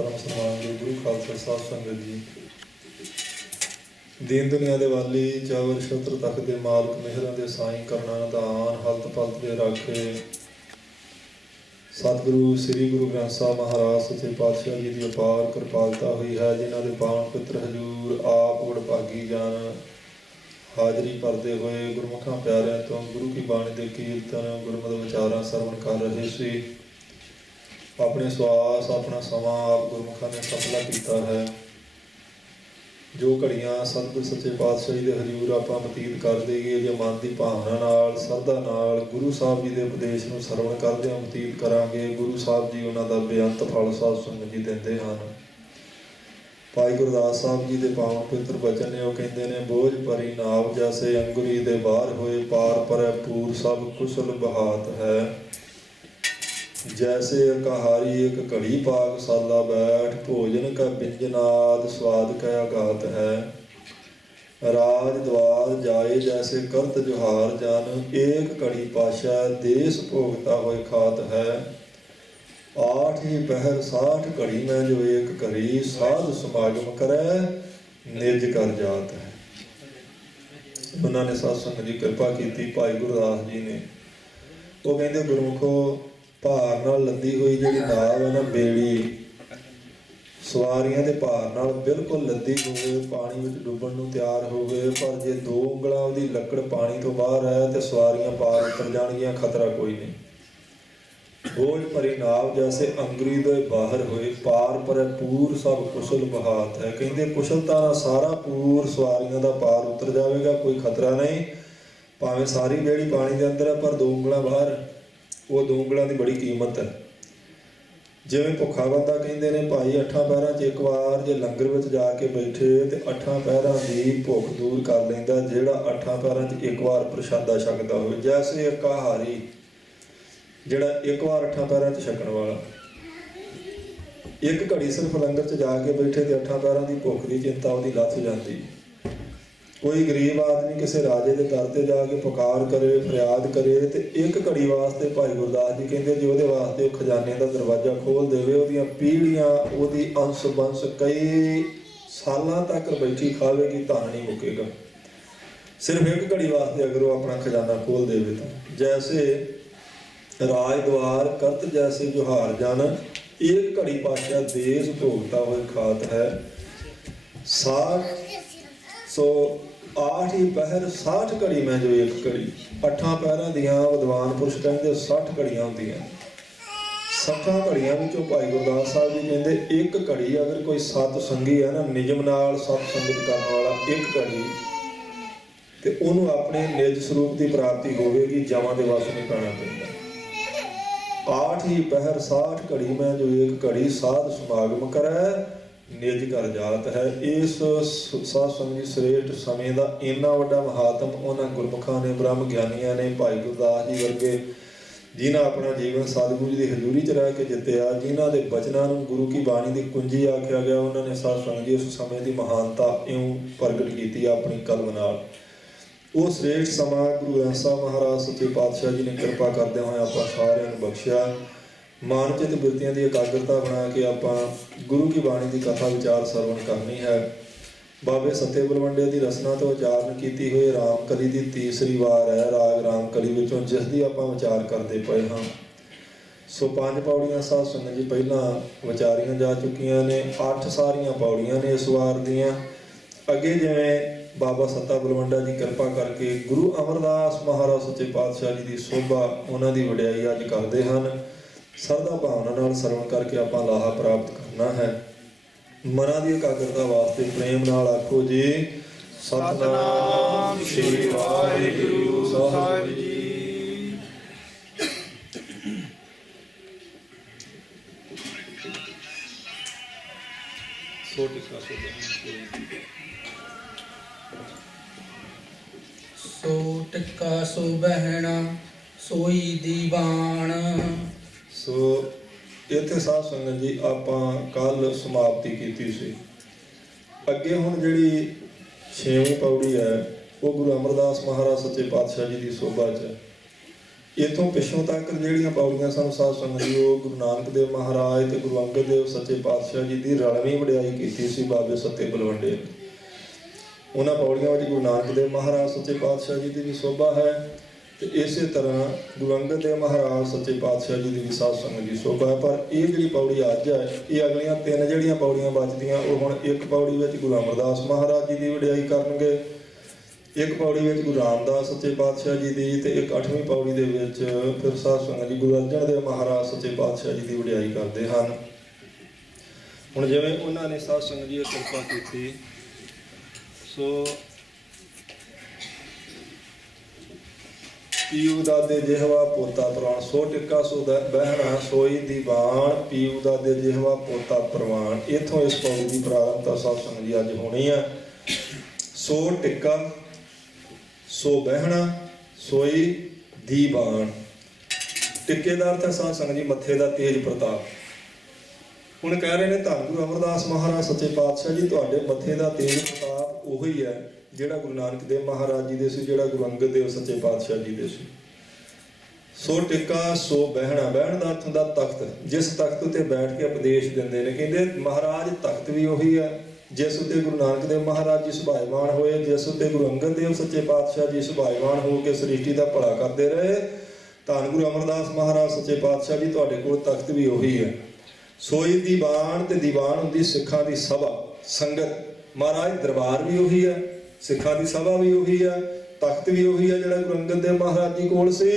परम सन्मानयोग गुरु खालसा साध संगत जी। दीन दुनिया दे वाली चावर छत्र तक दे मालक मेहरां दे साईं करना निधान हलत पलत दे राखे सतगुरु श्री गुरु ग्रंथ साहब महाराज सच्चे पातशाह जी की अपार कृपालता हुई है, जिन्हों के पावन पित्र हजूर आप वडभागी जान हाजरी भरते हुए गुरमुखां प्यारिਆਂ तो गुरु की बाणी के कीर्तन गुरमत विचारां सरवण कर रहे सी। अपने सवास अपना समा आप गुरमुखां ने सफला किया है। जो घड़ियां सतगुर सच्चे पातशाही के हजूर आप बतीत कर देंगे, जो मन की भावना नाल श्रद्धा नाल गुरु साहब जी के उपदेश को सरवण करदे बतीत करांगे, गुरु साहब जी उन्हों का बेअंत फल साध संगत जी देंदे हन। भाई गुरदास साहब जी के पावन पवित्र बचन ने, कहते हैं बोझ भरी नाव जैसे अंगुरी दे बाहर होए, पार पर पूर सब कुशल बहात है। जैसे कहारी एक घड़ी पाग साला बैठ, भोजन का व्यंजनाद स्वाद का आघात है। राज द्वार जाए जैसे करत जोहार जन, एक घड़ी पाशा देश भोगता हुए खात है। 8 ही पहर 60 घड़ी में जो एक घड़ी, साध समागम करे निज कर जात है। उन्होंने साध संगत जी कृपा की, भाई गुरदास जी ने वो कहते गुरमुखो भार नाल लदी हुई जी नाव है ना, बेड़ी सवारियां दे भार नाल बिल्कुल लदी होवे, पानी विच डुबण नूं तैयार होवे, पर जे 2 ਉਂਗਲਾਂ ਉਹਦੀ ਲੱਕੜ पानी तो बाहर है तो सवारियां पार उतर जाणगीਆਂ, खतरा कोई नहीं। बोझ भरी नाव जैसे अंगुरी दे बाहर होए, पार पर पूर सब कुशल बहात है। कहते कुशलता नाल सारा पूर सवारियां दा पार उतर जाएगा, कोई खतरा नहीं। भावें सारी बेड़ी पानी दे अंदर है पर 2 ਉਂਗਲਾਂ बाहर, वो 2 ਉਂਗਲਾਂ की बड़ी कीमत है। जिवें भुखा बंदा कहते हैं भाई 8 पैरां च एक बार जे लंगर में जाके बैठे तो 8 पैरां की भुख दूर कर लेंदा, जिहड़ा 8 पैरां च एक बार प्रशादा छकदा होवे। जैसे एक आहारी जिहड़ा एक बार 8 पैरां च छकण वाला, एक घड़ी सिर्फ लंगर च जाके बैठे तो 8 पैरां की भुख की चिंता उसकी लथ जाती। कोई गरीब आदमी किसी राजे के दर से जाके पुकार करे फरियाद करे तो एक घड़ी वास्ते भाई गुरदास जी कहते जो वो वास्ते खजाने का दरवाजा खोल देवे, वो पीढ़ियां वो अंश बंश कई सालों तक बैठी खावेगी, धन नहीं मुकेगा। सिर्फ एक घड़ी वास्ते अगर वो अपना खजाना खोल देवे तो। जैसे राज द्वार करत जैसे जोहार जन, एक घड़ी पाशा देश भोगता हुए खात है। 8 ही पहर 60 घड़ी में जो एक घड़ी, 8 पैरां दियां विद्वान पुरुष कहते 60 घड़ियां होंदियां। 60 घड़ियां विचों भाई गुरदास साहब जी कहते एक घड़ी अगर कोई सतसंगी है ना, निजम नाल सतसंगत करने वाला, एक घड़ी तो उन्होंने अपने निज स्वरूप की प्राप्ति होगी, जमां दे वस नहीं पैना पैंदा। 8 ही पहर 60 घड़ी में जो एक घड़ी, साध समागम करे निज कर जात है। इस साध संगत श्रेष्ठ समय का इन्ना वड्डा महात्म उन्होंने गुरमुखां ने, ब्रह्म ज्ञानियां ने, भाई गुरदास जी वर्गे जिन्हें अपना जीवन सतगुरु की हजूरी च रह के जितया, जिन्हों के बचनों को गुरु की बाणी की कुंजी आख्या गया, उन्होंने साध संगत जी उस समय की महानता इउं प्रगट की अपनी कलम नाल। वो श्रेष्ठ समा गुरु ग्रंथ साहब महाराज सच्चे पातशाह जी ने कृपा करदे होए आपां सारिआं नूं बख्शिया। मानचित बिरतियां की एकाग्रता बना के आप गुरु की बाणी की कथा विचार सरवण करनी है। बाबे सत्ते बलवंडे की रसना तो उचारण की हुई रामकली की तीसरी वार है, राग रामकली विचों जिसकी आप विचार करते पे हाँ। सो 5 पौड़ियां साध संगत जी पहला विचारियां जा चुकियां ने, 8 सारियां पौड़ियां ने इस वार दियां। अगे जिवें बाबा सत्ता बलवंडा जी कृपा करके गुरु अमरदास महाराज सच्चे पातशाह जी की शोभा उन्हों की वडियाई अज करते हैं। श्रद्धा भावना नाल सरवण करके आप लाहा प्राप्त करना है। मना की एकाग्रता वास्ते प्रेम नाल आखो जी सतनाम श्री वाहिगुरु साहिब जी। सो टिक्का सो बहना सोई दीवान। सो इत्थे साध संगत जी आपां कल समाप्ति की सी। अगे हुण जिहड़ी 6वीं पौड़ी है वो गुरु अमरदास महाराज सच्चे पातशाह जी की शोभा च। ਇਥੋਂ ਪਿੱਛੋਂ ਤੱਕ ਜਿਹੜੀਆਂ ਪੌੜੀਆਂ ਸਾਨੂੰ ਸਾਧ ਸੰਗਤ ਜੀ, ਉਹ ਗੁਰੂ ਨਾਨਕ ਦੇਵ ਮਹਾਰਾਜ ਤੇ ਗੁਰੂ ਅੰਗਦ ਦੇਵ ਸੱਚੇ ਪਾਤਸ਼ਾਹ ਜੀ ਦੀ ਰਲਵੀਂ ਵਡਿਆਈ ਕੀਤੀ ਸੀ ਬਾਬੇ ਸੱਤੇ ਬਲਵੰਡੇ। ਉਹਨਾਂ ਪੌੜੀਆਂ ਵਿੱਚ ਗੁਰੂ ਨਾਨਕ ਦੇਵ ਮਹਾਰਾਜ ਸੱਚੇ ਪਾਤਸ਼ਾਹ ਜੀ ਦੀ ਵੀ ਸੋਭਾ ਹੈ, ਤੇ ਇਸੇ ਤਰ੍ਹਾਂ ਗੁਰੂ ਅੰਗਦ ਦੇਵ ਮਹਾਰਾਜ ਸੱਚੇ ਪਾਤਸ਼ਾਹ ਜੀ ਦੀ ਵੀ ਸਾਧ ਸੰਗਤ ਜੀ ਸੋਭਾ ਹੈ। ਪਰ ਇਹ ਜਿਹੜੀ ਪੌੜੀ ਅੱਜ ਹੈ, ਇਹ ਅਗਲੀਆਂ 3 ਜਿਹੜੀਆਂ ਪੌੜੀਆਂ ਬਚਦੀਆਂ, ਉਹ ਹੁਣ ਇੱਕ ਪੌੜੀ ਵਿੱਚ ਗੁਰੂ ਅਮਰਦਾਸ ਮਹਾਰਾਜ ਜੀ ਦੀ ਵਡਿਆਈ ਕਰਨਗੇ, ਇੱਕ ਪੌੜੀ ਵਿੱਚ ਗੁਰੂ ਰਾਮਦਾਸ ਸੱਚੇ ਪਾਤਸ਼ਾਹ ਜੀ ਦੀ, ਤੇ ਇੱਕ 8ਵੀਂ ਪੌੜੀ ਦੇ ਵਿੱਚ ਫਿਰ ਸਾਧ ਸੰਗਤ ਜੀ ਗੁਰੂ ਅਰਜਨ ਦੇਵ ਮਹਾਰਾਜ ਸੱਚੇ ਪਾਤਸ਼ਾਹ ਜੀ ਦੀ ਵਡਿਆਈ ਕਰਦੇ ਹਨ। ਹੁਣ ਜਿਵੇਂ ਉਹਨਾਂ ਨੇ ਸਾਧ ਸੰਗਤ ਜੀ ਕਿਰਪਾ ਕੀਤੀ, ਸੋ ਪੀਊ ਦਾਦੇ ਜਿਹਵਾ ਪੋਤਾ ਪ੍ਰਵਾਨ, ਸੋ ਟਿੱਕਾ ਸੋ ਬਹਿਣਾ ਸੋਈ ਦੀਵਾਨ, ਪੀਊ ਦਾਦੇ ਜਿਹਵਾ ਪੋਤਾ ਪ੍ਰਵਾਨ। ਇੱਥੋਂ ਇਸ ਪੌੜੀ ਦੀ ਪ੍ਰਾਰੰਭਤਾ ਸਾਧ ਸੰਗਤ ਜੀ ਅੱਜ ਹੋਣੀ ਹੈ। ਸੋ ਟਿੱਕਾ ਸੋ ਬਹਿਣਾ ਸੋਈ ਦੀਵਾਨ। ਟਿੱਕੇ ਦਾ ਅਰਥ ਹੈ ਸਾਧ ਸੰਗਤ ਜੀ ਮੱਥੇ ਦਾ ਤੇਜ ਪ੍ਰਤਾਪ। ਹੁਣ ਕਹਿ ਰਹੇ ਨੇ ਧੰਨ ਗੁਰੂ ਅਮਰਦਾਸ ਮਹਾਰਾਜ ਸੱਚੇ ਪਾਤਸ਼ਾਹ ਜੀ, ਤੁਹਾਡੇ ਮੱਥੇ ਦਾ ਤੇਜ ਪ੍ਰਤਾਪ ਉਹੀ ਹੈ ਜਿਹੜਾ ਗੁਰੂ ਨਾਨਕ ਦੇਵ ਮਹਾਰਾਜ ਜੀ ਦੇ ਸੀ, ਜਿਹੜਾ ਗੁਰੂ ਅੰਗਦ ਦੇਵ ਸੱਚੇ ਪਾਤਸ਼ਾਹ ਜੀ ਦੇ ਸੀ। ਸੋ ਟਿੱਕਾ ਸੋ ਬਹਿਣਾ, ਬਹਿਣ ਦਾ ਅਰਥ ਹੁੰਦਾ ਤਖਤ, ਜਿਸ ਤਖਤ ਉੱਤੇ ਬੈਠ ਕੇ ਉਪਦੇਸ਼ ਦਿੰਦੇ ਨੇ। ਕਹਿੰਦੇ ਮਹਾਰਾਜ ਤਖਤ ਵੀ ਉਹੀ ਹੈ ਜਿਸ ਉੱਤੇ ਗੁਰੂ ਨਾਨਕ ਦੇਵ ਮਹਾਰਾਜ ਜੀ ਸੁਭਾਇਮਾਨ ਹੋਏ, ਜਿਸ ਉੱਤੇ ਗੁਰੂ ਅੰਗਦ ਦੇਵ ਸੱਚੇ ਪਾਤਸ਼ਾਹ ਜੀ ਸੁਭਾਇਮਾਨ ਹੋ ਕੇ ਸ੍ਰਿਸ਼ਟੀ ਦਾ ਭਲਾ ਕਰਦੇ ਰਹੇ। ਧੰਨ ਗੁਰੂ ਅਮਰਦਾਸ ਮਹਾਰਾਜ ਸੱਚੇ ਪਾਤਸ਼ਾਹ ਜੀ, ਤੁਹਾਡੇ ਕੋਲ ਤਖਤ ਵੀ ਉਹੀ ਹੈ। ਸੋਈ ਦੀਵਾਨ, ਤੇ ਦੀਵਾਨ ਹੁੰਦੀ ਸਿੱਖਾਂ ਦੀ ਸਭਾ ਸੰਗਤ। ਮਹਾਰਾਜ ਦਰਬਾਰ ਵੀ ਉਹੀ ਹੈ, ਸਿੱਖਾਂ ਦੀ ਸਭਾ ਵੀ ਉਹੀ ਹੈ, ਤਖਤ ਵੀ ਉਹੀ ਹੈ ਜਿਹੜਾ ਗੁਰੂ ਅੰਗਦ ਦੇਵ ਮਹਾਰਾਜ ਜੀ ਕੋਲ ਸੀ,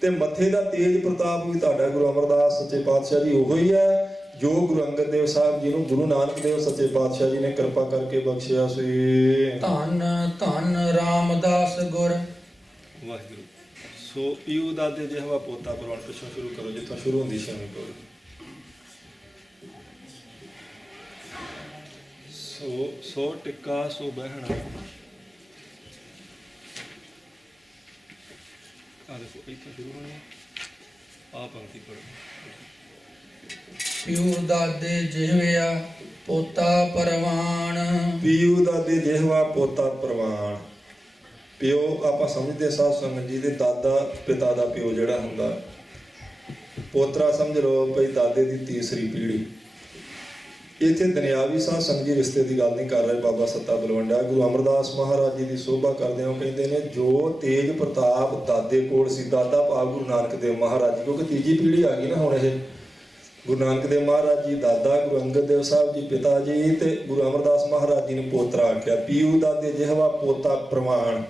ਤੇ ਮੱਥੇ ਦਾ ਤੇਜ ਪ੍ਰਤਾਪ ਵੀ ਤੁਹਾਡਾ ਗੁਰੂ ਅਮਰਦਾਸ ਸੱਚੇ ਪਾਤਸ਼ਾਹ ਜੀ ਉਹੋ ਹੀ ਹੈ ਜੋ ਗੁਰੂ ਅੰਗਦ ਦੇਵ ਸਾਹਿਬ ਜੀ ਨੂੰ ਗੁਰੂ ਨਾਨਕ ਦੇਵ ਸੱਚੇ ਪਾਤਸ਼ਾਹ ਜੀ ਨੇ ਕਿਰਪਾ ਕਰਕੇ ਬਖਸ਼ਿਆ ਸੀ। ਧੰਨ ਧੰਨ ਰਾਮਦਾਸ ਗੁਰ। ਵਾਹਿਗੁਰੂ। ਸੋ ਪੀਊ ਦਾਦੇ ਜਿਹਵਾ ਪੋਤਾ ਪ੍ਰਵਾਨ, ਪਿੱਛੋਂ ਸ਼ੁਰੂ ਕਰੋ ਜਿੱਥੋਂ ਸ਼ੁਰੂ ਹੁੰਦੀ ਛੇਵੀਂ ਪੌੜੀ। ਸੋ ਟਿੱਕਾ ਸੋ ਬਹਿਣਾ, ਆ ਦੇਖੋ ਇੱਥੇ ਸ਼ੁਰੂ ਹੋਣੀ ਹੈ, ਆ ਪੰਕਤੀ ਪੜ੍ਹੋ। ਪਿਉ ਦਾਦੇ ਜਿਹਵਿਆ ਪੋਤਾ ਪਰਵਾਨ, ਪੀਊ ਦਾਦੇ ਜਿਹਵਾ ਪੋਤਾ ਪ੍ਰਵਾਨ। ਪਿਓ ਆਪਾਂ ਸਮਝਦੇ ਸਾਧ ਸੰਗਤ ਜੀ ਦੇ ਦਾਦਾ ਪਿਤਾ ਦਾ ਪਿਓ ਜਿਹੜਾ ਹੁੰਦਾ, ਪੋਤਰਾ ਸਮਝ ਲਓ ਭਈ ਦਾਦੇ ਦੀ ਤੀਸਰੀ ਪੀੜ੍ਹੀ। ਇੱਥੇ ਦੁਨਿਆਵੀ ਸਾਧ ਸੰਗਤ ਜੀ ਰਿਸ਼ਤੇ ਦੀ ਗੱਲ ਨਹੀਂ ਕਰ ਰਹੇ। ਬਾਬਾ ਸੱਤਾ ਬਲਵੰਡਾ ਗੁਰੂ ਅਮਰਦਾਸ ਮਹਾਰਾਜ ਜੀ ਦੀ ਸੋਭਾ ਕਰਦੇ ਹੋ, ਕਹਿੰਦੇ ਨੇ ਜੋ ਤੇਜ ਪ੍ਰਤਾਪ ਦਾਦੇ ਕੋਲ ਸੀ, ਦਾਦਾ ਭਾਵ ਗੁਰੂ ਨਾਨਕ ਦੇਵ ਮਹਾਰਾਜ ਜੀ, ਕਿਉਂਕਿ ਤੀਜੀ ਪੀੜ੍ਹੀ ਆ ਗਈ ਨਾ ਹੁਣ ਇਹ। ਗੁਰੂ ਨਾਨਕ ਦੇਵ ਮਹਾਰਾਜ ਜੀ ਦਾਦਾ, ਗੁਰੂ ਅੰਗਦ ਦੇਵ ਸਾਹਿਬ ਜੀ ਪਿਤਾ ਜੀ, ਤੇ ਗੁਰੂ ਅਮਰਦਾਸ ਮਹਾਰਾਜ ਜੀ ਨੂੰ ਪੋਤਰਾ ਆਖਿਆ। ਪੀਊ ਦਾਦੇ ਜਿਹਵਾ ਪੋਤਾ ਪ੍ਰਵਾਨ।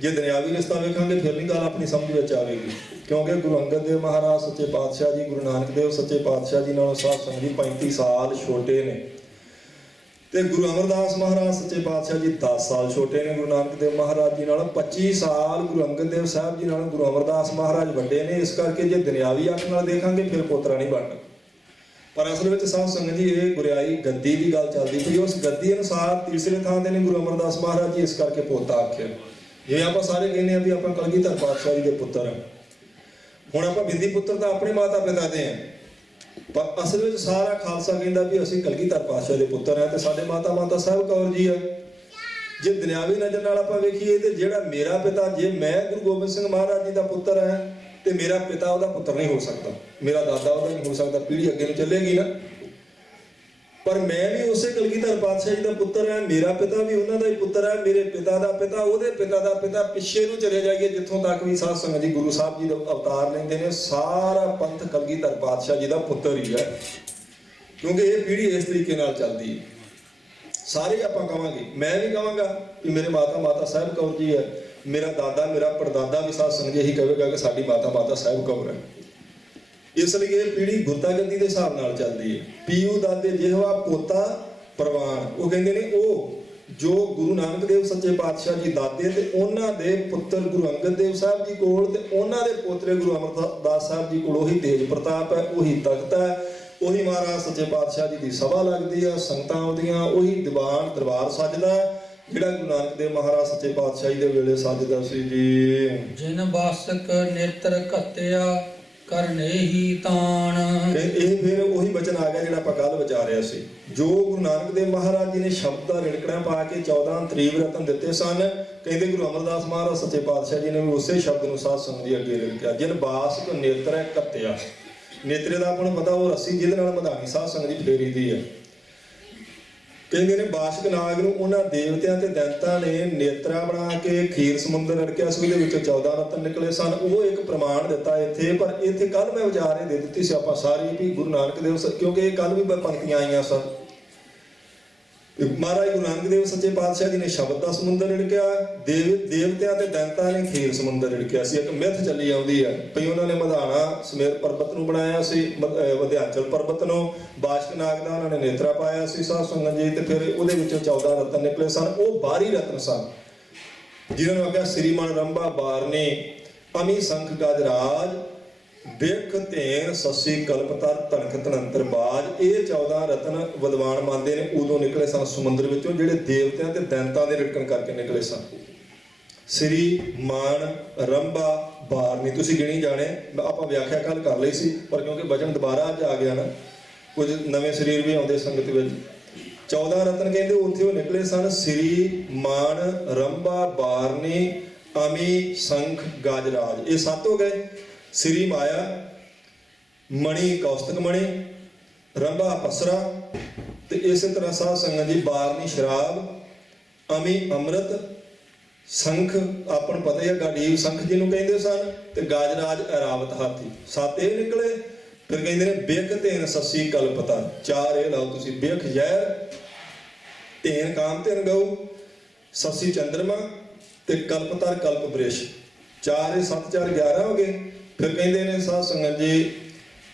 ਜੇ ਦੁਨਿਆਵੀ ਰਿਸ਼ਤਾ ਵੇਖਾਂਗੇ ਫਿਰ ਨਹੀਂ ਗੱਲ ਆਪਣੀ ਸਮਝ ਵਿੱਚ ਆਵੇਗੀ, ਕਿਉਂਕਿ ਗੁਰੂ ਅੰਗਦ ਦੇਵ ਮਹਾਰਾਜ ਸੱਚੇ ਪਾਤਸ਼ਾਹ ਜੀ ਗੁਰੂ ਨਾਨਕ ਦੇਵ ਸੱਚੇ ਪਾਤਸ਼ਾਹ ਜੀ ਨਾਲੋਂ ਸਾਧ ਸੰਗਤ ਜੀ 35 ਸਾਲ ਛੋਟੇ ਨੇ, ਤੇ ਗੁਰੂ ਅਮਰਦਾਸ ਮਹਾਰਾਜ ਸੱਚੇ ਪਾਤਸ਼ਾਹ ਜੀ 10 ਸਾਲ ਛੋਟੇ ਨੇ ਗੁਰੂ ਨਾਨਕ ਦੇਵ ਮਹਾਰਾਜ ਜੀ ਨਾਲੋਂ। 25 ਸਾਲ ਗੁਰੂ ਅੰਗਦ ਦੇਵ ਸਾਹਿਬ ਜੀ ਨਾਲੋਂ ਗੁਰੂ ਅਮਰਦਾਸ ਮਹਾਰਾਜ ਵੱਡੇ ਨੇ। ਇਸ ਕਰਕੇ ਜੇ ਦੁਨਿਆਵੀ ਅੱਖ ਨਾਲ ਦੇਖਾਂਗੇ ਫਿਰ ਪੋਤਰਾ ਨਹੀਂ ਬਣਨਾ। ਪਰ ਅਸਲ ਵਿੱਚ ਸਾਧ ਸੰਗਤ ਜੀ ਇਹ ਗੁਰਿਆਈ ਗੱਦੀ ਦੀ ਗੱਲ ਚੱਲਦੀ ਪਈ। ਉਸ ਗੱਦੀ ਅਨੁਸਾਰ ਤੀਸਰੇ ਥਾਂ ਤੇ ਨੇ ਗੁਰੂ ਅਮਰਦਾਸ ਮਹਾਰਾਜ ਜੀ, ਇਸ ਕਰਕੇ ਪੋਤਾ ਆਖਿਆ। ਜਿਵੇਂ ਆਪਾਂ ਸਾਰੇ ਕਹਿੰਦੇ ਆ ਵੀ ਆਪਾਂ ਕਲਗੀਧਰ ਪਾਤਸ਼ਾਹ ਜੀ ਦੇ ਪੁੱਤਰ ਹਾਂ। ਹੁਣ ਆਪਾਂ ਬਿੰਦੀ ਪੁੱਤਰ ਤਾਂ ਆਪਣੇ ਮਾਤਾ ਪਿਤਾ ਦੇ ਆ, ਪਰ ਅਸਲ ਵਿੱਚ ਸਾਰਾ ਖਾਲਸਾ ਕਹਿੰਦਾ ਵੀ ਅਸੀਂ ਕਲਗੀਧਰ ਪਾਤਸ਼ਾਹ ਦੇ ਪੁੱਤਰ ਹਾਂ, ਤੇ ਸਾਡੇ ਮਾਤਾ ਸਾਹਿਬ ਕੌਰ ਜੀ ਆ। ਜੇ ਦੁਨਿਆਵੀ ਨਜ਼ਰ ਨਾਲ ਆਪਾਂ ਵੇਖੀਏ ਤੇ ਜਿਹੜਾ ਮੇਰਾ ਪਿਤਾ, ਜੇ ਮੈਂ ਗੁਰੂ ਗੋਬਿੰਦ ਸਿੰਘ ਮਹਾਰਾਜ ਜੀ ਦਾ ਪੁੱਤਰ ਹਾਂ ਤੇ ਮੇਰਾ ਪਿਤਾ ਉਹਦਾ ਪੁੱਤਰ ਨਹੀਂ ਹੋ ਸਕਦਾ, ਮੇਰਾ ਦਾਦਾ ਉਹਦਾ ਨਹੀਂ ਹੋ ਸਕਦਾ, ਪੀੜ੍ਹੀ ਅੱਗੇ ਨੂੰ ਚੱਲੇਗੀ ਨਾ। ਪਰ ਮੈਂ ਵੀ ਉਸੇ ਕਲਗੀਧਰ ਪਾਤਸ਼ਾਹ ਜੀ ਦਾ ਪੁੱਤਰ ਹਾਂ, ਮੇਰਾ ਪਿਤਾ ਵੀ ਉਹਨਾਂ ਦਾ ਹੀ ਪੁੱਤਰ ਹੈ, ਮੇਰੇ ਪਿਤਾ ਦਾ ਪਿਤਾ ਉਹਦੇ ਪਿਤਾ ਦਾ ਪਿਤਾ। ਪਿੱਛੇ ਨੂੰ ਚਲੇ ਜਾਈਏ ਜਿੱਥੋਂ ਤੱਕ ਵੀ ਸਾਧ ਸੰਗਤ ਜੀ ਗੁਰੂ ਸਾਹਿਬ ਜੀ ਦਾ ਅਵਤਾਰ ਲੈਂਦੇ ਨੇ, ਸਾਰਾ ਪੰਥ ਕਲਗੀਧਰ ਪਾਤਸ਼ਾਹ ਜੀ ਦਾ ਪੁੱਤਰ ਹੀ ਹੈ, ਕਿਉਂਕਿ ਇਹ ਪੀੜ੍ਹੀ ਇਸ ਤਰੀਕੇ ਨਾਲ ਚੱਲਦੀ ਹੈ। ਸਾਰੇ ਆਪਾਂ ਕਹਾਂਗੇ, ਮੈਂ ਵੀ ਕਹਾਂਗਾ ਕਿ ਮੇਰੇ ਮਾਤਾ ਸਾਹਿਬ ਕੌਰ ਜੀ ਹੈ, ਮੇਰਾ ਦਾਦਾ ਮੇਰਾ ਪੜਦਾਦਾ ਵੀ ਸਾਧ ਸੰਗਤ ਜੀ ਇਹੀ ਕਹੇਗਾ ਕਿ ਸਾਡੀ ਮਾਤਾ ਸਾਹਿਬ ਕੌਰ ਹੈ। ਇਸ ਲਈ ਇਹ ਪੀੜ੍ਹੀ ਗੁਰਤਾਗੱਦੀ ਦੇ ਹਿਸਾਬ ਨਾਲ ਚੱਲਦੀ ਹੈ। ਪੀਊ ਦਾਦੇ ਜਿਹਵਾ ਪੋਤਾ ਪ੍ਰਵਾਨ, ਉਹ ਕਹਿੰਦੇ ਨੇ ਉਹ ਜੋ ਗੁਰੂ ਨਾਨਕ ਦੇਵ ਸੱਚੇ ਪਾਤਸ਼ਾਹ ਜੀ ਦਾਦੇ ਤੇ ਉਹਨਾਂ ਦੇ ਪੁੱਤਰ ਗੁਰੂ ਅੰਗਦ ਦੇਵ ਸਾਹਿਬ ਜੀ ਕੋਲ, ਤੇ ਉਹਨਾਂ ਦੇ ਪੋਤਰੇ ਗੁਰੂ ਅਮਰਦਾਸ ਸਾਹਿਬ ਜੀ ਕੋਲ ਉਹੀ ਤੇਜ ਪ੍ਰਤਾਪ ਹੈ, ਉਹੀ ਤਖਤ ਹੈ, ਉਹੀ ਮਹਾਰਾਜ ਸੱਚੇ ਪਾਤਸ਼ਾਹ ਜੀ ਦੀ ਸਭਾ ਲੱਗਦੀ ਹੈ, ਸੰਗਤਾਂ ਆਉਂਦੀਆਂ, ਉਹੀ ਦੀਵਾਨ ਦਰਬਾਰ ਸੱਜਦਾ ਜਿਹੜਾ ਗੁਰੂ ਨਾਨਕ ਦੇਵ ਮਹਾਰਾਜ ਸੱਚੇ ਪਾਤਸ਼ਾਹ ਜੀ ਦੇ ਵੇਲੇ ਸੱਜਦਾ ਸੀ ਜੀ। ਜਿਨ ਬਾਸਕ ਨੇਤਰ ਘੱਤਿਆ ਕਰਨੇ ਹੀ ਤਾਣ। ਇਹ ਫਿਰ ਉਹੀ ਬਚਨ ਆ ਗਿਆ ਜਿਹੜਾ ਆਪਾਂ ਕੱਲ ਵਿਚਾਰਿਆ ਸੀ। ਜੋ ਗੁਰੂ ਨਾਨਕ ਦੇਵ ਮਹਾਰਾਜ ਜੀ ਨੇ ਸ਼ਬਦ ਦਾ ਰਿੜਕਣਾ ਪਾ ਕੇ 14 ਤਰੀਵ ਰਤਨ ਦਿੱਤੇ ਸਨ, ਕਹਿੰਦੇ ਗੁਰੂ ਅਮਰਦਾਸ ਮਹਾਰਾਜ ਸੱਚੇ ਪਾਤਸ਼ਾਹ ਜੀ ਨੇ ਵੀ ਉਸੇ ਸ਼ਬਦ ਨੂੰ ਸਾਧ ਸੰਗਤ ਦੀ ਅੱਗੇ ਲਿਖਿਆ, ਜਿਨ ਬਾਸਕ ਨੇਤਰੈ ਕੱਤਿਆ। ਨੇਤਰੇ ਦਾ ਆਪਾਂ ਨੂੰ ਪਤਾ ਉਹ ਰੱਸੀ ਜਿਹਦੇ ਨਾਲ ਮਧਾਣੀ ਸਾਧ ਸੰਗਤ ਦੀ ਫੇਰੀ ਦੀ ਹੈ। ਕਹਿੰਦੇ ਨੇ ਬਾਸ਼ਕ ਨਾਗ ਨੂੰ ਉਹਨਾਂ ਦੇਵਤਿਆਂ ਤੇ ਦੈਂਤਾਂ ਨੇ ਨੇਤਰਾ ਬਣਾ ਕੇ ਖੀਰ ਸਮੁੰਦਰ ਰੜਕਿਆ ਸੀ, ਉਹਦੇ ਵਿੱਚੋਂ 14 ਰਤਨ ਨਿਕਲੇ ਸਨ। ਉਹ ਇੱਕ ਪ੍ਰਮਾਣ ਦਿੱਤਾ ਇੱਥੇ। ਪਰ ਇੱਥੇ ਕੱਲ ਮੈਂ ਵਿਚਾਰ ਇਹ ਦੇ ਦਿੱਤੀ ਸੀ ਆਪਾਂ ਸਾਰੀ ਵੀ ਗੁਰੂ ਨਾਨਕ ਦੇਵ, ਕਿਉਂਕਿ ਇਹ ਕੱਲ ਵੀ ਪੰਕਤੀਆਂ ਆਈਆਂ ਸਨ। ਮਹਾਰਾਜ ਗੁਰੂ ਨਾਨਕ ਦੇਵ ਸੱਚੇ ਪਾਤਸ਼ਾਹ ਜੀ ਨੇ ਸ਼ਬਦ ਦਾ ਸਮੁੰਦਰ ਰਿੜਕਿਆ, ਦੇਵਤਿਆਂ ਤੇ ਦੈਂਤਾਂ ਨੇ ਖੀਰ ਸਮੁੰਦਰ ਰਿੜਕਿਆ ਸੀ। ਇੱਕ ਮਿੱਥ ਚੱਲੀ ਆਉਂਦੀ ਹੈ ਭਈ ਉਹਨਾਂ ਨੇ ਮਧਾਣਾ ਸਮੇਰ ਪਰਬਤ ਨੂੰ ਬਣਾਇਆ ਸੀ, ਵਿਧਿਆਚਲ ਪਰਬਤ ਨੂੰ, ਬਾਸ਼ਕ ਨਾਗ ਦਾ ਉਹਨਾਂ ਨੇ ਨੇਤਰਾ ਪਾਇਆ ਸੀ ਸਾਧ ਸੰਗਤ ਜੀ, ਤੇ ਫਿਰ ਉਹਦੇ ਵਿੱਚੋਂ 14 ਰਤਨ ਨਿਕਲੇ ਸਨ। ਉਹ 12 ਰਤਨ ਸਨ ਜਿਨ੍ਹਾਂ ਨੂੰ ਆਖਿਆ ਸ੍ਰੀਮਨ ਰੰਭਾ ਬਾਰਨੇ ਅਮੀ ਸੰਖ ਗਜਰਾਜ ਬਿਖ ਧੇਨ ਸੱਸੀ ਕਲਪਤਰ ਧਨਖ ਧਨੰਤਰ ਬਾਜ। ਇਹ 14 ਰਤਨ ਵਿਦਵਾਨ ਮੰਨਦੇ ਨੇ ਉਦੋਂ ਨਿਕਲੇ ਸਨ ਸਮੁੰਦਰ ਵਿੱਚੋਂ, ਜਿਹੜੇ ਦੇਵਤਿਆਂ ਤੇ ਦੈਂਤਾਂ ਦੇ ਰਿੜਕਣ ਕਰਕੇ ਨਿਕਲੇ ਸਨ। ਸ੍ਰੀ ਮਾਨ ਰੰਭਾ ਬਾਰਨੀ ਤੁਸੀਂ ਗਿਣੀ ਜਾਣੇ, ਆਪਾਂ ਵਿਆਖਿਆ ਕੱਲ ਕਰ ਲਈ ਸੀ, ਪਰ ਕਿਉਂਕਿ ਵਚਨ ਦੁਬਾਰਾ ਅੱਜ ਆ ਗਿਆ ਨਾ, ਕੁਝ ਨਵੇਂ ਸਰੀਰ ਵੀ ਆਉਂਦੇ ਸੰਗਤ ਵਿੱਚ। 14 ਰਤਨ ਕਹਿੰਦੇ ਉੱਥੇ ਉਹ ਨਿਕਲੇ ਸਨ। ਸ੍ਰੀ ਮਾਨ ਰੰਭਾ ਬਾਰਨੀ ਅਮੀ ਸੰਖ ਗਜਰਾਜ, ਇਹ 7 ਹੋ ਗਏ। ਸ੍ਰੀ ਮਾਇਆ ਮਣੀ ਕੌਸਤਕ ਮਣੀ, ਰੰਭਾ ਪਸਰਾ, ਤੇ ਇਸੇ ਤਰ੍ਹਾਂ ਸਾਧ ਸੰਗਤ ਜੀ ਬਾਰਨੀ ਸ਼ਰਾਬ, ਅਮੀ ਅੰਮ੍ਰਿਤ, ਸੰਖ ਆਪਾਂ ਨੂੰ ਪਤਾ ਹੀ ਹੈ ਗਾਡੀਵ ਸੰਖ ਜਿਹਨੂੰ ਕਹਿੰਦੇ ਸਨ, ਤੇ ਗਾਜਰਾਜ ਐਰਾਵਤ ਹਾਥੀ। 7 ਇਹ ਨਿਕਲੇ। ਫਿਰ ਕਹਿੰਦੇ ਨੇ ਬਿਖ ਧੇਨ ਸੱਸੀ ਕਲਪਤਾ, 4 ਇਹ ਲਾਓ ਤੁਸੀਂ, ਬਿਖ ਜ਼ਹਿਰ, ਧੇਨ ਕਾਮ ਧੇਨ ਗਊ, ਸੱਸੀ ਚੰਦਰਮਾ, ਤੇ ਕਲਪਤਰ ਕਲਪ ਬ੍ਰਿਸ਼। 4 ਇਹ 7 4 11 ਹੋ ਗਏ। ਫਿਰ ਕਹਿੰਦੇ ਨੇ ਸਾਧ ਸੰਗਤ ਜੀ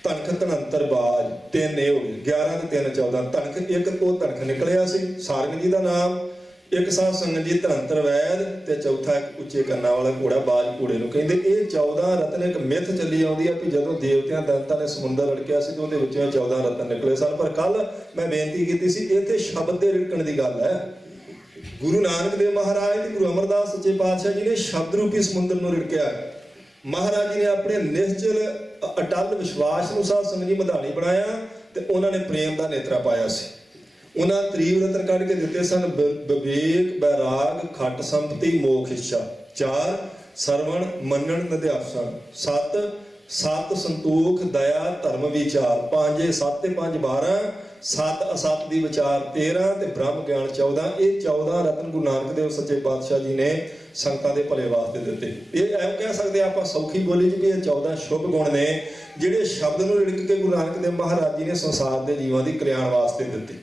ਧਨਖ ਧਨੰਤਰ ਬਾਜ, 3 ਇਹ ਹੋ ਗਏ। 11 ਤੇ 3 14। ਧਨਖ ਇੱਕ ਉਹ ਧਨਖ ਨਿਕਲਿਆ ਸੀ ਸਾਰੰਗ ਜੀ ਦਾ ਨਾਮ, ਇੱਕ ਸਾਧ ਸੰਗਤ ਜੀ ਧਨੰਤਰ ਵੈਦ, ਤੇ ਚੌਥਾ ਇੱਕ ਉੱਚੇ ਕੰਨਾਂ ਵਾਲਾ ਘੋੜਾ ਬਾਜ ਘੋੜੇ ਨੂੰ ਕਹਿੰਦੇ। ਇਹ 14 ਰਤਨ ਇੱਕ ਮਿੱਥ ਚੱਲੀ ਆਉਂਦੀ ਆ ਕਿ ਜਦੋਂ ਦੇਵਤਿਆਂ ਦੈਂਤਾਂ ਨੇ ਸਮੁੰਦਰ ਰੜਕਿਆ ਸੀ ਤੇ ਉਹਦੇ ਵਿੱਚੋਂ 14 ਰਤਨ ਨਿਕਲੇ ਸਨ। ਪਰ ਕੱਲ ਮੈਂ ਬੇਨਤੀ ਕੀਤੀ ਸੀ ਇੱਥੇ ਸ਼ਬਦ ਦੇ ਰਿੜਕਣ ਦੀ ਗੱਲ ਹੈ। ਗੁਰੂ ਨਾਨਕ ਦੇਵ ਮਹਾਰਾਜ ਤੇ ਗੁਰੂ ਅਮਰਦਾਸ ਸੱਚੇ ਪਾਤਸ਼ਾਹ ਜੀ ਨੇ ਸ਼ਬਦ ਰੂਪੀ ਸਮੁੰਦਰ ਨੂੰ ਰਿੜਕਿਆ। ਮਹਾਰਾਜ ਜੀ ਨੇ ਆਪਣੇ ਨਿਸ਼ਚਲ ਅਟਲ ਵਿਸ਼ਵਾਸ ਨੂੰ ਸਾਧ ਸੰਗਤ ਜੀ ਮਧਾਣੀ ਬਣਾਇਆ, ਤੇ ਉਹਨਾਂ ਨੇ ਪ੍ਰੇਮ ਦਾ ਨੇਤਰਾ ਪਾਇਆ ਸੀ। ਉਹਨਾਂ ਤ੍ਰੀਵ ਰਤਨ ਕੱਢ ਕੇ ਦਿੱਤੇ ਸਨ, ਵਿਵੇਕ ਬੈਰਾਗ ਖੱਟ ਸੰਪਤੀ ਮੋਖ ਇੱਛਾ। 4 ਸਰਵਣ ਮੰਨਣ ਨਿਧਿਆਸਨ। 7 ਸੰਤੋਖ ਦਇਆ ਧਰਮ ਵਿਚਾਰ। 5 7 ਤੇ 5 12। 7 ਅਸਤ ਦੀ ਵਿਚਾਰ 13, ਤੇ ਬ੍ਰਹਮ ਗਿਆਨ 14। ਇਹ 14 ਰਤਨ ਗੁਰੂ ਨਾਨਕ ਦੇਵ ਸੱਚੇ ਪਾਤਸ਼ਾਹ ਜੀ ਨੇ ਸੰਗਤਾਂ ਦੇ ਭਲੇ ਵਾਸਤੇ ਦਿੱਤੇ। ਇਹ ਐਂ ਕਹਿ ਸਕਦੇ ਆਪਾਂ ਸੌਖੀ ਬੋਲੀ ਚ ਵੀ ਇਹ 14 ਸ਼ੁਭ ਗੁਣ ਨੇ ਜਿਹੜੇ ਸ਼ਬਦ ਨੂੰ ਰਿੜਕ ਕੇ ਗੁਰੂ ਨਾਨਕ ਦੇਵ ਮਹਾਰਾਜ ਜੀ ਨੇ ਸੰਸਾਰ ਦੇ ਜੀਵਾਂ ਦੀ ਕਲਿਆਣ ਵਾਸਤੇ ਦਿੱਤੇ।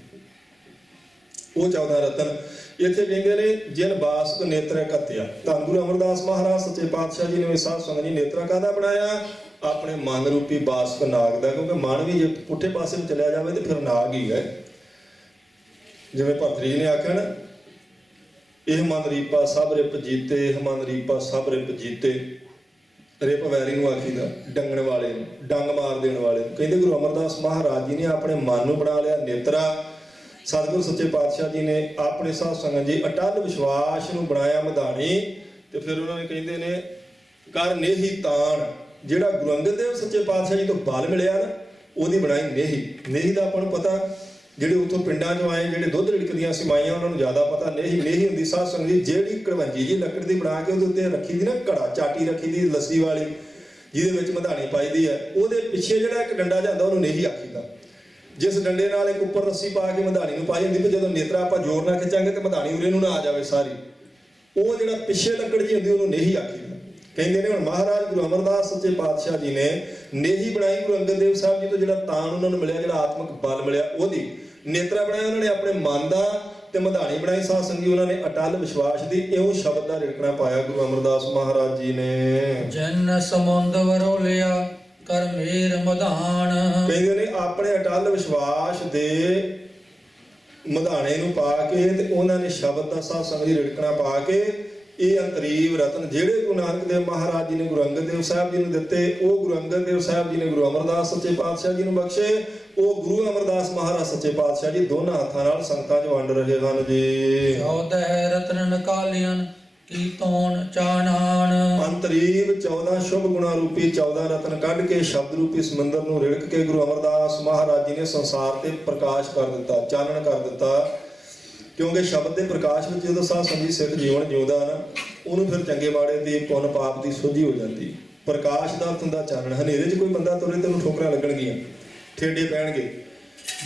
ਉਹ 14 ਰਤਨ ਇੱਥੇ ਕਹਿੰਦੇ ਨੇ ਜਿਨ ਬਾਸਕ ਨੇਤਰਾ ਕੱਤਿਆ। ਧੰਨ ਗੁਰੂ ਅਮਰਦਾਸ ਮਹਾਰਾਜ ਸੱਚੇ ਪਾਤਸ਼ਾਹ ਜੀ ਨੇ ਸਾਧ ਸੰਗਤ ਜੀ ਨੇਤਰਾ ਕਾਹਦਾ ਬਣਾਇਆ? ਆਪਣੇ ਮਨ ਰੂਪੀ ਬਾਸਕ ਨਾਗ ਦਾ, ਕਿਉਂਕਿ ਮਨ ਵੀ ਜੇ ਪੁੱਠੇ ਪਾਸੇ ਨੂੰ ਚਲਿਆ ਜਾਵੇ ਤੇ ਫਿਰ ਨਾਗ ਹੀ ਹੈ। ਜਿਵੇਂ ਭਰਤਰੀ ਨੇ ਆਖਿਆ ਨਾ, ਇਹ ਮਨ ਰੀਪਾ ਸਭ ਰਿਪ ਜੀਤੇ, ਮਨ ਰੀਪਾ ਸਭ ਰਿਪ ਜੀਤੇ। ਰਿਪ ਵੈਰੀ ਨੂੰ ਆਖੀਦਾ, ਡੰਗਣ ਵਾਲੇ ਨੂੰ, ਡੰਗ ਮਾਰ ਦੇਣ ਵਾਲੇ ਨੂੰ। ਕਹਿੰਦੇ ਗੁਰੂ ਅਮਰਦਾਸ ਮਹਾਰਾਜ ਜੀ ਨੇ ਆਪਣੇ ਮਨ ਨੂੰ ਬਣਾ ਲਿਆ ਨੇਤਰਾ। ਸਤਿਗੁਰੂ ਸੱਚੇ ਪਾਤਸ਼ਾਹ ਜੀ ਨੇ ਆਪਣੇ ਸਾਧ ਸੰਗਤ ਜੀ ਅਟਲ ਵਿਸ਼ਵਾਸ ਨੂੰ ਬਣਾਇਆ ਮਧਾਣੀ। ਤੇ ਫਿਰ ਉਹਨਾਂ ਨੇ ਕਹਿੰਦੇ ਨੇ ਕਰ ਨੇਹੀ ਤਾਣ, ਜਿਹੜਾ ਗੁਰੂ ਅੰਗਦ ਦੇਵ ਸੱਚੇ ਪਾਤਸ਼ਾਹ ਜੀ ਤੋਂ ਬਲ ਮਿਲਿਆ ਨਾ, ਉਹਦੀ ਬਣਾਈ ਨੇਹੀ। ਨੇਹੀ ਦਾ ਆਪਾਂ ਨੂੰ ਪਤਾ, ਜਿਹੜੇ ਉੱਥੋਂ ਪਿੰਡਾਂ 'ਚੋਂ ਆਏ ਜਿਹੜੇ ਦੁੱਧ ਰਿੜਕਦੀਆਂ ਸੀ ਮਾਈਆਂ, ਉਹਨਾਂ ਨੂੰ ਜ਼ਿਆਦਾ ਪਤਾ। ਨੇਹੀ ਹੁੰਦੀ ਸਾਧ ਸੰਗਤ ਜੀ ਜਿਹੜੀ ਕੜਵੰਜੀ ਜੀ ਲੱਕੜ ਦੀ ਬਣਾ ਕੇ ਉਹਦੇ ਉੱਤੇ ਰੱਖੀ ਦੀ ਨਾ, ਘੜਾ ਚਾਟੀ ਰੱਖੀ ਦੀ ਲੱਸੀ ਵਾਲੀ, ਜਿਹਦੇ ਵਿੱਚ ਮਧਾਣੀ ਪਾਈਦੀ ਹੈ। ਉਹਦੇ ਪਿੱਛੇ ਜਿਹੜਾ ਇੱਕ ਡੰਡਾ ਜਾਂਦਾ ਉਹਨੂੰ ਨੇਹੀ ਆਖੀਦਾ। ਜਿਸ ਡੰਡੇ ਨਾਲ ਇੱਕ ਉੱਪਰ ਰੱਸੀ ਪਾ ਕੇ ਮਧਾਣੀ ਨੂੰ ਪਾਈ ਹੁੰਦੀ, ਜਦੋਂ ਨੇਤਰਾ ਆਪਾਂ ਜ਼ੋਰ ਨਾਲ ਖਿੱਚਾਂਗੇ ਤੇ ਮਧਾਣੀ ਉਰੇ ਨੂੰ ਨਾ ਆ ਜਾਵੇ ਸਾਰੀ, ਉਹ ਜਿਹੜਾ ਪਿੱਛੇ ਲੱਕੜ ਜੀ ਹੁੰਦੀ ਉਹਨੂੰ ਨੇਹੀ ਆਖੀਦਾ। ਕਹਿੰਦੇ ਨੇ ਹੁਣ ਮਹਾਰਾਜ ਗੁਰੂ ਅਮਰਦਾਸ ਸੱਚੇ ਪਾਤਸ਼ਾਹ ਜੀ ਨੇ ਨੇਹੀ ਬਣਾਈ ਗੁਰੂ ਅੰਗਦ ਦੇਵ ਸਾਹਿਬ ਜੀ ਤੋਂ, ਜਿਹੜਾ ਤਾਣ ਉਹਨਾਂ ਨੂੰ ਮਿਲਿਆ, ਜਿਹੜਾ ਆਤਮਿਕ ਬਲ ਮਿਲਿਆ, ਉਹਦੀ ਨੇਤਰਾ ਬਣਾਇਆ ਉਹਨਾਂ ਨੇ ਆਪਣੇ ਮਨ ਦਾ, ਤੇ ਮਧਾਣੀ ਬਣਾਈ ਸਾਧ ਸੰਗਤ ਜੀ ਉਹਨਾਂ ਨੇ ਅਟਲ ਵਿਸ਼ਵਾਸ ਦੀ। ਇਉਂ ਸ਼ਬਦ ਦਾ ਰਿੜਕਣਾ ਪਾਇਆ ਗੁਰੂ ਅਮਰਦਾਸ ਮਹਾਰਾਜ ਜੀ ਨੇ। ਜਨ ਸਮੁੰਦ ਵਰੋਲਿਆ ਕਰ ਮੇਰ ਮਧਾਣ। ਕਹਿੰਦੇ ਨੇ ਆਪਣੇ ਅਟਲ ਵਿਸ਼ਵਾਸ ਦੇ ਮਧਾਣੇ ਨੂੰ ਪਾ ਕੇ ਤੇ ਉਹਨਾਂ ਨੇ ਸ਼ਬਦ ਦਾ ਸਾਧ ਸੰਗਤ ਜੀ ਰਿੜਕਣਾ ਪਾ ਕੇ ਇਹ ਅੰਤਰੀਵ ਰਤਨ ਜਿਹੜੇ ਗੁਰੂ ਨਾਨਕ ਦੇਵ ਮਹਾਰਾਜ ਜੀ ਨੇ ਗੁਰੂ ਅੰਗਦ ਦੇਵ ਸਾਹਿਬ ਜੀ ਨੂੰ ਦਿੱਤੇ, ਉਹ ਗੁਰੂ ਅੰਗਦ ਦੇਵ ਸਾਹਿਬ ਜੀ ਨੇ ਗੁਰੂ ਅਮਰਦਾਸ ਸੱਚੇ ਪਾਤਸ਼ਾਹ ਜੀ ਨੂੰ ਬਖਸ਼ੇ। ਉਹ ਗੁਰੂ ਅਮਰਦਾਸ ਮਹਾਰਾਜ ਸੱਚੇ ਪਾਤਸ਼ਾਹ ਜੀ ਦੋਨਾਂ ਹੱਥਾਂ ਨਾਲ ਸੰਗਤਾਂ 'ਚ ਵੰਡ ਰਹੇ ਹਨ ਜੀ। 14 ਰਤਨ ਨਿਕਾਲਿਆਨ ਕੀਤੋਨ ਚਾਨਾਨ। ਅੰਤਰੀਵ 14 ਸ਼ੁਭ ਗੁਣਾ ਰੂਪੀ 14 ਰਤਨ ਕੱਢ ਕੇ ਸ਼ਬਦ ਰੂਪੀ ਸਮੁੰਦਰ ਨੂੰ ਰਿੜਕ ਕੇ ਗੁਰੂ ਅਮਰਦਾਸ ਮਹਾਰਾਜ ਜੀ ਨੇ ਸੰਸਾਰ ਤੇ ਪ੍ਰਕਾਸ਼ ਕਰ ਦਿੱਤਾ, ਚਾਨਣ ਕਰ ਦਿੱਤਾ। ਕਿਉਂਕਿ ਸ਼ਬਦ ਦੇ ਪ੍ਰਕਾਸ਼ ਵਿੱਚ ਜਦੋਂ ਸਾਧ ਸੰਗਤ ਸਿੱਖ ਜੀਵਨ ਜਿਉਂਦਾ ਨਾ, ਉਹਨੂੰ ਫਿਰ ਚੰਗੇ ਮਾੜੇ ਦੀ ਪੁੰਨ ਪਾਪ ਦੀ ਸੋਝੀ ਹੋ ਜਾਂਦੀ। ਪ੍ਰਕਾਸ਼ ਦਾ ਅਰਥ ਹੁੰਦਾ ਚਾਨਣ। ਹਨੇਰੇ 'ਚ ਕੋਈ ਬੰਦਾ ਤੁਰੇ ਤੇ ਉਹਨੂੰ ਠੋਕਰਾਂ ਲੱਗਣਗੀਆਂ, ਠੇਡੇ ਪੈਣਗੇ।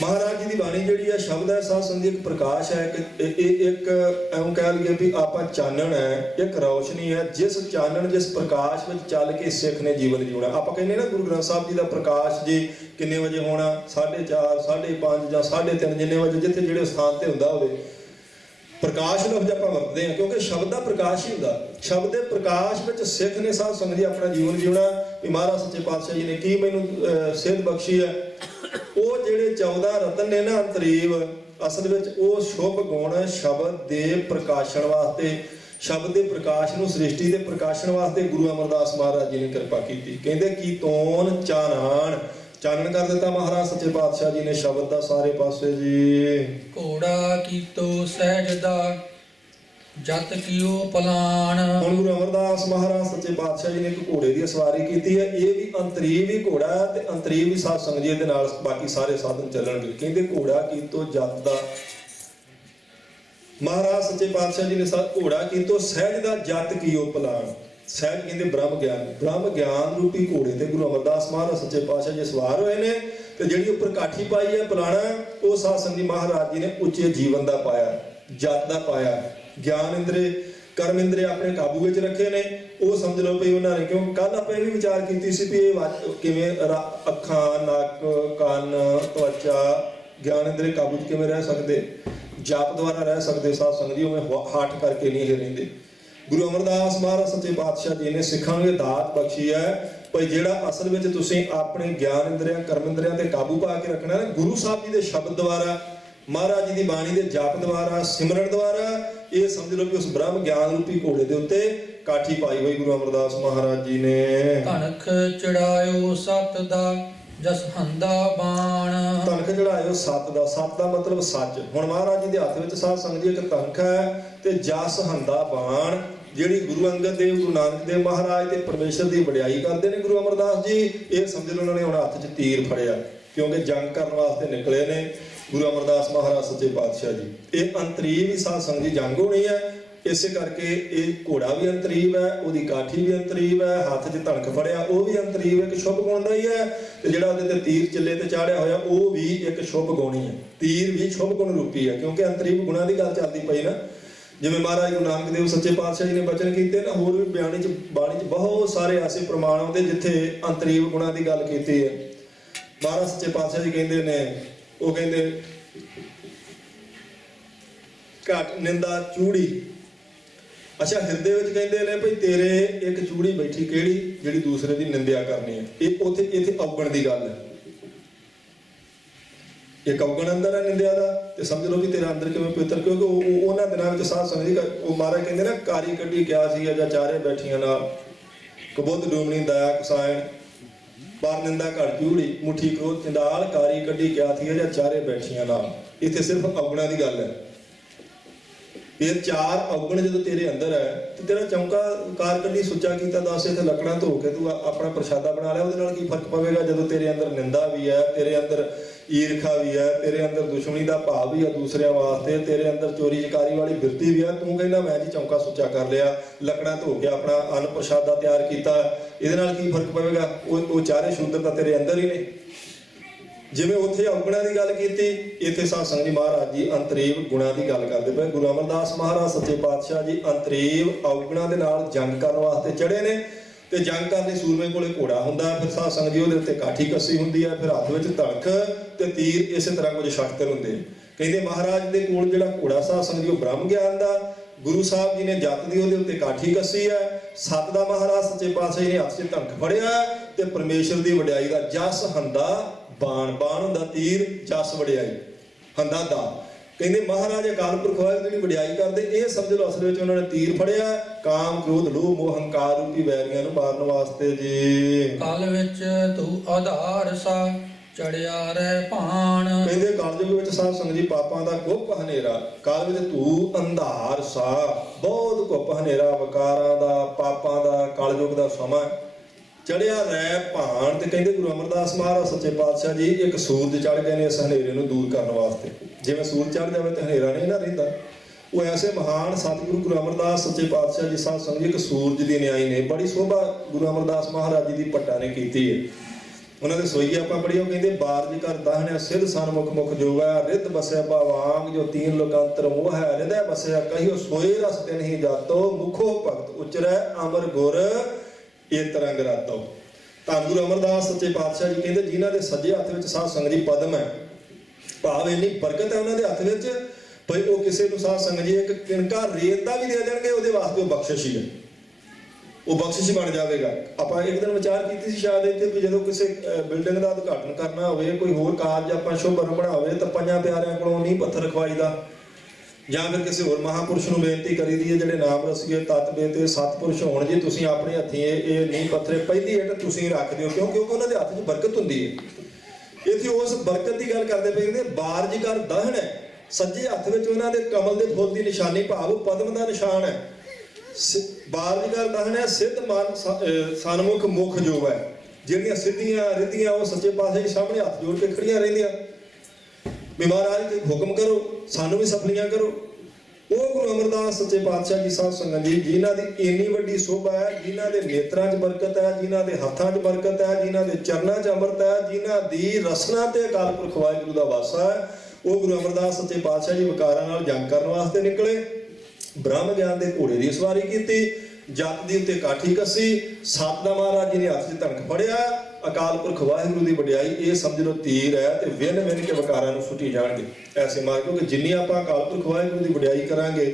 ਮਹਾਰਾਜ ਜੀ ਦੀ ਬਾਣੀ ਜਿਹੜੀ ਹੈ ਸ਼ਬਦ ਹੈ, ਸਾਧ ਸੰਗਤ ਇੱਕ ਪ੍ਰਕਾਸ਼ ਹੈ, ਇੱਕ ਐਵੇਂ ਕਹਿ ਲਈਏ ਵੀ ਆਪਾਂ ਚਾਨਣ ਹੈ, ਇੱਕ ਰੌਸ਼ਨੀ ਹੈ। ਜਿਸ ਚਾਨਣ ਜਿਸ ਪ੍ਰਕਾਸ਼ ਵਿੱਚ ਚੱਲ ਕੇ ਸਿੱਖ ਨੇ ਜੀਵਨ ਜਿਉਣਾ। ਆਪਾਂ ਕਹਿੰਦੇ ਨਾ ਗੁਰੂ ਗ੍ਰੰਥ ਸਾਹਿਬ ਜੀ ਦਾ ਪ੍ਰਕਾਸ਼ ਜੀ ਕਿੰਨੇ ਵਜੇ ਹੋਣਾ, 4:30, 5:30 ਜਾਂ 3:30 ਜਿੰਨੇ ਵਜੇ ਜਿੱਥੇ ਜਿਹੜੇ ਸਥਾਨ ਤੇ ਹੁੰਦਾ ਹੋਵੇ। ਪ੍ਰਕਾਸ਼ ਲਫ਼ਜ਼ ਆਪਾਂ ਵਰਤਦੇ ਹਾਂ ਕਿਉਂਕਿ ਸ਼ਬਦ ਦਾ ਪ੍ਰਕਾਸ਼ ਹੀ ਹੁੰਦਾ। ਸ਼ਬਦ ਦੇ ਪ੍ਰਕਾਸ਼ ਵਿੱਚ ਸਿੱਖ ਨੇ ਸਾਧ ਸੰਗਤ ਜੀ ਆਪਣਾ ਜੀਵਨ ਜਿਉਣਾ। ਵੀ ਮਹਾਰਾਜ ਸੱਚੇ ਪਾਤਸ਼ਾਹ ਜੀ ਨੇ ਕੀ ਮੈਨੂੰ ਸਿਹਤ ਬਖਸ਼ੀ ਹੈ। ਉਹ ਜਿਹੜੇ 14 ਰਤਨ ਨੇ ਨਾ ਅੰਤਰੀਵ, ਅਸਲ ਵਿੱਚ ਉਹ ਸ਼ੁਭ ਗੁਣ ਸ਼ਬਦ ਦੇ ਪ੍ਰਕਾਸ਼ਣ ਵਾਸਤੇ, ਸ਼ਬਦ ਦੇ ਪ੍ਰਕਾਸ਼ ਨੂੰ ਸ੍ਰਿਸ਼ਟੀ ਦੇ ਪ੍ਰਕਾਸ਼ਣ ਵਾਸਤੇ ਗੁਰੂ ਅਮਰਦਾਸ ਮਹਾਰਾਜ ਜੀ ਨੇ ਕਿਰਪਾ ਕੀਤੀ। ਕਹਿੰਦੇ ਕੀ ਤੋਨ ਚਾਨਣ, ਚਾਨਣ ਕਰ ਦਿੱਤਾ ਮਹਾਰਾਜ ਸੱਚੇ ਪਾਤਸ਼ਾਹ ਜੀ ਨੇ ਸ਼ਬਦ ਦਾ ਸਾਰੇ ਪਾਸੇ ਜੀ। ਘੋੜਾ ਕੀਤੋ ਸਹਿਜ ਦਾ ਜਤ ਕੀਓ ਪਲਾਨ। ਹੁਣ ਗੁਰੂ ਅਮਰਦਾਸ ਮਹਾਰਾਜ ਸੱਚੇ ਪਾਤਸ਼ਾਹ ਜੀ ਨੇ ਇੱਕ ਘੋੜੇ ਦੀ ਸਵਾਰੀ ਕੀਤੀ ਹੈ। ਇਹ ਵੀ ਅੰਤਰੀਵ ਹੀ ਘੋੜਾ ਹੈ ਤੇ ਅੰਤਰੀਵ ਹੀ ਸਾਧ ਸੰਗਤ ਜੀ ਦੇ ਨਾਲ ਬਾਕੀ ਸਾਰੇ ਸਾਧਨ ਚੱਲਣਗੇ। ਕਹਿੰਦੇ ਘੋੜਾ ਕੀਤੋ ਜਤ ਦਾ, ਮਹਾਰਾਜ ਸੱਚੇ ਪਾਤਸ਼ਾਹ ਜੀ ਨੇ ਘੋੜਾ ਕੀਤੋ ਸਹਿਜ ਦਾ ਜਤ ਕੀਓ ਪਲਾਨ। ਸਹਿਜ ਕਹਿੰਦੇ ਬ੍ਰਹਮ ਗਿਆਨ, ਬ੍ਰਹਮ ਗਿਆਨ ਰੂਪੀ ਘੋੜੇ ਤੇ ਗੁਰੂ ਅਮਰਦਾਸ ਮਹਾਰਾਜ ਸੱਚੇ ਪਾਤਸ਼ਾਹ ਜੀ ਸਵਾਰ ਹੋਏ ਨੇ। ਤੇ ਜਿਹੜੀ ਉੱਪਰ ਕਾਠੀ ਪਾਈ ਹੈ ਪਲਾਣਾ, ਉਹ ਸਾਧ ਸੰਗਤ ਜੀ ਮਹਾਰਾਜ ਜੀ ਨੇ ਉੱਚੇ ਜੀਵਨ ਦਾ ਪਾਇਆ, ਜਤ ਦਾ ਪਾਇਆ। ਗਿਆਨ ਇੰਦਰੇ ਕਰਮ ਇੰਦਰੇ ਆਪਣੇ ਕਾਬੂ ਵਿੱਚ ਰੱਖੇ ਨੇ। ਉਹ ਸਮਝ ਲਓ ਵੀ ਉਹਨਾਂ ਨੇ, ਕਿਉਂ ਕੱਲ ਆਪਾਂ ਇਹ ਵੀ ਵਿਚਾਰ ਕੀਤੀ ਸੀ ਵੀ ਇਹ ਕਿਵੇਂ ਅੱਖਾਂ, ਨੱਕ, ਕੰਨ, ਤਵਚਾ, ਗਿਆਨ ਇੰਦਰੇ ਕਾਬੂ 'ਚ ਕਿਵੇਂ ਰਹਿ ਸਕਦੇ, ਜਪ ਦੁਆਰਾ ਰਹਿ ਸਕਦੇ। ਸਾਧ ਸੰਗਤ ਜੀ ਉਵੇਂ ਹੱਠ ਕਰਕੇ ਨਹੀਂ ਇਹ ਰਹਿੰਦੇ। ਗੁਰੂ ਅਮਰਦਾਸ ਮਹਾਰਾਜ ਸੱਚੇ ਪਾਤਸ਼ਾਹ ਜੀ ਨੇ ਸਿੱਖਾਂ ਨੂੰ ਇਹ ਦਾਤ ਬਖਸ਼ੀ ਹੈ ਭਾਈ ਜਿਹੜਾ ਅਸਲ ਵਿੱਚ ਤੁਸੀਂ ਆਪਣੇ ਗਿਆਨ ਇੰਦਰੀਆਂ ਕਰਮ ਇੰਦਰੀਆਂ ਤੇ ਕਾਬੂ ਪਾ ਕੇ ਰੱਖਣਾ ਨਾ, ਗੁਰੂ ਸਾਹਿਬ ਜੀ ਦੇ ਸ਼ਬਦ ਦੁਆਰਾ, ਮਹਾਰਾਜ ਜੀ ਦੀ ਬਾਣੀ ਦੇ ਜਪ ਦੁਆਰਾ, ਸਿਮਰਨ ਦੁਆਰਾ, ਇਹ ਸਮਝ ਲਓ ਕਿ ਉਸ ਬ੍ਰਹਮ ਗਿਆਨ ਰੂਪੀ ਘੋੜੇ ਦੇ ਉੱਤੇ ਕਾਠੀ ਪਾਈ ਹੋਈ ਗੁਰੂ ਅਮਰਦਾਸ ਮਹਾਰਾਜ ਜੀ ਨੇ। ਧਨਖ ਚੜਾਇਓ ਸਤ ਦਾ ਜਸ ਹੰਦਾ ਬਾਣ। ਧਨਖ ਚੜਾਇਓ ਸਤ ਦਾ, ਸਤ ਦਾ ਮਤਲਬ ਸੱਚ। ਹੁਣ ਮਹਾਰਾਜ ਜੀ ਦੇ ਹੱਥ ਵਿੱਚ ਸਾਧ ਸੰਗਤ ਜੀ ਇੱਕ ਧਨਖ ਹੈ ਤੇ ਜਸ ਹੰਦਾ ਬਾਣ, ਜਿਹੜੀ ਗੁਰੂ ਅੰਗਦ ਦੇਵ, ਗੁਰੂ ਨਾਨਕ ਦੇਵ ਮਹਾਰਾਜ ਤੇ ਪਰਮੇਸ਼ਰ ਦੀ ਵਡਿਆਈ ਕਰਦੇ ਨੇ ਗੁਰੂ ਅਮਰਦਾਸ ਜੀ। ਇਹ ਸਮਝ ਲਓ ਉਹਨਾਂ ਨੇ ਹੁਣ ਹੱਥ 'ਚ ਤੀਰ ਫੜਿਆ ਕਿਉਂਕਿ ਜੰਗ ਕਰਨ ਵਾਸਤੇ ਨਿਕਲੇ ਨੇ ਗੁਰੂ ਅਮਰਦਾਸ ਮਹਾਰਾਜ ਸੱਚੇ ਪਾਤਸ਼ਾਹ ਜੀ। ਇਹ ਅੰਤਰੀਵ ਹੀ ਸਾਧ ਸੰਗਤ ਜੀ ਜੰਗ ਹੋਣੀ ਹੈ। ਇਸੇ ਕਰਕੇ ਇਹ ਘੋੜਾ ਵੀ ਅੰਤਰੀਵ ਹੈ, ਉਹਦੀ ਕਾਠੀ ਵੀ ਅੰਤਰੀਵ ਹੈ, ਹੱਥ 'ਚ ਧਨਖ ਫੜਿਆ ਉਹ ਵੀ ਅੰਤਰੀਵ ਹੈ, ਇੱਕ ਸ਼ੁਭ ਗੁਣ ਦਾ ਹੀ ਹੈ। ਤੇ ਜਿਹੜਾ ਉਹਦੇ ਤੇ ਤੀਰ ਚੱਲੇ ਤੇ ਚਾੜਿਆ ਹੋਇਆ ਉਹ ਵੀ ਇੱਕ ਸ਼ੁਭ ਗੁਣ ਹੀ ਹੈ। ਤੀਰ ਵੀ ਸ਼ੁਭ ਗੁਣ ਰੂਪੀ ਹੈ ਕਿਉਂਕਿ ਅੰਤਰੀਵ ਗੁਣਾਂ ਦੀ ਗੱਲ ਚੱਲਦੀ ਪਈ ਨਾ। ਜਿਵੇਂ ਮਹਾਰਾਜ ਗੁਰੂ ਨਾਨਕ ਦੇਵ ਸੱਚੇ ਪਾਤਸ਼ਾਹ ਜੀ ਨੇ ਬਚਨ ਕੀਤੇ ਨਾ, ਹੋਰ ਵੀ ਬਾਣੀ 'ਚ ਬਹੁਤ ਸਾਰੇ ਐਸੇ ਪ੍ਰਮਾਣ ਆਉਂਦੇ ਜਿੱਥੇ ਅੰਤਰੀਵ ਗੁਣਾਂ ਦੀ ਗੱਲ ਕੀਤੀ ਹੈ। ਮਹਾਰਾਜ ਸੱਚੇ ਪਾਤਸ਼ਾਹ ਜੀ ਕਹਿੰਦੇ ਨੇ, ਉਹ ਕਹਿੰਦੇ ਘਟ ਨਿੰਦਾ ਚੂੜੀ। ਅੱਛਾ, ਹਿਰਦੇ ਵਿੱਚ ਕਹਿੰਦੇ ਨੇ ਭਈ ਤੇਰੇ ਇੱਕ ਚੂੜੀ ਬੈਠੀ ਕਿਹੜੀ, ਜਿਹੜੀ ਦੂਸਰੇ ਦੀ ਨਿੰਦਿਆ ਕਰਨੀ ਹੈ। ਇਹ ਇੱਥੇ ਔਗਣ ਦੀ ਗੱਲ ਹੈ। ਇੱਕ ਔਗਣ ਅੰਦਰ ਹੈ ਨਿੰਦਿਆ ਦਾ, ਤੇ ਸਮਝ ਲਓ ਵੀ ਤੇਰਾ ਅੰਦਰ ਕਿਵੇਂ ਪਵਿੱਤਰ, ਕਿਉਂਕਿ ਉਹਨਾਂ ਦਿਨਾਂ ਵਿੱਚ ਸਾਧ ਸੰਗਤ ਜੀ ਉਹ ਮਹਾਰਾਜ ਕਹਿੰਦੇ ਨਾ, ਕਾਰੀ ਕੱਢੀ ਕਿਆ ਸੀ ਜਾਂ ਚਾਰੇ ਬੈਠੀਆਂ ਨਾਲ, ਕਬੁੱਧ ਡੂਮਣੀ ਦਇਆ ਕੁਸਾਇਣ ਪਰ ਨਿੰਦਾ ਘੜ ਚੂੜੀ, ਮੁੱਠੀ ਕ੍ਰੋਧ ਚੰਡਾਲ, ਕਾਰੀ ਕੱਢੀ ਕਿਆ ਸੀ ਜਾਂ ਚਾਰੇ ਬੈਠੀਆਂ ਨਾਲ। ਇੱਥੇ ਸਿਰਫ ਔਗਣਾਂ ਦੀ ਗੱਲ ਹੈ। ਇਹ ਚਾਰ ਔਗਣ ਜਦੋਂ ਤੇਰੇ ਅੰਦਰ ਹੈ ਤੇ ਤੇਰਾ ਚੌਂਕਾ ਕਾਰ ਕੱਢੀ ਸੁੱਚਾ ਕੀਤਾ, ਦੱਸ ਇੱਥੇ ਲੱਕੜਾਂ ਧੋ ਕੇ ਤੂੰ ਆਪਣਾ ਪ੍ਰਸ਼ਾਦਾ ਬਣਾ ਲਿਆ, ਉਹਦੇ ਨਾਲ ਕੀ ਫਰਕ ਪਵੇਗਾ ਜਦੋਂ ਤੇਰੇ ਅੰਦਰ ਨਿੰਦਾ ਵੀ ਹੈ, ਤੇਰੇ ਅੰਦਰ ਈਰਖਾ ਵੀ ਹੈ, ਤੇਰੇ ਅੰਦਰ ਦੁਸ਼ਮਣੀ ਦਾ ਭਾਵ ਵੀ ਹੈ ਦੂਸਰਿਆਂ ਵਾਸਤੇ, ਤੇਰੇ ਅੰਦਰ ਚੋਰੀ ਚਕਾਰੀ ਵਾਲੀ ਬਿਰਤੀ ਵੀ ਹੈ। ਤੂੰ ਕਹਿੰਦਾ ਮੈਂ ਜੀ ਚੌਂਕਾ ਸੁੱਚਾ ਕਰ ਲਿਆ, ਲੱਕੜਾਂ ਧੋ ਕੇ ਆਪਣਾ ਅੰਨ ਪ੍ਰਸ਼ਾਦਾ ਤਿਆਰ ਕੀਤਾ, ਇਹਦੇ ਨਾਲ ਕੀ ਫਰਕ ਪਵੇਗਾ? ਉਹ ਚਾਰੇ ਸ਼ੂਦਰ ਤਾਂ ਤੇਰੇ ਅੰਦਰ ਹੀ ਨੇ। ਜਿਵੇਂ ਉੱਥੇ ਔਗਣਾਂ ਦੀ ਗੱਲ ਕੀਤੀ, ਇੱਥੇ ਸਾਧ ਸੰਗਤ ਜੀ ਮਹਾਰਾਜ ਜੀ ਅੰਤਰੀਵ ਗੁਣਾਂ ਦੀ ਗੱਲ ਕਰਦੇ ਪਏ। ਗੁਰੂ ਅਮਰਦਾਸ ਮਹਾਰਾਜ ਸੱਚੇ ਪਾਤਸ਼ਾਹ ਜੀ ਅੰਤਰੀਵ ਔਗਣਾਂ ਦੇ ਨਾਲ ਜੰਗ ਕਰਨ ਵਾਸਤੇ ਚੜੇ ਨੇ। ਤੇ ਜੰਗ ਕਰਨ ਲਈ ਸੂਰਮੇ ਕੋਲੇ ਘੋੜਾ ਹੁੰਦਾ, ਫਿਰ ਸਾਧ ਸੰਗਤ ਜੀ ਉਹਦੇ ਉੱਤੇ ਕਾਠੀ ਕੱਸੀ ਹੁੰਦੀ ਹੈ, ਫਿਰ ਹੱਥ ਵਿੱਚ ਧਨਖ ਤੇ ਤੀਰ, ਇਸੇ ਤਰ੍ਹਾਂ ਕੁਝ ਸ਼ਸਤਰ ਹੁੰਦੇ। ਕਹਿੰਦੇ ਮਹਾਰਾਜ ਦੇ ਕੋਲ ਜਿਹੜਾ ਘੋੜਾ ਸਾਧ ਸੰਗਤ ਜੀ ਉਹ ਬ੍ਰਹਮ ਗਿਆਨ ਦਾ, ਗੁਰੂ ਸਾਹਿਬ ਜੀ ਨੇ ਜੱਤ ਦੀ ਉਹਦੇ ਉੱਤੇ ਕਾਠੀ ਕੱਸੀ ਹੈ, ਸੱਤ ਦਾ ਮਹਾਰਾਜ ਸੱਚੇ ਪਾਤਸ਼ਾਹ ਜੀ ਨੇ ਹੱਥ 'ਚ ਧਨਖ ਫੜਿਆ ਤੇ ਪਰਮੇਸ਼ਰ ਦੀ ਵਡਿਆਈ ਦਾ ਜਸ ਹੰਦਾ ਬਾਣ, ਬਾਣ ਹੁੰਦਾ ਤੀਰ, ਜਸ ਵਡਿਆਈ ਹੰਦਾ ਦਾ। ਕਹਿੰਦੇ ਮਹਾਰਾਜ ਅਕਾਲ ਪੁਰਖ ਵਾਹਿਗੁਰੂ ਦੀ ਵਡਿਆਈ ਕਰਦੇ। ਇਹ ਸਮਝ ਲਓ ਅਸਲ ਵਿੱਚ ਉਹਨਾਂ ਨੇ ਤੀਰ ਫੜਿਆ ਕਾਮ ਕ੍ਰੋਧ ਲੋਭ ਮੋਹ ਹੰਕਾਰ ਰੂਪੀ ਵੈਰੀਆਂ ਨੂੰ ਮਾਰਨ ਵਾਸਤੇ ਜੀ। ਕਲ ਵਿੱਚ ਤੂੰ ਆਧਾਰ ਸਾ ਚੜਿਆ ਰਹਿ ਭਾਣ। ਕਹਿੰਦੇ ਕਲਯੁਗ ਵਿੱਚ ਵਿੱਚ ਸਾਧ ਸੰਗਤ ਜੀ ਪਾਪਾਂ ਦਾ ਗੁੱਪ ਹਨੇਰਾ, ਕਾਲ ਵਿੱਚ ਧੂ ਅੰਧਾਰ ਸਾ, ਬਹੁਤ ਗੁੱਪ ਹਨੇਰਾ ਵਿਕਾਰਾਂ ਦਾ, ਪਾਪਾਂ ਦਾ, ਕਲਯੁਗ ਦਾ ਸਮਾਂ ਚੜਿਆ ਰਹਿ ਭਾਣ। ਤੇ ਕਹਿੰਦੇ ਗੁਰੂ ਅਮਰਦਾਸ ਮਹਾਰਾਜ ਸੱਚੇ ਪਾਤਸ਼ਾਹ ਜੀ ਇੱਕ ਸੂਰਜ ਚੜ ਗਏ ਨੇ ਇਸ ਹਨੇਰੇ ਨੂੰ ਦੂਰ ਕਰਨ ਵਾਸਤੇ। ਜਿਵੇਂ ਸੂਰਜ ਚੜ ਜਾਵੇ ਤੇ ਹਨੇਰਾ ਨਹੀਂ ਨਾ ਰਹਿੰਦਾ, ਉਹ ਐਸੇ ਮਹਾਨ ਸਤਿਗੁਰੂ ਗੁਰੂ ਅਮਰਦਾਸ ਸੱਚੇ ਪਾਤਸ਼ਾਹ ਜੀ ਸਾਧ ਸੰਗਤ ਜੀ ਇੱਕ ਸੂਰਜ ਦੀ ਨਿਆਈ ਨੇ। ਬੜੀ ਸੋਭਾ ਗੁਰੂ ਅਮਰਦਾਸ ਮਹਾਰਾਜ ਜੀ ਦੀ ਭੱਟਾਂ ਨੇ ਕੀਤੀ ਹੈ। ਉਹਨਾਂ ਦੇ ਸੋਈਏ ਆਪਾਂ ਪੜ੍ਹੀ, ਉਹ ਕਹਿੰਦੇ ਬਾਰਜ ਕਰ ਦਾਹਣਿਆ ਸਿੱਧ ਸਨਮੁਖ ਮੁਖ ਜੋਗਾ, ਰਿੱਧ ਬਸਿਆ ਭਾਵਾਂਗ ਜੋ ਤੀਨ ਲੋਕਾਂਤਰ ਮੋਹ ਹੈ, ਹਿਰਦੈ ਬਸਿਆ ਕਹੀਓ ਸੋਏ ਰਸ ਤੇ ਨਹੀਂ ਜਾਤੋ, ਮੁਖੋ ਭਗਤ ਉਚਰੈ ਅਮਰ ਗੁਰ ਇਹ ਤਰੰਗ ਰਾਤੋ। ਤਾਂ ਗੁਰੂ ਅਮਰਦਾਸ ਸੱਚੇ ਪਾਤਸ਼ਾਹ ਜੀ ਕਹਿੰਦੇ ਜਿਨ੍ਹਾਂ ਦੇ ਸੱਜੇ ਹੱਥ ਵਿੱਚ ਸਾਧ ਸੰਗਤ ਜੀ ਪਦਮ ਹੈ, ਭਾਵ ਇੰਨੀ ਬਰਕਤ ਹੈ ਉਹਨਾਂ ਦੇ ਹੱਥ ਵਿੱਚ, ਭਈ ਉਹ ਕਿਸੇ ਨੂੰ ਸਾਧ ਸੰਗਤ ਜੀ ਇੱਕ ਕਿਣਕਾ ਰੇਤ ਦਾ ਵੀ ਦੇ ਦੇਣਗੇ, ਉਹਦੇ ਵਾਸਤੇ ਉਹ ਬਖਸ਼ਿਸ਼ ਹੀ ਹੈ, ਉਹ ਬਖਸ਼ਿਸ਼ ਬਣ ਜਾਵੇਗਾ। ਆਪਾਂ ਇੱਕ ਦਿਨ ਵਿਚਾਰ ਕੀਤੀ ਸੀ ਸ਼ਾਇਦ ਇੱਥੇ ਵੀ ਜਦੋਂ ਕਿਸੇ ਬਿਲਡਿੰਗ ਦਾ ਉਦਘਾਟਨ ਕਰਨਾ ਹੋਵੇ, ਕੋਈ ਹੋਰ ਕਾਰਜ ਆਪਾਂ ਸ਼ੁਭ ਬਣਾਉਣਾ ਹੋਵੇ ਤਾਂ ਪੰਜਾਂ ਪਿਆਰਿਆਂ ਕੋਲੋਂ ਨੀਂਹ ਪੱਥਰ ਰਖਵਾਈਦਾ, ਜਾਂ ਫਿਰ ਕਿਸੇ ਹੋਰ ਮਹਾਂਪੁਰਸ਼ ਨੂੰ ਬੇਨਤੀ ਕਰੀਦੀ ਹੈ ਜਿਹੜੇ ਨਾਮ ਰਸੀਏ ਤਤ ਬੇਤੇ ਸਤਪੁਰਸ਼ ਹੋਣ ਜੀ, ਤੁਸੀਂ ਆਪਣੇ ਹੱਥੀਂ ਇਹ ਨੀਂਹ ਪੱਥਰੇ ਪਹਿਲੀ ਇੱਟ ਤੁਸੀਂ ਰੱਖ ਦਿਓ, ਕਿਉਂਕਿ ਉਹਨਾਂ ਦੇ ਹੱਥ 'ਚ ਬਰਕਤ ਹੁੰਦੀ ਹੈ। ਇੱਥੇ ਉਸ ਬਰਕਤ ਦੀ ਗੱਲ ਕਰਦੇ ਪਏ, ਕਹਿੰਦੇ ਬਾਰਜ ਕਰ ਦਾਹਣ ਹੈ, ਸੱਜੇ ਹੱਥ ਵਿੱਚ ਉਹਨਾਂ ਦੇ ਕਮਲ ਦੇ ਫੁੱਲ ਦੀ ਨਿਸ਼ਾਨੀ, ਭਾਵ ਪਦਮ ਦਾ ਨਿਸ਼ਾਨ ਹੈ। ਬਾਰਜ ਕਰ ਦਾਹਣ ਹੈ ਸਿੱਧ ਮਨ ਸਨਮੁਖ ਮੁਖ ਜੋ ਹੈ, ਜਿਹੜੀਆਂ ਸਿੱਧੀਆਂ ਰਿੱਧੀਆਂ ਉਹ ਸੱਚੇ ਪਾਤਸ਼ਾਹ ਜੀ ਸਾਹਮਣੇ ਹੱਥ ਜੋੜ ਕੇ ਖੜੀਆਂ ਰਹਿੰਦੀਆਂ, ਵੀ ਮਹਾਰਾਜ ਤੇ ਹੁਕਮ ਕਰੋ, ਸਾਨੂੰ ਵੀ ਸਫਲੀਆਂ ਕਰੋ। ਉਹ ਗੁਰੂ ਅਮਰਦਾਸ ਸੱਚੇ ਪਾਤਸ਼ਾਹ ਜੀ ਸਾਧ ਸੰਗਤ ਜੀ ਜਿਨ੍ਹਾਂ ਦੀ ਇੰਨੀ ਵੱਡੀ ਸੋਭਾ ਹੈ, ਜਿਨ੍ਹਾਂ ਦੇ ਨੇਤਰਾਂ 'ਚ ਬਰਕਤ ਹੈ, ਜਿਨ੍ਹਾਂ ਦੇ ਹੱਥਾਂ 'ਚ ਬਰਕਤ ਹੈ, ਜਿਨ੍ਹਾਂ ਦੇ ਚਰਨਾਂ 'ਚ ਅੰਮ੍ਰਿਤ ਹੈ, ਜਿਨ੍ਹਾਂ ਦੀ ਰਸਨਾ ਤੇ ਅਕਾਲ ਪੁਰਖ ਵਾਹਿਗੁਰੂ ਦਾ ਵਾਸਾ ਹੈ, ਉਹ ਗੁਰੂ ਅਮਰਦਾਸ ਸੱਚੇ ਪਾਤਸ਼ਾਹ ਜੀ ਵਿਕਾਰਾਂ ਨਾਲ ਜੰਗ ਕਰਨ ਵਾਸਤੇ ਨਿਕਲੇ, ਬ੍ਰਹਮ ਗਿਆਨ ਦੇ ਘੋੜੇ ਦੀ ਸਵਾਰੀ ਕੀਤੀ, ਜੱਟ ਦੀ ਉੱਤੇ ਕਾਠੀ ਕੱਸੀ, ਸੱਤ ਦਾ ਮਹਾਰਾਜ ਜੀ ਨੇ ਹੱਥ 'ਚ ਧਨਕ ਫੜਿਆ, ਅਕਾਲ ਪੁਰਖ ਵਾਹਿਗੁਰੂ ਦੀ ਵਡਿਆਈ ਇਹ ਸਮਝ ਲਓ ਤੀਰ ਹੈ ਤੇ ਵਿੰਨ ਵਿੰਨ ਕੇ ਵਿਕਾਰਾਂ ਨੂੰ ਸੁੱਟੀ ਜਾਣਗੇ ਐਸੇ ਮਾਰ, ਕਿਉਂਕਿ ਜਿੰਨੀ ਆਪਾਂ ਅਕਾਲ ਪੁਰਖ ਵਾਹਿਗੁਰੂ ਦੀ ਵਡਿਆਈ ਕਰਾਂਗੇ,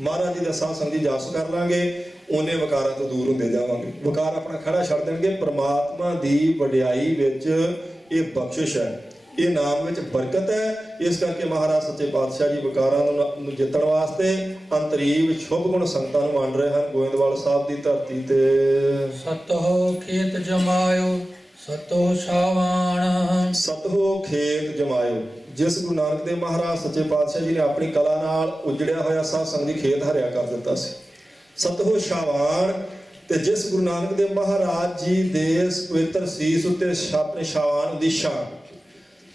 ਮਹਾਰਾਜ ਜੀ ਦਾ ਸਾਧ ਸੰਗਤ ਜਸ ਕਰ ਲਾਂਗੇ, ਉਹਨੇ ਵਿਕਾਰਾਂ ਤੋਂ ਦੂਰ ਹੁੰਦੇ ਜਾਵਾਂਗੇ, ਵਿਕਾਰ ਆਪਣਾ ਖੜਾ ਛੱਡ ਦੇਣਗੇ। ਪ੍ਰਮਾਤਮਾ ਦੀ ਵਡਿਆਈ ਵਿੱਚ ਇਹ ਬਖਸ਼ਿਸ਼ ਹੈ, ਇਹ ਨਾਮ ਵਿੱਚ ਬਰਕਤ ਹੈ। ਇਸ ਕਰਕੇ ਮਹਾਰਾਜ ਸੱਚੇ ਪਾਤਸ਼ਾਹ ਜੀ ਵਿਕਾਰਾਂ ਨੂੰ ਜਿੱਤਣ ਵਾਸਤੇ ਅੰਤਰੀਵ ਸ਼ੁਭ ਗੁਣ ਸੰਗਤਾਂ ਨੂੰ ਵੰਡ ਰਹੇ ਹਨ। ਗੋਇੰਦਵਾਲ ਸਾਹਿਬ ਦੀ ਧਰਤੀ ਤੇ ਸਤੋ ਖੇਤ ਜਮਾਇਓ ਸਤੋ ਸ਼ਾਵਾਨ, ਸਤੋ ਖੇਤ ਜਮਾਇਓ। ਜਿਸ ਗੁਰੂ ਨਾਨਕ ਦੇਵ ਮਹਾਰਾਜ ਸੱਚੇ ਪਾਤਸ਼ਾਹ ਜੀ ਨੇ ਆਪਣੀ ਕਲਾ ਨਾਲ ਉਜੜਿਆ ਹੋਇਆ ਸਾਧ ਸੰਗਤ ਦੀ ਖੇਤ ਹਰਿਆ ਕਰ ਦਿੱਤਾ ਸੀ, ਸਤੋ ਸ਼ਾਵਾਨ। ਤੇ ਜਿਸ ਗੁਰੂ ਨਾਨਕ ਦੇਵ ਮਹਾਰਾਜ ਜੀ ਦੇ ਪਵਿੱਤਰ ਸੀਸ ਉੱਤੇ ਆਪਣੇ ਸ਼ਾਵਾਨ ਦੀ ਸ਼ਾਨ,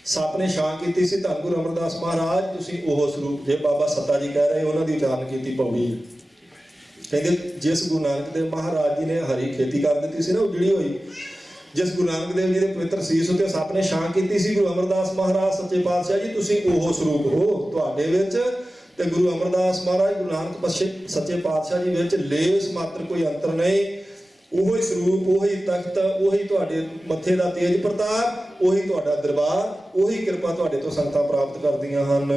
ਸੱਪ ਨੇ ਛਾਂ ਕੀਤੀ ਸੀ, ਧੰਨ ਗੁਰੂ ਅਮਰਦਾਸ ਮਹਾਰਾਜ ਤੁਸੀਂ ਉਹ ਸਰੂਪ, ਜੇ ਬਾਬਾ ਸੱਤਾ ਜੀ ਕਹਿ ਰਹੇ ਉਹਨਾਂ ਦੀ ਉਚਾਰਨ ਕੀਤੀ ਪੌੜੀ, ਕਹਿੰਦੇ ਜਿਸ ਗੁਰੂ ਨਾਨਕ ਦੇਵ ਮਹਾਰਾਜ ਜੀ ਨੇ ਹਰੀ ਖੇਤੀ ਕਰ ਦਿੱਤੀ ਸੀ ਨਾ ਉਜੜੀ ਹੋਈ, ਜਿਸ ਗੁਰੂ ਨਾਨਕ ਦੇਵ ਜੀ ਦੇ ਪਵਿੱਤਰ ਸੀਸ ਉੱਤੇ ਸੱਪ ਨੇ ਛਾਂ ਕੀਤੀ ਸੀ, ਗੁਰੂ ਅਮਰਦਾਸ ਮਹਾਰਾਜ ਸੱਚੇ ਪਾਤਸ਼ਾਹ ਜੀ ਤੁਸੀਂ ਉਹ ਸਰੂਪ ਹੋ, ਤੁਹਾਡੇ ਵਿੱਚ ਤੇ ਗੁਰੂ ਅਮਰਦਾਸ ਮਹਾਰਾਜ ਗੁਰੂ ਨਾਨਕ ਸੱਚੇ ਪਾਤਸ਼ਾਹ ਜੀ ਵਿੱਚ ਲੇਸ ਮਾਤਰ ਕੋਈ ਅੰਤਰ ਨਹੀਂ, ਉਹੀ ਸਰੂਪ, ਉਹੀ ਤਖਤ, ਉਹੀ ਤੁਹਾਡੇ ਮੱਥੇ ਦਾ ਤੇਜ ਪ੍ਰਤਾਪ, ਉਹੀ ਤੁਹਾਡਾ ਦਰਬਾਰ, ਉਹੀ ਕਿਰਪਾ ਤੁਹਾਡੇ ਤੋਂ ਸੰਗਤਾਂ ਪ੍ਰਾਪਤ ਕਰਦੀਆਂ ਹਨ।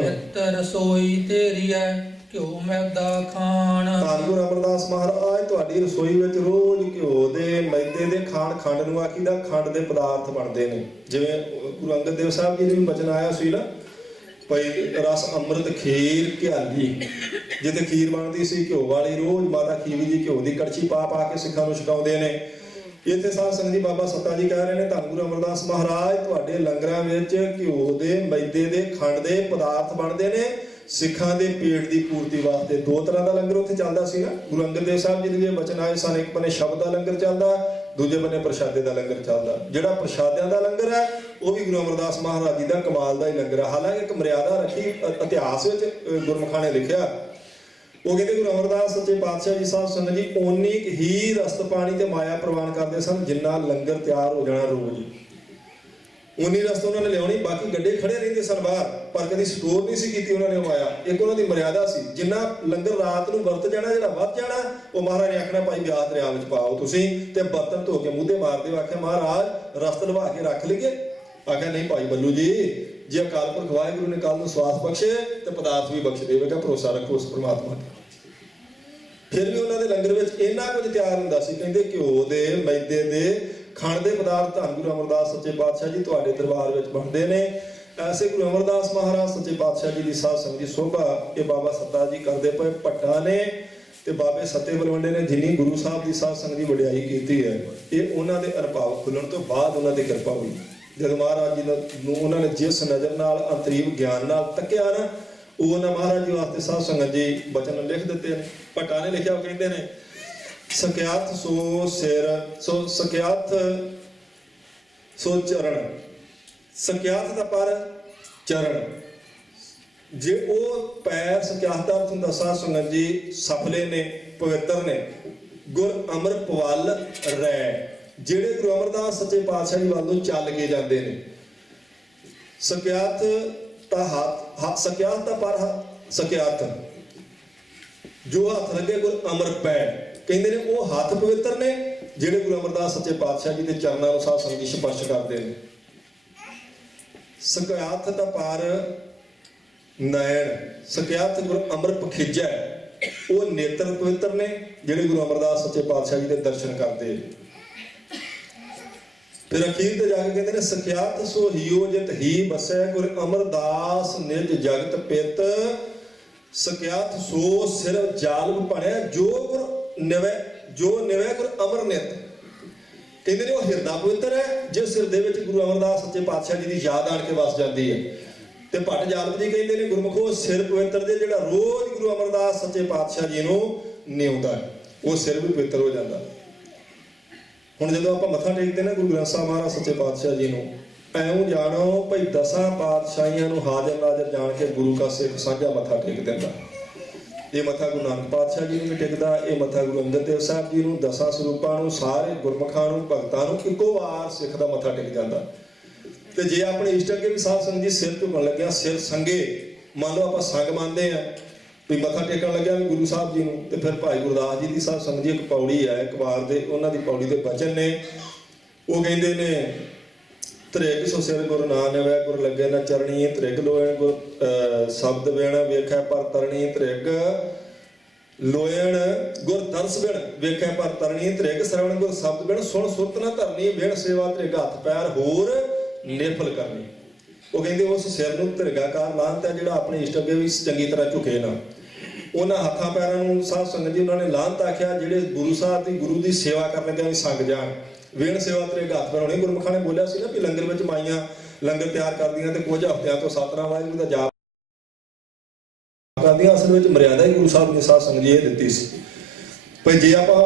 ਨਿਤ ਰਸੋਈ ਤੇਰੀ ਹੈ ਘਿਓ ਮੈਦਾ ਖਾਣ, ਧੰਨ ਗੁਰੂ ਅਮਰਦਾਸ ਮਹਾਰਾਜ ਤੁਹਾਡੀ ਰਸੋਈ ਵਿੱਚ ਰੋਜ਼ ਘਿਓ ਦੇ ਮੈਦੇ ਦੇ ਖਾਣ, ਖੰਡ ਨੂੰ ਆਖੀਦਾ ਖੰਡ ਦੇ ਪਦਾਰਥ ਬਣਦੇ ਨੇ। ਜਿਵੇਂ ਗੁਰੂ ਅੰਗਦ ਦੇਵ ਸਾਹਿਬ ਜੀ ਦੇ ਵੀ ਬਚਨ ਆਇਆ ਸੀ ਨਾ, ਭਈ ਰਸ ਅੰਮ੍ਰਿਤ ਖੀਰ ਘਿਆਲੀ, ਜਿੱਥੇ ਖੀਰ ਬਣਦੀ ਸੀ ਘਿਓ ਵਾਲੀ, ਰੋਜ਼ ਮਾਤਾ ਖੀਵੀ ਜੀ ਘਿਓ ਦੀ ਕੜਛੀ ਪਾ ਪਾ ਕੇ ਸਿੱਖਾਂ ਨੂੰ ਛਕਾਉਂਦੇ ਨੇ। ਇੱਥੇ ਸਾਧ ਸੰਗਤ ਜੀ ਬਾਬਾ ਸੱਤਾ ਜੀ ਕਹਿ ਰਹੇ ਨੇ ਧੰਨ ਗੁਰੂ ਅਮਰਦਾਸ ਮਹਾਰਾਜ ਤੁਹਾਡੇ ਲੰਗਰਾਂ ਵਿੱਚ ਘਿਓ ਦੇ ਮੈਦੇ ਦੇ ਖੰਡ ਦੇ ਪਦਾਰਥ ਬਣਦੇ ਨੇ, ਸਿੱਖਾਂ ਦੇ ਪੇਟ ਦੀ ਪੂਰਤੀ ਵਾਸਤੇ। ਦੋ ਤਰ੍ਹਾਂ ਦਾ ਲੰਗਰ ਉੱਥੇ ਚੱਲਦਾ ਸੀ ਨਾ, ਗੁਰੂ ਅੰਗਦ ਦੇਵ ਸਾਹਿਬ ਜੀ ਦੇ ਵੀ ਬਚਨ ਆਏ ਸਨ, ਇੱਕ ਬੰਨੇ ਸ਼ਬਦ ਦਾ ਲੰਗਰ ਚੱਲਦਾ, ਦੂਜੇ ਬੰਨੇ ਪ੍ਰਸ਼ਾਦੇ ਦਾ ਲੰਗਰ ਚੱਲਦਾ। ਜਿਹੜਾ ਪ੍ਰਸ਼ਾਦਿਆਂ ਦਾ ਲੰਗਰ ਹੈ ਉਹ ਵੀ ਗੁਰੂ ਅਮਰਦਾਸ ਮਹਾਰਾਜ ਜੀ ਦਾ ਕਮਾਲ ਦਾ ਹੀ ਲੰਗਰ ਹੈ। ਹਾਲਾਂਕਿ ਇੱਕ ਮਰਿਆਦਾ ਰੱਖੀ ਇਤਿਹਾਸ ਵਿੱਚ ਗੁਰਮੁਖਾਂ ਨੇ ਲਿਖਿਆ, ਉਹ ਕਹਿੰਦੇ ਗੁਰੂ ਅਮਰਦਾਸ ਸੱਚੇ ਪਾਤਸ਼ਾਹ ਜੀ ਸਾਧ ਸੰਗਤ ਜੀ ਓਨੀ ਹੀ ਰਸਤ ਪਾਣੀ ਤੇ ਮਾਇਆ ਪ੍ਰਵਾਨ ਕਰਦੇ ਸਨ ਜਿੰਨਾ ਲੰਗਰ ਤਿਆਰ ਹੋ ਜਾਣਾ ਰੋਜ਼, ਉਨੀ ਰਸਤ ਉਹਨਾਂ ਨੇ ਲਿਆਉਣੀ, ਬਾਕੀ ਗੱਡੇ ਖੜੇ ਰਹਿੰਦੇ ਸਨ ਬਾਹਰ, ਪਰ ਕਦੀ ਸਟੋਰ ਨਹੀਂ ਸੀ ਕੀਤੀ ਉਹਨਾਂ ਨੇ ਮਾਇਆ। ਇੱਕ ਉਹਨਾਂ ਦੀ ਮਰਿਆਦਾ ਸੀ, ਜਿੰਨਾ ਲੰਗਰ ਰਾਤ ਨੂੰ ਵਰਤ ਜਾਣਾ, ਜਿਹੜਾ ਵੱਧ ਜਾਣਾ ਉਹ ਮਹਾਰਾਜ ਨੇ ਆਖਣਾ ਭਾਈ ਬਿਆਸ ਦਰਿਆ ਵਿੱਚ ਪਾਓ ਤੁਸੀਂ, ਤੇ ਬਰਤਨ ਧੋ ਕੇ ਮੂਧੇ ਮਾਰਦੇ ਆਖਿਆ ਮਹਾਰਾਜ ਰਸਤ ਲਵਾ ਕੇ ਰੱਖ ਲਈਏ। ਆਖਿਆ ਨਹੀਂ ਭਾਈ ਬੱਲੂ ਜੀ, ਜੇ ਅਕਾਲ ਪੁਰਖ ਵਾਹਿਗੁਰੂ ਨੇ ਕੱਲ ਨੂੰ ਸਵਾਸ ਬਖਸ਼ੇ ਤੇ ਪਦਾਰਥ ਵੀ ਬਖਸ਼ ਦੇਵੇਗਾ, ਭਰੋਸਾ ਰੱਖੋ ਉਸ ਪ੍ਰਮਾਤਮਾ ਤੇ। ਫਿਰ ਵੀ ਉਹਨਾਂ ਦੇ ਲੰਗਰ ਵਿੱਚ ਇੰਨਾ ਕੁਝ ਤਿਆਰ ਹੁੰਦਾ ਸੀ, ਕਹਿੰਦੇ ਘਿਓ ਦੇ ਮੈਦੇ ਦੇ ਖੰਡ ਦੇ ਪਦਾਰਥ ਧੰਨ ਗੁਰੂ ਅਮਰਦਾਸ ਸੱਚੇ ਪਾਤਸ਼ਾਹ ਜੀ ਤੁਹਾਡੇ ਦਰਬਾਰ ਵਿੱਚ ਬਣਦੇ ਨੇ। ਐਸੇ ਗੁਰੂ ਅਮਰਦਾਸ ਮਹਾਰਾਜ ਸੱਚੇ ਪਾਤਸ਼ਾਹ ਜੀ ਦੀ ਸਾਧ ਸੰਗਤ ਦੀ ਸੋਭਾ ਇਹ ਬਾਬਾ ਸੱਤਾ ਜੀ ਕਰਦੇ ਪਏ ਭੱਟਾਂ ਨੇ ਤੇ ਬਾਬੇ ਸੱਤੇ ਬਲਵੰਡੇ ਨੇ ਜਿੰਨੀ ਗੁਰੂ ਸਾਹਿਬ ਦੀ ਸਾਧ ਸੰਗਤ ਦੀ ਵਡਿਆਈ ਕੀਤੀ ਹੈ, ਇਹ ਉਹਨਾਂ ਦੇ ਅਨੁਭਵ ਖੁੱਲਣ ਤੋਂ ਬਾਅਦ ਉਹਨਾਂ ਦੀ ਕਿਰਪਾ ਹੋਈ। ਜਦੋਂ ਮਹਾਰਾਜ ਜੀ ਨੂੰ ਉਹਨਾਂ ਨੇ ਜਿਸ ਨਜ਼ਰ ਨਾਲ ਅੰਤਰੀਵ ਗਿਆਨ ਨਾਲ ਤੱਕਿਆ ਨਾ, ਉਹ ਉਹਨਾਂ ਮਹਾਰਾਜ ਜੀ ਵਾਸਤੇ ਸਾਧ ਸੰਗਤ ਜੀ ਬਚਨ ਲਿਖ ਦਿੱਤੇ ਨੇ। ਭੱਟਾ ਨੇ ਲਿਖਿਆ, ਉਹ ਕਹਿੰਦੇ ਨੇ ਸਕਿਆਤ ਸੋ ਸਿਰ ਸੋ ਸਕਿਆਤ ਸੋ ਚਰਨ, ਸਕਿਆਤ ਦਾ ਪਰ ਚਰਨ। ਜੇ ਉਹ ਪੈਰ ਸਕਿਆਤ ਦਾ ਅਰਥ ਹੁੰਦਾ ਸਾਧ ਸੰਗਤ ਜੀ ਸਫਲੇ ਨੇ, ਪਵਿੱਤਰ ਨੇ। ਗੁਰ ਅੰਮ੍ਰਿਤ ਵੱਲ ਰਹਿ, ਜਿਹੜੇ ਗੁਰੂ ਅਮਰਦਾਸ ਸੱਚੇ ਪਾਤਸ਼ਾਹ ਜੀ ਵੱਲ ਨੂੰ ਚੱਲ ਕੇ ਜਾਂਦੇ ਨੇ। ਸਕਿਆਤ ਤਾਂ ਹੱਥ, ਸਕਿਆਤ ਦਾ ਪਰ ਸਕਿਆਤ, ਜੋ ਹੱਥ ਲੱਗੇ ਗੁਰ ਅੰਮ੍ਰਿਤ ਪੈ, ਕਹਿੰਦੇ ਨੇ ਉਹ ਹੱਥ ਪਵਿੱਤਰ ਨੇ ਜਿਹੜੇ ਗੁਰੂ ਅਮਰਦਾਸ ਸੱਚੇ ਪਾਤਸ਼ਾਹ ਜੀ ਦੇ ਚਰਨਾਂ ਨੂੰ ਸਾਧ ਸੰਗਤ ਜੀ ਸਪਰਸ਼ ਕਰਦੇ ਨੇ। ਸਕਿਆਤ ਦਾ ਪਰ ਨੈਣ, ਸਕਿਆਤ ਗੁਰ ਅੰਮ੍ਰਿਤ ਪਖਿਜੈ, ਉਹ ਨੇਤਰ ਪਵਿੱਤਰ ਨੇ ਜਿਹੜੇ ਗੁਰੂ ਅਮਰਦਾਸ ਸੱਚੇ ਪਾਤਸ਼ਾਹ ਜੀ ਦੇ ਦਰਸ਼ਨ ਕਰਦੇ। ਫਿਰ ਅਖੀਰ ਤੇ ਜਾ ਕੇ ਕਹਿੰਦੇ ਨੇ ਸਕਿਆਤ ਸੋ ਹੀਓ ਜਿਤ ਹੀ ਬਸੈ ਗੁਰ ਅਮਰਦਾਸ ਨਿਜ ਜਗਤ ਪਿਤ, ਸਕਿਆਤ ਸੋ ਸਿਰ ਜਾਲਮ ਭਣਿਆ ਜੋ ਗੁਰ ਨਿਵੈ, ਜੋ ਨਿਵੈ ਗੁਰ ਅਮਰ ਨਿਤ। ਕਹਿੰਦੇ ਨੇ ਉਹ ਹਿਰਦਾ ਪਵਿੱਤਰ ਹੈ ਜੇ ਸਿਰ ਦੇ ਵਿੱਚ ਗੁਰੂ ਅਮਰਦਾਸ ਸੱਚੇ ਪਾਤਸ਼ਾਹ ਜੀ ਦੀ ਯਾਦ ਆਣ ਕੇ ਵਸ ਜਾਂਦੀ ਹੈ। ਤੇ ਭੱਟ ਜਾਲਮ ਜੀ ਕਹਿੰਦੇ ਨੇ ਗੁਰਮੁਖੋ ਸਿਰ ਪਵਿੱਤਰ ਦੇ ਜਿਹੜਾ ਰੋਜ਼ ਗੁਰੂ ਅਮਰਦਾਸ ਸੱਚੇ ਪਾਤਸ਼ਾਹ ਜੀ ਨੂੰ ਨਿਉਂਦਾ ਹੈ, ਉਹ ਸਿਰ ਵੀ ਪਵਿੱਤਰ ਹੋ ਜਾਂਦਾ। ਹੁਣ ਜਦੋਂ ਆਪਾਂ ਮੱਥਾ ਟੇਕਦੇ ਨਾ ਗੁਰੂ ਗ੍ਰੰਥ ਸਾਹਿਬ ਮਹਾਰਾਜ ਸੱਚੇ ਪਾਤਸ਼ਾਹ ਜੀ ਨੂੰ, ਐਉਂ ਜਾਣੋ ਭਈ 10 ਪਾਤਸ਼ਾਹੀਆਂ ਨੂੰ ਹਾਜ਼ਰ ਨਾਜ਼ਰ ਜਾਣ ਕੇ ਗੁਰੂ ਕਾ ਸਿੱਖ ਸਾਂਝਾ ਮੱਥਾ ਟੇਕ ਦਿੰਦਾ। ਇਹ ਮੱਥਾ ਗੁਰੂ ਨਾਨਕ ਪਾਤਸ਼ਾਹ ਜੀ ਨੂੰ ਵੀ ਟੇਕਦਾ, ਇਹ ਮੱਥਾ ਗੁਰੂ ਅੰਗਦ ਦੇਵ ਸਾਹਿਬ ਜੀ ਨੂੰ, 10 ਸਰੂਪਾਂ ਨੂੰ, ਸਾਰੇ ਗੁਰਮੁਖਾਂ ਨੂੰ, ਭਗਤਾਂ ਨੂੰ ਇੱਕੋ ਵਾਰ ਸਿੱਖ ਦਾ ਮੱਥਾ ਟੇਕ ਜਾਂਦਾ। ਤੇ ਜੇ ਆਪਣੇ ਇਸ਼ਟ ਅੱਗੇ ਵੀ ਸਾਧ ਸੰਗਤ ਜੀ ਸਿਰ ਝੁਕਣ ਲੱਗਿਆ, ਸਿਰ ਸੰਗੇ, ਮੰਨ ਲਓ ਆਪਾਂ ਸੰਗ ਮੰਨਦੇ ਆ ਵੀ ਮੱਥਾ ਟੇਕਣ ਲੱਗਿਆ ਵੀ ਗੁਰੂ ਸਾਹਿਬ ਜੀ ਨੂੰ, ਤੇ ਫਿਰ ਭਾਈ ਗੁਰਦਾਸ ਜੀ ਦੀ ਸਾਧ ਸੰਗਤ ਜੀ ਇੱਕ ਪੌੜੀ ਹੈ ਇਕਬਾਰ ਦੇ, ਉਹਨਾਂ ਦੀ ਪੌੜੀ ਦੇ ਬਚਨ ਨੇ। ਉਹ ਕਹਿੰਦੇ ਨੇ ਤ੍ਰਿਗ ਸੋ ਸਿਰ ਗੁਰ ਨਾਨਕ ਗੁਰ ਲੱਗੇ ਨਾ ਚਰਣੀ, ਤ੍ਰਿਗ ਲੋਇਣ ਗੁਰ ਸ਼ਬਦ ਵੇਣ ਵੇਖੈ ਪਰ ਤਰਣੀ, ਤ੍ਰਿਗ ਲੋਇਣ ਗੁਰ ਦਰਸ ਵੇਣ ਵੇਖੈ ਪਰ ਤਰਣੀ, ਤ੍ਰਿਗ ਸਰਵਣ ਗੁਰ ਸ਼ਬਦ ਵੇਣ ਸੁਣ ਸੁਰਤ ਨਾ ਧਰਨੀ, ਵੇਣ ਸੇਵਾ ਤ੍ਰਿਗ ਹੱਥ ਪੈਰ ਹੋਰ ਨੇਫਲ ਕਰਨੀ। ਉਹ ਕਹਿੰਦੇ ਉਸ ਸਿਰ ਨੂੰ ਧਿਰਗਾਕਾਰ ਲਾਹਨਤ ਹੈ ਜਿਹੜਾ ਆਪਣੇ ਇਸ਼ਟ ਅੱਗੇ ਵੀ ਚੰਗੀ ਤਰ੍ਹਾਂ ਝੁਕੇ ਨਾ। ਉਹਨਾਂ ਹੱਥਾਂ ਪੈਰਾਂ ਨੂੰ ਸਾਧ ਸੰਗਤ ਜੀ ਉਹਨਾਂ ਨੇ ਲਾਹਨਤ ਆਖਿਆ ਜਿਹੜੇ ਗੁਰੂ ਸਾਹਿਬ ਦੀ ਗੁਰੂ ਦੀ ਸੇਵਾ ਕਰਨ ਲੱਗਿਆ ਵੀ ਸੰਗ ਜਾਣ। ਵੇਣ ਸੇਵਾ ਤ੍ਰਿਗ ਹੱਥ ਪੈਰ ਹੋਣੀ। ਗੁਰਮੁਖਾਂ ਨੇ ਬੋਲਿਆ ਸੀ ਨਾ ਵੀ ਲੰਗਰ ਵਿੱਚ ਮਾਈਆਂ ਲੰਗਰ ਤਿਆਰ ਕਰਦੀਆਂ ਤੇ ਕੁਝ ਹਫ਼ਤਿਆਂ ਤੋਂ ਸਤਨਾਮ ਵਾਹਿਗੁਰੂ ਦਾ ਜਾਪ ਕਰਦੀਆਂ। ਅਸਲ ਵਿੱਚ ਮਰਿਆਦਾ ਹੀ ਗੁਰੂ ਸਾਹਿਬ ਨੇ ਸਾਧ ਸੰਗਤ ਜੀ ਇਹ ਦਿੱਤੀ ਸੀ ਭਈ ਜੇ ਆਪਾਂ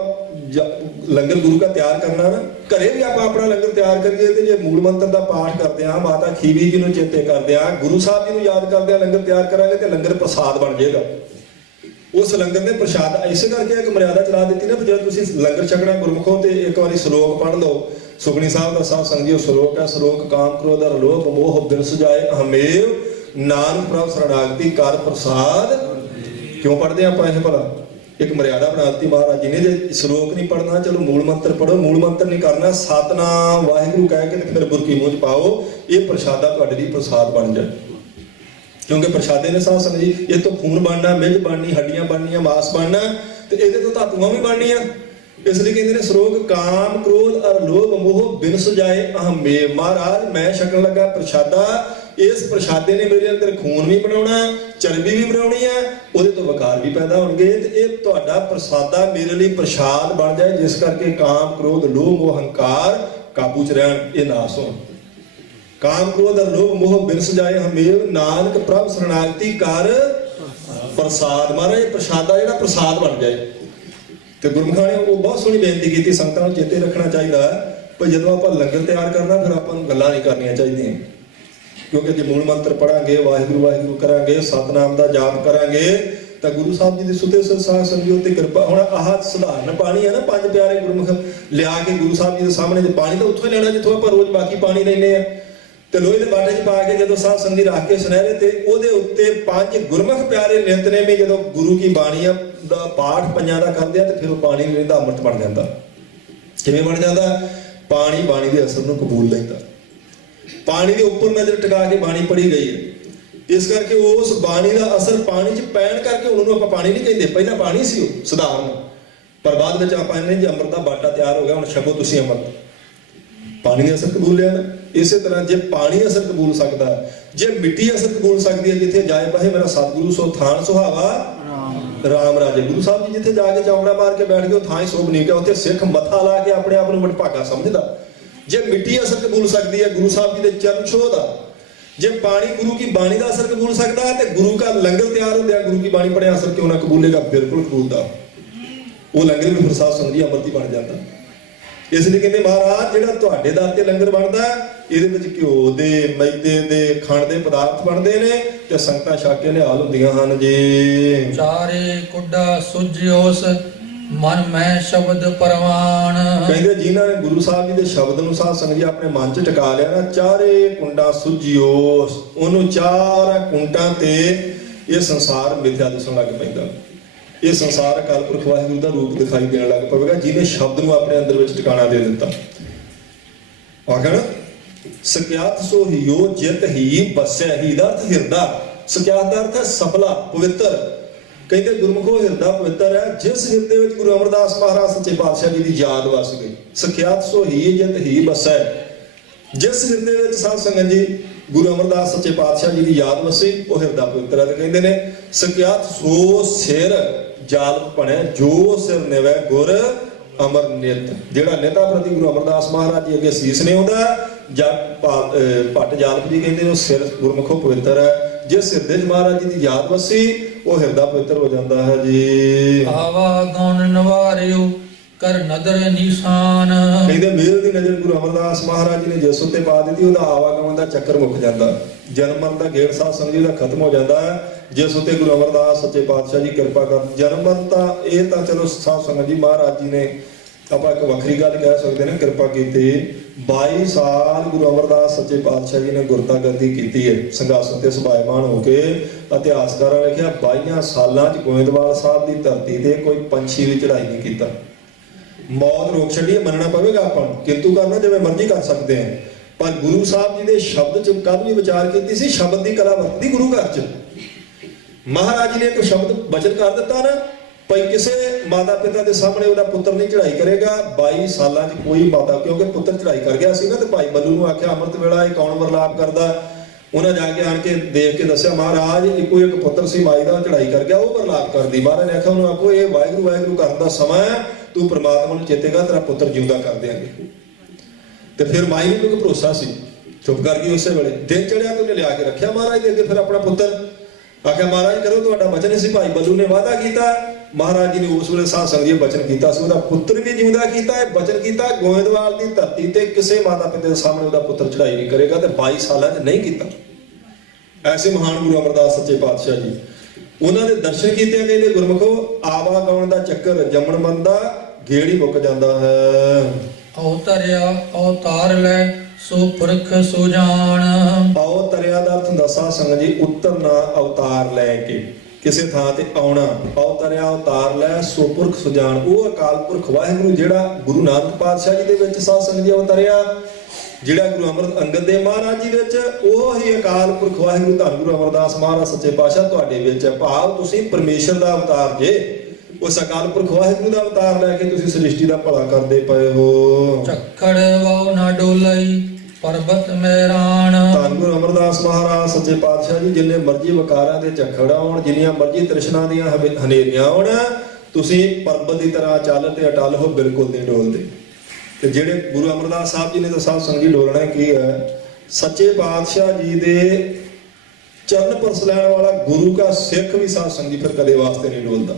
ਲੰਗਰ ਗੁਰੂ ਦਾ ਤਿਆਰ ਕਰਨਾ ਨਾ, ਘਰੇ ਵੀ ਆਪਾਂ ਆਪਣਾ ਲੰਗਰ ਤਿਆਰ ਕਰੀਏ ਤੇ ਜੇ ਮੂਲ ਮੰਤਰ ਦਾ ਪਾਠ ਕਰਦੇ ਆ, ਮਾਤਾ ਖੀਵੀ ਜੀ ਨੂੰ ਚੇਤੇ ਕਰਦੇ ਆ, ਗੁਰੂ ਸਾਹਿਬ ਜੀ ਨੂੰ ਯਾਦ ਕਰਦੇ ਆ, ਲੰਗਰ ਤਿਆਰ ਕਰਾਂਗੇ ਤੇ ਲੰਗਰ ਪ੍ਰਸਾਦ ਬਣ ਜਾਏਗਾ। ਉਸ ਲੰਗਰ ਦੇ ਪ੍ਰਸ਼ਾਦ ਇਸੇ ਕਰਕੇ ਇੱਕ ਮਰਿਆਦਾ ਚਲਾ ਦਿੱਤੀ ਨਾ, ਜਦੋਂ ਤੁਸੀਂ ਲੰਗਰ ਛਕਣਾ ਗੁਰਮੁਖੋਂ ਤੇ ਇੱਕ ਵਾਰੀ ਸ਼ਲੋਕ ਪੜ੍ਹ ਲਓ। ਸੁਖਮਨੀ ਸਾਹਿਬ ਦਾ ਸਾਧ ਸੰਗਤ ਜੀ ਸ਼ਲੋਕ ਹੈ, ਸ਼ਲੋਕ ਕਾਮ ਕ੍ਰੋਧ ਅਰ ਲੋਭ ਮੋਹ ਬਿਨ ਸੁਜਾਏ ਅਹਮੇਵ ਨਾਨਕ ਪ੍ਰਭ ਸਰਣਾਗਤੀ ਕਰ ਪ੍ਰਸਾਦ। ਕਿਉਂ ਪੜ੍ਹਦੇ ਆਪਾਂ ਇਹ ਭਲਾ? ਇੱਕ ਮਰਿਆਦਾ ਬਣਾ ਦਿੱਤੀ ਮਹਾਰਾਜ ਜੀ ਨੇ। ਜੇ ਸ਼ਲੋਕ ਨਹੀਂ ਪੜ੍ਹਨਾ ਚਲੋ ਮੂਲ ਮੰਤਰ ਪੜ੍ਹੋ, ਮੂਲ ਮੰਤਰ ਨਹੀਂ ਕਰਨਾ ਸਤਨਾਮ ਵਾਹਿਗੁਰੂ ਕਹਿ ਕੇ ਤੇ ਫਿਰ ਬੁਰਕੀ ਮੂੰਹ ਚ ਪਾਓ, ਇਹ ਪ੍ਰਸ਼ਾਦਾ ਤੁਹਾਡੇ ਲਈ ਪ੍ਰਸਾਦ ਬਣ ਜਾਏ। ਕਿਉਂਕਿ ਪ੍ਰਸ਼ਾਦੇ ਨੇ ਸਾਧ ਸੰਗਤ ਜੀ ਇਹ ਤੋਂ ਖੂਨ ਬਣਨਾ, ਮਿੱਝ ਬਣਨੀ, ਹੱਡੀਆਂ ਬਣਨੀਆਂ, ਮਾਸ ਬਣਨਾ ਤੇ ਇਹਦੇ ਤੋਂ ਧਾਤੂਆਂ ਵੀ ਬਣਨੀਆਂ। ਇਸ ਲਈ ਕਹਿੰਦੇ ਨੇ ਸ਼ਲੋਕ ਕਾਮ ਕ੍ਰੋਧ ਅਰ ਲੋਭ ਮੋਹ ਬਿਨ ਸੁਜਾਏ ਅਹਮੇ। ਮਹਾਰਾਜ ਮੈਂ ਛਕਣ ਲੱਗਾ ਪ੍ਰਸ਼ਾਦਾ, ਇਸ ਪ੍ਰਸ਼ਾਦੇ ਨੇ ਮੇਰੇ ਅੰਦਰ ਖੂਨ ਵੀ ਬਣਾਉਣਾ, ਚਰਬੀ ਵੀ ਬਣਾਉਣੀ ਹੈ, ਉਹਦੇ ਤੋਂ ਵਿਕਾਰ ਵੀ ਪੈਦਾ ਹੋਣਗੇ ਤੇ ਇਹ ਤੁਹਾਡਾ ਪ੍ਰਸ਼ਾਦਾ ਮੇਰੇ ਲਈ ਪ੍ਰਸ਼ਾਦ ਬਣ ਜਾਏ, ਜਿਸ ਕਰਕੇ ਕਾਮ ਕ੍ਰੋਧ ਲੋਭ ਮੋਹ ਹੰਕਾਰ ਕਾਬੂ ਚ ਰਹਿਣ, ਇਹ ਨਾਸ ਹੋਣ। ਕਾਮ ਕ੍ਰੋਧ ਅਰ ਲੋਭ ਮੋਹ ਬਿਨ ਸੁਜਾਏ ਹਮੇਵ ਨਾਨਕ ਪ੍ਰਭ ਸਰਣਾਗਤੀ ਕਰ ਪ੍ਰਸਾਦ। ਮਹਾਰਾਜ ਇਹ ਪ੍ਰਸ਼ਾਦਾ ਜਿਹੜਾ ਪ੍ਰਸਾਦ ਬਣ ਜਾਏ। ਤੇ ਗੁਰਮੁਖਾਂ ਨੇ ਉਹ ਬਹੁਤ ਸੋਹਣੀ ਬੇਨਤੀ ਕੀਤੀ, ਸੰਗਤਾਂ ਨੂੰ ਚੇਤੇ ਰੱਖਣਾ ਚਾਹੀਦਾ ਪਰ ਜਦੋਂ ਆਪਾਂ ਲੰਗਰ ਤਿਆਰ ਕਰਨਾ ਫਿਰ ਆਪਾਂ ਨੂੰ ਗੱਲਾਂ ਨਹੀਂ ਕਰਨੀਆਂ ਚਾਹੀਦੀਆਂ। ਕਿਉਂਕਿ ਜੇ ਮੂਲ ਮੰਤਰ ਪੜਾਂਗੇ, ਵਾਹਿਗੁਰੂ ਵਾਹਿਗੁਰੂ ਕਰਾਂਗੇ, ਸਤਨਾਮ ਦਾ ਜਾਪ ਕਰਾਂਗੇ ਤਾਂ ਗੁਰੂ ਸਾਹਿਬ ਜੀ ਦੇ ਸੁਤੇ ਸਾਧ ਸੰਗਤ ਤੇ ਕਿਰਪਾ। ਹੁਣ ਆਹ ਸਧਾਰਨ ਪਾਣੀ ਹੈ ਨਾ, 5 ਪਿਆਰੇ ਗੁਰਮੁਖ ਲਿਆ ਕੇ ਗੁਰੂ ਸਾਹਿਬ ਜੀ ਦੇ ਸਾਹਮਣੇ ਜੇ ਪਾਣੀ ਤਾਂ ਉੱਥੋਂ ਹੀ ਲੈਣਾ ਜਿੱਥੋਂ ਆਪਾਂ ਰੋਜ਼ ਬਾਕੀ ਪਾਣੀ ਲੈਂਦੇ ਆ। ਤੇ ਲੋਹੇ ਦੇ ਬਾਟੇ 'ਚ ਪਾ ਕੇ ਜਦੋਂ ਸਾਧ ਸੰਗਤ ਜੀ ਰੱਖ ਕੇ ਸੁਨਹਿਰੇ ਤੇ ਉਹਦੇ ਉੱਤੇ 5 ਗੁਰਮੁਖ ਪਿਆਰੇ ਨਿਤਨੇਮੀ ਜਦੋਂ ਗੁਰੂ ਕੀ ਬਾਣੀ ਦਾ ਪਾਠ ਪੰਜਾਂ ਦਾ ਕਰਦੇ ਆ ਤੇ ਫਿਰ ਉਹ ਪਾਣੀ ਦਾ ਅੰਮ੍ਰਿਤ ਬਣ ਜਾਂਦਾ। ਕਿਵੇਂ ਬਣ ਜਾਂਦਾ? ਪਾਣੀ ਬਾਣੀ ਦੇ ਅਸਰ ਨੂੰ ਕਬੂਲ ਲੈਂਦਾ। ਪਾਣੀ ਦੇ ਉੱਪਰ ਨਜ਼ਰ ਟਿਕਾ ਕੇ ਬਾਣੀ ਪੜ੍ਹੀ ਗਈ ਹੈ। ਇਸ ਕਰਕੇ ਉਸ ਬਾਣੀ ਦਾ ਅਸਰ ਪਾਣੀ 'ਚ ਪੈਣ ਕਰਕੇ ਉਹਨੂੰ ਆਪਾਂ ਪਾਣੀ ਨਹੀਂ ਕਹਿੰਦੇ। ਪਹਿਲਾਂ ਪਾਣੀ ਸੀ ਉਹ ਸਧਾਰਨ, ਪਰ ਬਾਅਦ ਵਿੱਚ ਆਪਾਂ ਇਹਨੇ ਜੇ ਅੰਮ੍ਰਿਤ ਦਾ ਬਾਟਾ ਤਿਆਰ ਹੋ ਗਿਆ, ਹੁਣ ਛਕੋ ਤੁਸੀਂ ਅੰਮ੍ਰਿਤ। ਪਾਣੀ ਨੇ ਅਸਰ ਕਬੂਲ ਲਿਆ ਨਾ। ਇਸੇ ਤਰ੍ਹਾਂ ਜੇ ਪਾਣੀ ਅਸਰ ਕਬੂਲ ਸਕਦਾ, ਜੇ ਮਿੱਟੀ ਅਸਰ ਕਬੂਲ ਸਕਦੀ ਹੈ, ਜਿੱਥੇ ਜਾਏ ਪਾਹੇ ਮੇਰਾ ਸਤਿਗੁਰੂ ਸੋ ਥਾਨ ਸੁਹਾਵਾ ਰਾਮ ਰਾਜੇ। ਗੁਰੂ ਸਾਹਿਬ ਜੀ ਜਿੱਥੇ ਜਾ ਕੇ ਚੌਂਕੜਾ ਮਾਰ ਕੇ ਬੈਠ ਗਏ ਉਹ ਥਾਂ ਹੀ ਸੋਭ ਨਹੀਂ ਗਿਆ। ਉੱਥੇ ਸਿੱਖ ਮੱਥਾ ਲਾ ਕੇ ਆਪਣੇ ਆਪ ਨੂੰ ਵਡਭਾਗਾ ਸਮਝਦਾ। ਜੇ ਮਿੱਟੀ ਅਸਰ ਕਬੂਲ ਸਕਦੀ ਹੈ ਗੁਰੂ ਸਾਹਿਬ ਜੀ ਦੇ ਚਰਨ ਛੋਹ ਦਾ, ਜੇ ਪਾਣੀ ਗੁਰੂ की बाणी का असर कबूल सकता है तो गुरु का लंगर तैयार होंगे गुरु की बाणी पढ़े असर क्यों ना कबूलेगा, बिल्कुल कबूलता। वो लंगर भी फिर साध संगत जी अमृत ही बन जाता। इसलिए कहते महाराज जिहड़ा तुहाडे दर ते लंगर बनदा ਇਹਦੇ ਵਿੱਚ ਘਿਓ ਦੇ ਮੈਦੇ ਦੇ ਖਾਣ ਦੇ ਪਦਾਰਥ ਬਣਦੇ ਨੇ ਤੇ ਸੰਗਤਾਂ ਛਕ ਕੇ ਨਿਹਾਲ ਹੁੰਦੀਆਂ ਹਨ ਜੀ। ਚਾਰੇ ਕੁੱਡਾ ਸੁਜਿਓਸ ਮਨ ਮੈਂ ਸ਼ਬਦ ਪਰਵਾਨ। ਕਹਿੰਦੇ ਜਿਨ੍ਹਾਂ ਨੇ ਗੁਰੂ ਸਾਹਿਬ ਜੀ ਦੇ ਸ਼ਬਦ ਨੂੰ ਸਾਧ ਸੰਗਤ ਜੀ ਆਪਣੇ ਮਨ 'ਚ ਟਿਕਾ ਲਿਆ ਨਾ, ਚਾਰੇ ਕੁੰਡਾ ਸੁਜਿਓਸ, ਉਹਨੂੰ ਚਾਰ ਕੁੰਡਾਂ ਤੇ ਇਹ ਸੰਸਾਰ ਮਿਥਿਆ ਦਿਸਣ ਲੱਗ ਪੈਂਦਾ। ਇਹ ਸੰਸਾਰ ਅਕਾਲ ਪੁਰਖ ਵਾਹਿਗੁਰੂ ਦਾ ਰੂਪ ਦਿਖਾਈ ਦੇਣ ਲੱਗ ਪਵੇਗਾ ਜਿਹਨੇ ਸ਼ਬਦ ਨੂੰ ਆਪਣੇ ਅੰਦਰ ਵਿੱਚ ਟਿਕਾਣਾ ਦੇ ਦਿੱਤਾ। ਆਖਣ ਸਕਿਆਤ ਸੋ ਹਿਓ ਜਿਤ ਹੀ ਬਸੈ ਹੀ ਦਾ ਅਰਥ ਹਿਰਦਾ। ਸਕਿਆਤ ਦਾ ਅਰਥ ਹੈ ਸਫਲਾ, ਪਵਿੱਤਰ। ਕਹਿੰਦੇ ਗੁਰਮੁਖੋ ਹਿਰਦਾ ਪਵਿੱਤਰ ਹੈ ਜਿਸ ਹਿਰਦੇ ਵਿੱਚ ਗੁਰੂ ਅਮਰਦਾਸ ਮਹਾਰਾਜ ਸੱਚੇ ਪਾਤਸ਼ਾਹ ਜੀ ਦੀ ਯਾਦ ਵਸ ਗਈ। ਸਕਿਆਤ ਸੋ ਹੀ ਜਿਤ ਹੀ ਬਸੈ, ਜਿਸ ਹਿਰਦੇ ਵਿੱਚ ਸਾਧ ਸੰਗਤ ਜੀ ਗੁਰੂ ਅਮਰਦਾਸ ਸੱਚੇ ਪਾਤਸ਼ਾਹ ਜੀ ਦੀ ਯਾਦ ਵਸੀ ਉਹ ਹਿਰਦਾ ਪਵਿੱਤਰ ਹੈ। ਤੇ ਕਹਿੰਦੇ ਨੇ ਸਕਿਆਤ ਸੋ ਸਿਰ ਜਾਲ ਭਣੈ ਜੋ ਸਿਰ ਨਿਵੈ ਗੁਰ ਅਮਰ ਨਿਤ। ਜਿਹੜਾ ਨਿਤਾ ਪ੍ਰਤੀ ਗੁਰੂ ਅਮਰਦਾਸ ਮਹਾਰਾਜ ਜੀ ਅੱਗੇ ਸੀਸ ਨੇ ਆਉਂਦਾ ਜਗ ਭੱਟ ਜਾਲਪ ਜੀ ਕਹਿੰਦੇ ਉਹ ਸਿਰ ਗੁਰਮੁਖੋ ਪਵਿੱਤਰ ਹੈ। ਜਿਸ ਹਿਰਦੇ 'ਚ ਮਹਾਰਾਜ ਜੀ ਦੀ ਯਾਦ ਵਸੀ ਉਹ ਹਿਰਦਾ ਪਵਿੱਤਰ ਹੋ ਜਾਂਦਾ ਹੈ ਜੀ। ਆਵਾ ਗੁਣ ਨਿਵਾਰਿਓ ਕਰ ਨਦਰ ਨਿਸ਼ਾਨ। ਕਹਿੰਦੇ ਮੇਲ ਦੀ ਨਜ਼ਰ ਗੁਰੂ ਅਮਰਦਾਸ ਮਹਾਰਾਜ ਜੀ ਨੇ ਜਿਸ ਉੱਤੇ ਪਾ ਦਿੱਤੀ ਉਹਦਾ ਆਵਾਗਮਨ ਦਾ ਚੱਕਰ ਮੁੱਕ ਜਾਂਦਾ, ਜਨਮ ਮਰਨ ਦਾ ਗੇੜ ਸਾਧ ਸੰਗਤ ਜੀ ਦਾ ਖਤਮ ਹੋ ਜਾਂਦਾ ਹੈ ਜਿਸ ਉੱਤੇ ਗੁਰੂ ਅਮਰਦਾਸ ਸੱਚੇ ਪਾਤਸ਼ਾਹ ਜੀ ਕਿਰਪਾ ਕਰ। ਜਨਮ ਮਰਨ ਤਾਂ ਇਹ ਤਾਂ ਚਲੋ ਸਾਧ ਸੰਗਤ ਜੀ ਮਹਾਰਾਜ ਜੀ ਨੇ ਆਪਾਂ ਇੱਕ ਵੱਖਰੀ ਗੱਲ ਕਹਿ ਸਕਦੇ ਨੇ ਕਿਰਪਾ ਕੀਤੀ। 22 ਸਾਲ ਗੁਰੂ ਅਮਰਦਾਸ ਸੱਚੇ ਪਾਤਸ਼ਾਹ ਜੀ ਨੇ ਗੁਰਤਾਗਰਦੀ ਕੀਤੀ ਹੈ ਸਿੰਘਾਸਨ ਤੇ ਸੁਭਾਇਮਾਨ ਹੋ ਕੇ। ਇਤਿਹਾਸਕਾਰਾਂ ਨੇ ਲਿਖਿਆ 22 ਸਾਲਾਂ 'ਚ ਗੋਇੰਦਵਾਲ ਸਾਹਿਬ ਦੀ ਧਰਤੀ ਤੇ ਕੋਈ ਪੰਛੀ ਵੀ ਚੜ੍ਹਾਈ ਨਹੀਂ ਕੀਤਾ। ਮੌਤ ਰੋਕ ਛੱਡੀ, ਮੰਨਣਾ ਪਵੇਗਾ ਆਪਾਂ ਨੂੰ, ਕਿੰਤੂ ਕਰਨਾ ਜਿਵੇਂ ਮਰਜ਼ੀ ਕਰ ਸਕਦੇ ਹਾਂ। ਪਰ ਗੁਰੂ ਸਾਹਿਬ ਜੀ ਦੇ ਸ਼ਬਦ 'ਚ ਕੱਲ ਵੀ ਵਿਚਾਰ ਕੀਤੀ ਸੀ, ਸ਼ਬਦ ਦੀ ਕਲਾ ਵਰਤਦੀ ਗੁਰੂ ਘਰ 'ਚ। ਮਹਾਰਾਜ ਜੀ ਨੇ ਇੱਕ ਸ਼ਬਦ ਬਚਨ ਕਰ ਦਿੱਤਾ ਨਾ ਭਾਈ ਕਿਸੇ ਮਾਤਾ ਪਿਤਾ ਦੇ ਸਾਹਮਣੇ ਉਹਦਾ ਪੁੱਤਰ ਨਹੀਂ ਚੜ੍ਹਾਈ ਕਰੇਗਾ। 22 ਸਾਲਾਂ 'ਚ ਕੋਈ ਮਾਤਾ, ਕਿਉਂਕਿ ਪੁੱਤਰ ਚੜ੍ਹਾਈ ਕਰ ਗਿਆ ਸੀ ਨਾ ਤੇ ਭਾਈ ਬੱਲੂ ਨੂੰ ਆਖਿਆ ਅੰਮ੍ਰਿਤ ਵੇਲਾ ਇਹ ਕੌਣ ਵਰਲਾਪ ਕਰਦਾ। ਉਹਨਾਂ ਜਾ ਕੇ ਆਣ ਕੇ ਦੇਖ ਕੇ ਦੱਸਿਆ ਮਹਾਰਾਜ ਇੱਕੋ ਇੱਕ ਪੁੱਤਰ ਸੀ ਮਾਈ ਦਾ ਚੜ੍ਹਾਈ ਕਰ ਗਿਆ, ਉਹ ਵਰਲਾਪ ਕਰਦੀ। ਮਹਾਰਾਜ ਨੇ ਆਖਿਆ ਉਹਨੂੰ ਆਖੋ ਇਹ ਵਾਹਿਗੁਰੂ ਵਾਹਿਗੁਰੂ ਕਰਨ ਦਾ ਸਮਾਂ ਹੈ, ਤੂੰ ਪ੍ਰਮਾਤਮਾ ਨੂੰ ਚੇਤੇਗਾ ਤੇਰਾ ਪੁੱਤਰ ਜਿਉਂਦਾ ਕਰ ਦਿਆਂਗੇ। ਤੇ ਫਿਰ ਮਾਈ ਨੂੰ ਕਿਉਂਕਿ ਭਰੋਸਾ ਸੀ, ਚੁੱਪ ਕਰ ਗਈ। ਉਸੇ ਵੇਲੇ ਦਿਨ ਚੜਿਆ ਤੇ ਉਹਨੇ ਲਿਆ ਕੇ ਰੱਖਿਆ ਮਹਾਰਾਜ ਦੇ ਅੱਗੇ ਫਿਰ ਆਪਣਾ ਪੁੱਤਰ। ਆਖਿਆ ਮਹਾਰਾਜ ਕਰੋ ਤੁਹਾਡਾ ਬਚਨ ਸੀ, ਭਾਈ ਬੱਲੂ ਨੇ ਵਾਅਦਾ ਕੀਤਾ। ਮਹਾਰਾਜ ਜੀ ਨੇ ਉਸ ਵੇਲੇ ਸਾਧ ਸੰਗਤ ਜੀ ਬਚਨ ਕੀਤਾ ਸੀ, ਉਹਦਾ ਪੁੱਤਰ ਵੀ ਜਿਉਂਦਾ ਕੀਤਾ ਹੈ। ਬਚਨ ਕੀਤਾ ਗੋਇੰਦਵਾਲ ਦੀ ਧਰਤੀ ਤੇ ਕਿਸੇ ਮਾਤਾ ਪਿਤਾ ਦੇ ਸਾਹਮਣੇ ਉਹਦਾ ਪੁੱਤਰ ਚੜ੍ਹਾਈ ਨਹੀਂ ਕਰੇਗਾ ਤੇ 22 ਸਾਲਾਂ 'ਚ ਨਹੀਂ ਕੀਤਾ। ਐਸੇ ਮਹਾਨ ਗੁਰੂ ਅਮਰਦਾਸ ਸੱਚੇ ਪਾਤਸ਼ਾਹ ਜੀ, ਉਹਨਾਂ ਦੇ ਦਰਸ਼ਨ ਕੀਤੇ। ਕਹਿੰਦੇ ਗੁਰਮੁਖੋ ਆਵਾਗਮਨ ਦਾ ਚੱਕਰ ਜੰਮਣ ਮਰਨ ਦਾ ਗੇੜ ਹੀ ਮੁੱਕ ਜਾਂਦਾ ਹੈ। ਅਵਤਰਿਆ ਅਵਤਾਰ ਲੈ ਸੋ ਪੁਰਖ ਸੋ ਜਾਣ। ਅਵਤਰਿਆ ਦਾ ਅਰਥ ਹੁੰਦਾ ਸਾਧ ਸੰਗਤ ਜੀ ਉਤਰਨਾ, ਅਵਤਾਰ ਲੈ ਕੇ ਕਿਸੇ ਥਾਂ ਤੇ ਆਉਣਾ। ਅਵਤਰਿਆ ਅਵਤਾਰ ਲੈ ਸੋ ਪੁਰਖ ਸੋ ਜਾਣ। ਉਹ ਅਕਾਲ ਪੁਰਖ ਵਾਹਿਗੁਰੂ ਜਿਹੜਾ ਗੁਰੂ ਨਾਨਕ ਪਾਤਸ਼ਾਹ ਜੀ ਦੇ ਵਿੱਚ ਸਾਧ ਸੰਗਤ ਜੀ ਅਵਤਰਿਆ, ਜਿਹੜਾ ਗੁਰੂ ਅਮਰਤ ਅੰਗਦ ਦੇਵ ਮਹਾਰਾਜ ਜੀ ਵਿੱਚ, ਉਹ ਹੀ ਅਕਾਲ ਪੁਰਖ ਵਾਹਿਗੁਰੂ ਧੰਨ ਗੁਰੂ ਅਮਰਦਾਸ ਮਹਾਰਾਜ ਸੱਚੇ ਪਾਤਸ਼ਾਹ ਤੁਹਾਡੇ ਵਿੱਚ ਹੈ। ਭਾਵ ਤੁਸੀਂ ਪਰਮੇਸ਼ਰ ਦਾ ਅਵਤਾਰ ਜੇ, ਉਸ ਅਕਾਲ ਪੁਰਖ ਵਾਹਿਗੁਰੂ ਦਾ ਅਵਤਾਰ ਲੈ ਕੇ ਤੁਸੀਂ ਸ੍ਰਿਸ਼ਟੀ ਦਾ ਭਲਾ ਕਰਦੇ ਪਏ ਹੋ। ਝੱਖੜ ਵਾਉ ਨਾ ਡੋਲਈ ਪਰਬਤ ਮੈਰਾਨ। ਧੰਨ ਗੁਰੂ ਅਮਰਦਾਸ ਮਹਾਰਾਜ ਸੱਚੇ ਪਾਤਸ਼ਾਹ ਜੀ ਜਿੰਨੇ ਮਰਜ਼ੀ ਵਕਾਰਾਂ ਦੇ ਝੱਖੜ ਆਉਣ, ਜਿੰਨੀਆਂ ਮਰਜ਼ੀ ਤ੍ਰਿਸ਼ਨਾ ਦੀਆਂ ਹਨੇਰੀਆਂ ਆਉਣ, ਤੁਸੀਂ ਪਰਬਤ ਦੀ ਤਰ੍ਹਾਂ ਚੱਲ ਤੇ ਅਟਲ ਹੋ, ਬਿਲਕੁਲ ਨਹੀਂ ਡੋਲਦੇ। ਤੇ ਜਿਹੜੇ ਗੁਰੂ ਅਮਰਦਾਸ ਸਾਹਿਬ ਜੀ ਨੇ ਤਾਂ ਸਾਧ ਸੰਗਤ ਜੀ ਡੋਲਣਾ ਕੀ ਹੈ, ਸੱਚੇ ਪਾਤਸ਼ਾਹ ਜੀ ਦੇ ਚਰਨ ਪਰਸ ਲੈਣ ਵਾਲਾ ਗੁਰੂ ਦਾ ਸਿੱਖ ਵੀ ਸਾਧ ਸੰਗਤ ਜੀ ਫਿਰ ਕਦੇ ਵਾਸਤੇ ਨਹੀਂ ਡੋਲਦਾ।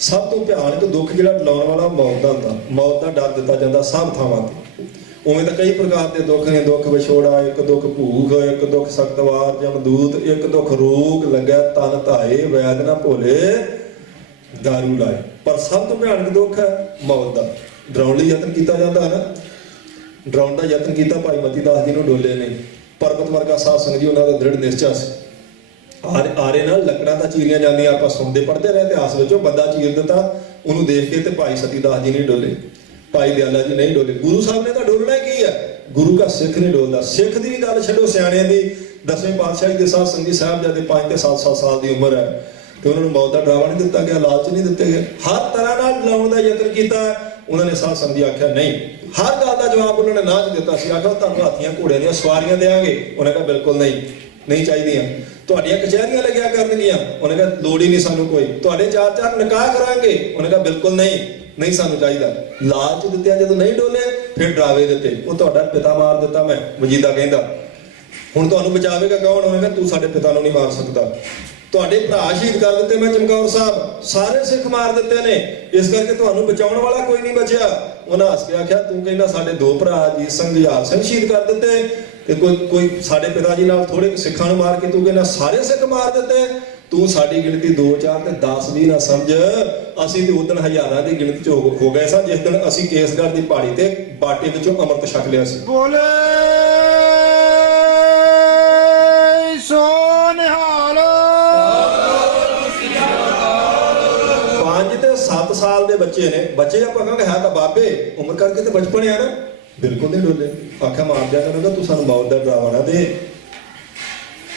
ਸਭ ਤੋਂ ਭਿਆਨਕ ਦੁੱਖ ਜਿਹੜਾ ਡਲਾਉਣ ਵਾਲਾ ਮੌਤ ਦਾ ਹੁੰਦਾ। ਮੌਤ ਦਾ ਡਰ ਦਿੱਤਾ ਜਾਂਦਾ ਸਭ ਥਾਵਾਂ ਤੇ। ਉਵੇਂ ਤਾਂ ਕਈ ਪ੍ਰਕਾਰ ਦੇ ਦੁੱਖ ਨੇ, ਦੁੱਖ ਵਿਛੋੜਾ, ਇੱਕ ਦੁੱਖ ਭੂਖ, ਇੱਕ ਦੁੱਖ ਸਖਤਵਾਰ ਜਮਦੂਤ, ਇੱਕ ਦੁੱਖ ਰੋਗ ਲੱਗਿਆ ਤਨ ਧਾਏ, ਵੈਦ ਨਾ ਭੋਲੇ ਦਾਰੂ ਲਾਏ। ਪਰ ਸਭ ਤੋਂ ਭਿਆਨਕ ਦੁੱਖ ਹੈ ਮੌਤ ਦਾ। ਡਰਾਉਣ ਲਈ ਯਤਨ ਕੀਤਾ ਜਾਂਦਾ ਹੈ ਨਾ, ਡਰਾਉਣ ਦਾ ਯਤਨ ਕੀਤਾ ਭਾਈ ਮਤੀ ਦਾਸ ਜੀ ਨੂੰ ਡੋਲੇ ਨੇ। ਪਰਬਤ ਵਰਗਾ ਸਾਧ ਸੰਗਤ ਜੀ ਉਹਨਾਂ ਦਾ ਦ੍ਰਿੜ ਨਿਸ਼ਚਾ ਸੀ। ਆਰੇ ਨਾਲ ਲੱਕੜਾਂ ਤਾਂ ਚੀਰੀਆਂ ਜਾਂਦੀਆਂ, ਆਪਾਂ ਸੁਣਦੇ ਪੜ੍ਹਦੇ ਰਹੇ ਇਤਿਹਾਸ ਵਿੱਚ। ਉਹ ਬੰਦਾ ਚੀਰ ਦਿੱਤਾ, ਉਹਨੂੰ ਦੇਖ ਕੇ ਤੇ ਭਾਈ ਸਤੀ ਦਾਸ ਜੀ ਨਹੀਂ ਡੋਲੇ, ਭਾਈ ਦਿਆਲਾ ਜੀ ਨਹੀਂ ਡੋਲੇ। ਗੁਰੂ ਸਾਹਿਬ ਨੇ ਤਾਂ ਡੋਲਣਾ ਕੀ ਹੈ, ਗੁਰੂ ਦਾ ਸਿੱਖ ਨਹੀਂ ਡੋਲਦਾ। ਸਿੱਖ ਦੀ ਵੀ ਗੱਲ ਛੱਡੋ, ਸਿਆਣਿਆਂ ਦੀ 10ਵੇਂ ਪਾਤਸ਼ਾਹੀ ਦੇ ਸਾਧ ਸੰਗਤ ਸਾਹਿਬਜ਼ਾਦੇ 5 ਤੇ 7 ਸਾਲ ਦੀ ਉਮਰ ਹੈ ਤੇ ਉਹਨਾਂ ਨੂੰ ਮੌਤ ਦਾ ਡਰਾਵਾ ਨਹੀਂ ਦਿੱਤਾ ਗਿਆ, ਲਾਲਚ ਨਹੀਂ ਦਿੱਤੇ ਗਏ। ਹਰ ਤਰ੍ਹਾਂ ਨਾਲ ਡਰਾਉਣ ਦਾ ਯਤਨ ਕੀਤਾ। ਉਹਨਾਂ ਨੇ ਸਾਧ ਸੰਗਤ ਆਖਿਆ ਨਹੀਂ। ਹਰ ਗੱਲ ਦਾ ਜਵਾਬ ਉਹਨਾਂ ਨੇ ਨਾ ਚ ਦਿੱਤਾ ਸੀ। ਆਖਿਆ ਤੁਹਾਨੂੰ ਹਾਥੀਆਂ ਘੋੜਿਆਂ ਦੀਆਂ ਸਵਾਰੀਆਂ ਦੇਾਂਗੇ, ਉਹਨੇ ਕਿਹਾ ਬਿਲਕੁਲ ਨਹੀਂ, ਨਹੀਂ ਚਾਹੀਦੀਆਂ। ਤੁਹਾਡੀਆਂ ਕਚਹਿਰੀਆਂ ਲੱਗਿਆ ਕਰਨਗੀਆਂ, ਉਹਨੇ ਕਿਹਾ ਲੋੜ ਹੀ ਨਹੀਂ ਸਾਨੂੰ ਕੋਈ। ਤੁਹਾਡੇ 4 ਨਿਕਾਹ ਕਰਾਂਗੇ, ਉਹਨੇ ਕਿਹਾ ਬਿਲਕੁਲ ਨਹੀਂ, ਨਹੀਂ ਸਾਨੂੰ ਚਾਹੀਦਾ। ਲਾਲਚ ਦਿੱਤਿਆ ਜਦੋਂ ਨਹੀਂ ਡੋਲੇ, ਫਿਰ ਡਰਾਵੇ ਦਿੱਤੇ, ਉਹ ਤੁਹਾਡਾ ਪਿਤਾ ਮਾਰ ਦਿੱਤਾ ਮੈਂ, ਵਜੀਦਾ ਕਹਿੰਦਾ। ਹੁਣ ਤੁਹਾਨੂੰ ਬਚਾਵੇਗਾ ਕੌਣ ਹੋਵੇਗਾ? ਤੂੰ ਸਾਡੇ ਪਿਤਾ ਨੂੰ ਨਹੀਂ ਮਾਰ ਸਕਦਾ। ਤੁਹਾਡੇ ਭਰਾ ਸ਼ਹੀਦ ਕਰ ਦਿੱਤੇ ਮੈਂ ਚਮਕੌਰ ਸਾਹਿਬ, ਸਾਰੇ ਸਿੱਖ ਮਾਰ ਦਿੱਤੇ ਨੇ, ਇਸ ਕਰਕੇ ਤੁਹਾਨੂੰ ਬਚਾਉਣ ਵਾਲਾ ਕੋਈ ਨਹੀਂ ਬਚਿਆ। ਉਹਨਾਂ ਹੱਸ ਕੇ ਆਖਿਆ, ਤੂੰ ਕਹਿੰਦਾ ਸਾਡੇ 2 ਭਰਾ ਅਜੀਤ ਸਿੰਘ ਜੁਝਾਰ ਸਿੰਘ ਸ਼ਹੀਦ ਕਰ ਦਿੱਤੇ, ਤੇ ਕੋਈ ਸਾਡੇ ਪਿਤਾ ਜੀ ਨਾਲ ਥੋੜੇ ਸਿੱਖਾਂ ਨੂੰ ਮਾਰ ਕੇ ਤੂੰ ਕਹਿੰਦਾ ਸਾਰੇ ਸਿੱਖ ਮਾਰ ਦਿੱਤੇ। ਤੂੰ ਸਾਡੀ ਗਿਣਤੀ 2 4 ਤੇ 10 20 ਨਾ ਸਮਝ, ਅਸੀਂ ਤੇ ਉਦੋਂ ਹਜ਼ਾਰਾਂ ਦੀ ਗਿਣਤੀ ਚ ਹੋ ਗਏ ਸਾਂ ਜਿਸ ਦਿਨ ਅਸੀਂ ਕੇਸਗੜ੍ਹ ਦੀ ਪਹਾੜੀ ਤੇ ਬਾਟੇ ਵਿੱਚੋਂ ਅੰਮ੍ਰਿਤ ਛਕ ਲਿਆ ਸੀ। ਬੋਲੇ ਸੋ ਨਿਹਾਲ। 5 ਤੇ 7 ਸਾਲ ਦੇ ਬੱਚੇ ਨੇ, ਬੱਚੇ ਆਪਾਂ ਕਹਾਂਗੇ ਹੈ ਤਾਂ ਬਾਬੇ, ਉਮਰ ਕਰਕੇ ਤੇ ਬਚਪਨ ਆ ਨਾ, ਬਿਲਕੁਲ ਨਹੀਂ ਡੋਲੇ। ਆਖਿਆ ਮਾਰ ਦਿਆ ਕਰੂੰਗਾ, ਤੂੰ ਸਾਨੂੰ ਮੌਤ ਦਾ ਡਰਾਵਾ ਨਾ ਦੇ,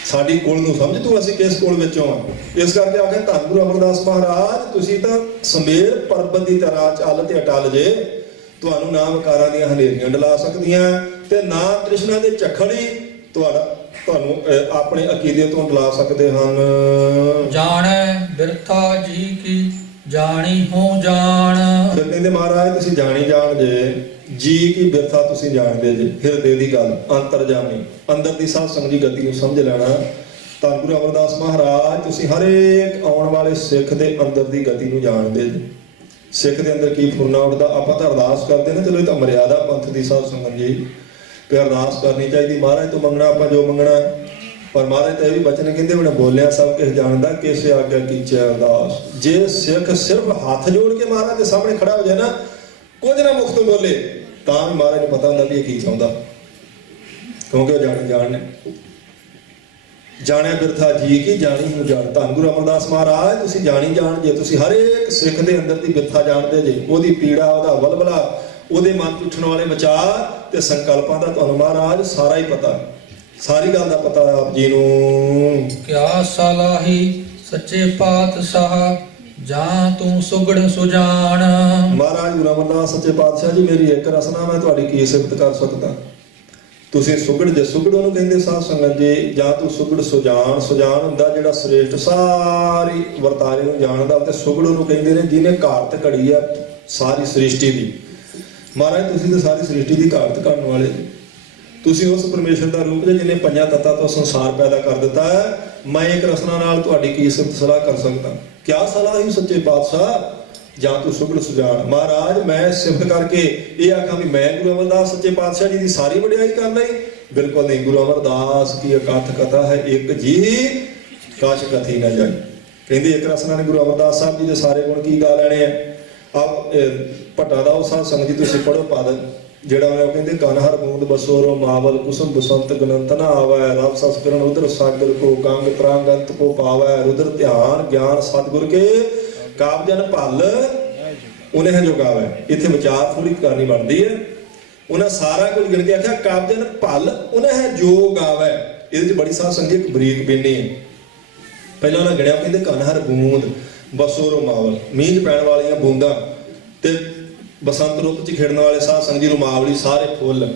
ਸਾਡੀ ਕੁਲ ਨੂੰ ਸਮਝ, ਤੂੰ ਅਸੀਂ ਕਿਸ ਕੁਲ ਵਿੱਚੋਂ ਆ। ਇਸ ਕਰਕੇ ਆਖਿਆ ਧੰਨ ਗੁਰੂ ਅਮਰਦਾਸ ਮਹਾਰਾਜ, ਤੁਸੀਂ ਤਾਂ ਸਮੇਰ ਪਰਬਤ ਦੀ ਤਰ੍ਹਾਂ ਚੱਲ ਤੇ ਅਟਲ ਜੇ, ਤੁਹਾਨੂੰ ਨਾ ਵਿਕਾਰਾਂ ਦੀਆਂ ਹਨੇਰੀਆਂ ਡਲਾ ਸਕਦੀਆਂ ਤੇ ਨਾ ਤ੍ਰਿਸ਼ਨਾ ਦੇ ਝੱਖੜੀ ਤੁਹਾਨੂੰ ਆਪਣੇ ਅਕੀਦੇ ਤੋਂ ਡਲਾ ਸਕਦੇ ਹਨ। ਜਾਣੈ ਬਿਰਥਾ ਜੀ ਕੀ ਜਾਣੀ ਹੋ ਜਾਣ। ਫਿਰ ਕਹਿੰਦੇ ਮਹਾਰਾਜ ਤੁਸੀਂ ਜਾਣੀ ਜਾਣ ਜੇ, ਜੀ ਕੀ ਬਿਰਥਾ ਤੁਸੀਂ ਜਾਣਦੇ ਜੇ, ਹਿਰਦੇ ਦੀ ਗੱਲ, ਅੰਤਰਜਾਮੀ, ਅੰਦਰ ਦੀ ਸਾਧ ਸੰਗਤ ਦੀ ਗਤੀ ਨੂੰ ਸਮਝ ਲੈਣਾ। ਧੰਨ ਗੁਰੂ ਅਮਰਦਾਸ ਮਹਾਰਾਜ, ਤੁਸੀਂ ਹਰੇਕ ਆਉਣ ਵਾਲੇ ਸਿੱਖ ਦੇ ਅੰਦਰ ਦੀ ਗਤੀ ਨੂੰ ਜਾਣਦੇ ਜੇ। ਸਿੱਖ ਦੇ ਅੰਦਰ ਕੀ ਫੁਰਨਾ ਉੱਠਦਾ, ਆਪਾਂ ਤਾਂ ਅਰਦਾਸ ਕਰਦੇ ਨੇ, ਚਲੋ ਇਹ ਤਾਂ ਮਰਿਆਦਾ ਪੰਥ ਦੀ ਸਾਧ ਸੰਗਤ ਜੀ, ਤੇ ਅਰਦਾਸ ਕਰਨੀ ਚਾਹੀਦੀ, ਮਹਾਰਾਜ ਤੋਂ ਮੰਗਣਾ ਆਪਾਂ ਜੋ ਮੰਗਣਾ। ਪਰ ਮਹਾਰਾਜ ਤਾਂ ਇਹ ਵੀ ਬਚਨ ਕਹਿੰਦੇ, ਉਹਨੇ ਬੋਲਿਆ ਸਭ ਕੁਝ ਜਾਣਦਾ, ਕਿਸੇ ਆਗਿਆ ਕੀਚੇ ਅਰਦਾਸ। ਜੇ ਸਿੱਖ ਸਿਰਫ ਹੱਥ ਜੋੜ ਕੇ ਮਹਾਰਾਜ ਦੇ ਸਾਹਮਣੇ ਖੜਾ ਹੋ ਜਾਏ ਨਾ, ਕੁਝ ਨਾ ਮੁਖ ਤੋਂ ਬੋਲੇ, ਤਾਂ ਵੀ ਮਹਾਰਾਜ ਨੂੰ ਪਤਾ ਹੁੰਦਾ ਵੀ ਇਹ ਕੀ ਚਾਹੁੰਦਾ, ਕਿਉਂਕਿ ਉਹ ਜਾਣੇ ਜਾਣਿਆ ਬਿਰਥਾ ਜੀ ਕੀ ਜਾਣੀ ਹੋ ਜਾਣ। ਧੰਨ ਗੁਰੂ ਅਮਰਦਾਸ ਮਹਾਰਾਜ, ਤੁਸੀਂ ਜਾਣੀ ਜਾਣ ਜੇ, ਤੁਸੀਂ ਹਰੇਕ ਸਿੱਖ ਦੇ ਅੰਦਰ ਦੀ ਬਿਰਥਾ ਜਾਣਦੇ ਜੇ, ਉਹਦੀ ਪੀੜਾ, ਉਹਦਾ ਵਲਵਲਾ, ਉਹਦੇ ਮਨ ਤੋਂ ਉੱਠਣ ਵਾਲੇ ਵਿਚਾਰ ਤੇ ਸੰਕਲਪਾਂ ਦਾ ਤੁਹਾਨੂੰ ਮਹਾਰਾਜ ਸਾਰਾ ਹੀ ਪਤਾ, ਸਾਰੀ ਗੱਲ ਦਾ ਪਤਾ ਆਪ ਜੀ ਨੂੰ। ਕਿਆ ਸਲਾਹੀ ਸੱਚੇ ਪਾਤਸ਼ਾਹ, ਜਾਂ ਤੂੰ ਸੁਗੜ ਸੁਜਾਨ। ਮਹਾਰਾਜ ਗੁਰੂ ਅਮਰਦਾਸ ਸੱਚੇ ਪਾਤਸ਼ਾਹ ਜੀ, ਮੇਰੀ ਇੱਕ ਰਸਨਾ, ਮੈਂ ਤੁਹਾਡੀ ਕੀ ਸਿਫਤ ਕਰ ਸਕਦਾ। ਤੁਸੀਂ ਸੁਗੜ ਜੇ, ਸੁਗੜ ਉਹਨੂੰ ਕਹਿੰਦੇ ਸਾਧ ਸੰਗਤ ਜੀ, ਜਾਂ ਤੂੰ ਸੁਗੜ ਸੁਜਾਨ। ਸੁਜਾਨ ਹੁੰਦਾ ਜਿਹੜਾ ਸ੍ਰੇਸ਼ਟ ਸਾਰੀ ਵਰਤਾਰੇ ਨੂੰ ਜਾਣਦਾ, ਤੇ ਸੁਗੜ ਉਹਨੂੰ ਕਹਿੰਦੇ ਨੇ ਜਿਹਨੇ ਘਾਟ ਘੜੀ ਆ ਸਾਰੀ ਸ੍ਰਿਸ਼ਟੀ ਦੀ। ਮਹਾਰਾਜ ਤੁਸੀਂ ਤਾਂ ਸਾਰੀ ਸ੍ਰਿਸ਼ਟੀ ਦੀ ਘਾਟ ਕਰਨ ਵਾਲੇ, ਤੁਸੀਂ ਉਸ ਪਰਮੇਸ਼ਰ ਦਾ ਰੂਪ ਜੇ ਜਿਹਨੇ 5 ਤੱਤਾਂ ਤੋਂ ਸੰਸਾਰ ਪੈਦਾ ਕਰ ਦਿੱਤਾ ਹੈ। ਮੈਂ ਇੱਕ ਰਸਨਾ ਨਾਲ ਤੁਹਾਡੀ ਕੀ ਸਿਫਤ ਸਲਾਹ ਕਰ ਸਕਦਾ। ਕਿਆ ਸਲਾਹ ਹੀ ਸੱਚੇ ਪਾਤਸ਼ਾਹ, ਜਾਂ ਤੂੰ ਸੁਗੜ ਸੁਜਾਨ। ਮਹਾਰਾਜ ਮੈਂ ਸਿਫਤ ਕਰਕੇ ਇਹ ਆਖਾਂ ਵੀ ਮੈਂ ਗੁਰੂ ਅਮਰਦਾਸ ਸੱਚੇ ਪਾਤਸ਼ਾਹ ਜੀ ਦੀ ਸਾਰੀ ਵਡਿਆਈ ਕਰ ਲਈ? ਬਿਲਕੁਲ ਨਹੀਂ। ਗੁਰੂ ਅਮਰਦਾਸ ਕੀ ਅਕਥ ਕਥਾ ਹੈ, ਇੱਕ ਜੀ ਕਾਸ਼ ਕਥੀ ਨਾ ਜਾਈ। ਕਹਿੰਦੇ ਇੱਕ ਰਸਨਾ ਨੇ ਗੁਰੂ ਅਮਰਦਾਸ ਸਾਹਿਬ ਜੀ ਦੇ ਸਾਰੇ ਗੁਣ ਕੀ ਗਾ ਲੈਣੇ ਆ। ਆਪ ਭੱਟਾ ਦਾ ਉਹ ਸਾਧ ਸੰਗਤ ਜੀ ਤੁਸੀਂ ਪੜੋ ਪਦ ਜਿਹੜਾ ਉਹ ਕਹਿੰਦੇ, ਕਨ ਹਰ ਬੂੰਦ ਬਸੋਰੋ ਮਾਵਲ ਕੁਸਮ ਬਸੰਤ ਗਨੰਤ ਨਾ ਆਵੈ, ਰਬ ਸੰਸਕਰਨ ਉਦਰ ਸਾਗਰ ਕੋ ਗੰਗ ਪ੍ਰਾਂਗੰਤ ਕੋ ਪਾਵੈ, ਰੁਦਰ ਧਿਆਨ ਗਿਆਨ ਸਤਿਗੁਰ ਕੇ ਕਾਬਜਨ ਭਲ ਉਹਨੇ ਜੋ ਗਾਵੈ। ਇੱਥੇ ਵਿਚਾਰ ਥੋੜੀ ਕਰਨੀ ਬਣਦੀ ਹੈ। ਉਹਨਾਂ ਸਾਰਾ ਕੁਝ ਗਿਣ ਕੇ ਆਖਿਆ ਕਾਬਜਨ ਭਲ ਉਹਨੇ ਜੋ ਗਾਵੈ। ਇਹਦੇ ਚ ਬੜੀ ਸਾਧ ਸੰਗਤ ਇੱਕ ਬਰੀਕ ਬੇਨੀ ਹੈ। ਪਹਿਲਾਂ ਉਹਨਾਂ ਗਿਣਿਆ, ਕਹਿੰਦੇ ਕਨ ਹਰ ਬੂੰਦ ਬਸੋਰੋ ਮਾਵਲ, ਮੀਂਹ ਪੈਣ ਵਾਲੀਆਂ ਬੂੰਦਾਂ, ਤੇ ਬਸੰਤ ਰੁੱਤ ਚ ਖਿੜਨ ਵਾਲੇ ਸਾਧ ਸੰਗਤ ਜੀ ਰੁਮਾਵਲੀ ਸਾਰੇ ਫੁੱਲ।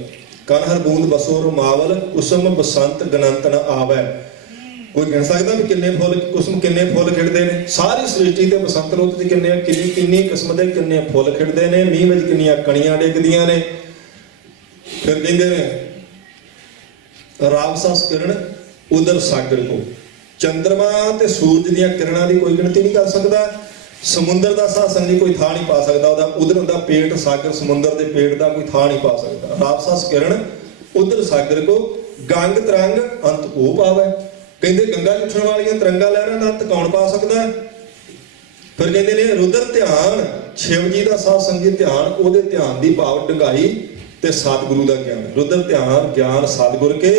ਕਨ ਹਰ ਬੂੰਦ ਬਸੋਰੋ ਮਾਵਲ ਕੁਸਮ ਬਸੰਤ ਗਨੰਤ ਨ ਆਵੈ। ਕੋਈ ਗਿਣ ਸਕਦਾ ਵੀ ਕਿੰਨੇ ਫੁੱਲ, ਕੁਸਮ ਕਿੰਨੇ ਫੁੱਲ ਖਿੜਦੇ ਨੇ ਸਾਰੀ ਸ੍ਰਿਸ਼ਟੀ ਤੇ। ਬਸੰਤ ਰੁੱਤ ਚ ਕਿੰਨੀ ਕਿਸਮ ਦੇ ਕਿੰਨੇ ਫੁੱਲ ਖਿੜਦੇ ਨੇ, ਮੀਂਹ ਵਿੱਚ ਕਿੰਨੀਆਂ ਕਣੀਆਂ ਡਿੱਗਦੀਆਂ ਨੇ। ਫਿਰ ਕਹਿੰਦੇ ਨੇ ਰਾਮ ਸੰਸ ਕਿਰਨ ਉਦਰ ਸਾਗਰ ਕੋ, ਚੰਦਰਮਾ ਤੇ ਸੂਰਜ ਦੀਆਂ ਕਿਰਨਾਂ ਦੀ ਕੋਈ ਗਿਣਤੀ ਨਹੀਂ ਕਰ ਸਕਦਾ। ਸਮੁੰਦਰ ਦਾ ਸਾਧ ਸੰਗਤ ਜੀ ਕੋਈ ਥਾਂ ਨਹੀਂ ਪਾ ਸਕਦਾ, ਉਹਦਾ ਉਧਰ ਹੁੰਦਾ ਪੇਟ ਸਾਗਰ, ਸਮੁੰਦਰ ਦੇ ਪੇਟ ਦਾ ਕੋਈ ਥਾਂ ਨਹੀਂ ਪਾ ਸਕਦਾ। ਰਾਪਸਸ ਕਿਰਨ ਉਧਰ ਸਾਗਰ ਕੋ ਗੰਗ ਤਰੰਗ ਅੰਤ ਕੋ ਪਾਵੈ। ਕਹਿੰਦੇ ਗੰਗਾ ਉੱਠਣ ਵਾਲੀਆਂ ਤਰੰਗਾਂ ਲਹਿਰਾਂ ਦਾ ਅੰਤ ਕੌਣ ਪਾ ਸਕਦਾ। ਫਿਰ ਕਹਿੰਦੇ ਨੇ ਰੁਦਰ ਧਿਆਨ, ਸ਼ਿਵ ਜੀ ਦਾ ਸਾਧ ਸੰਗਤ ਜੀ ਧਿਆਨ, ਉਹਦੇ ਧਿਆਨ ਦੀ ਭਾਵ ਡੰਗਾਈ ਤੇ ਸਤਿਗੁਰੂ ਦਾ ਗਿਆਨ। ਰੁਦਰ ਧਿਆਨ ਗਿਆਨ ਸਤਿਗੁਰ ਕੇ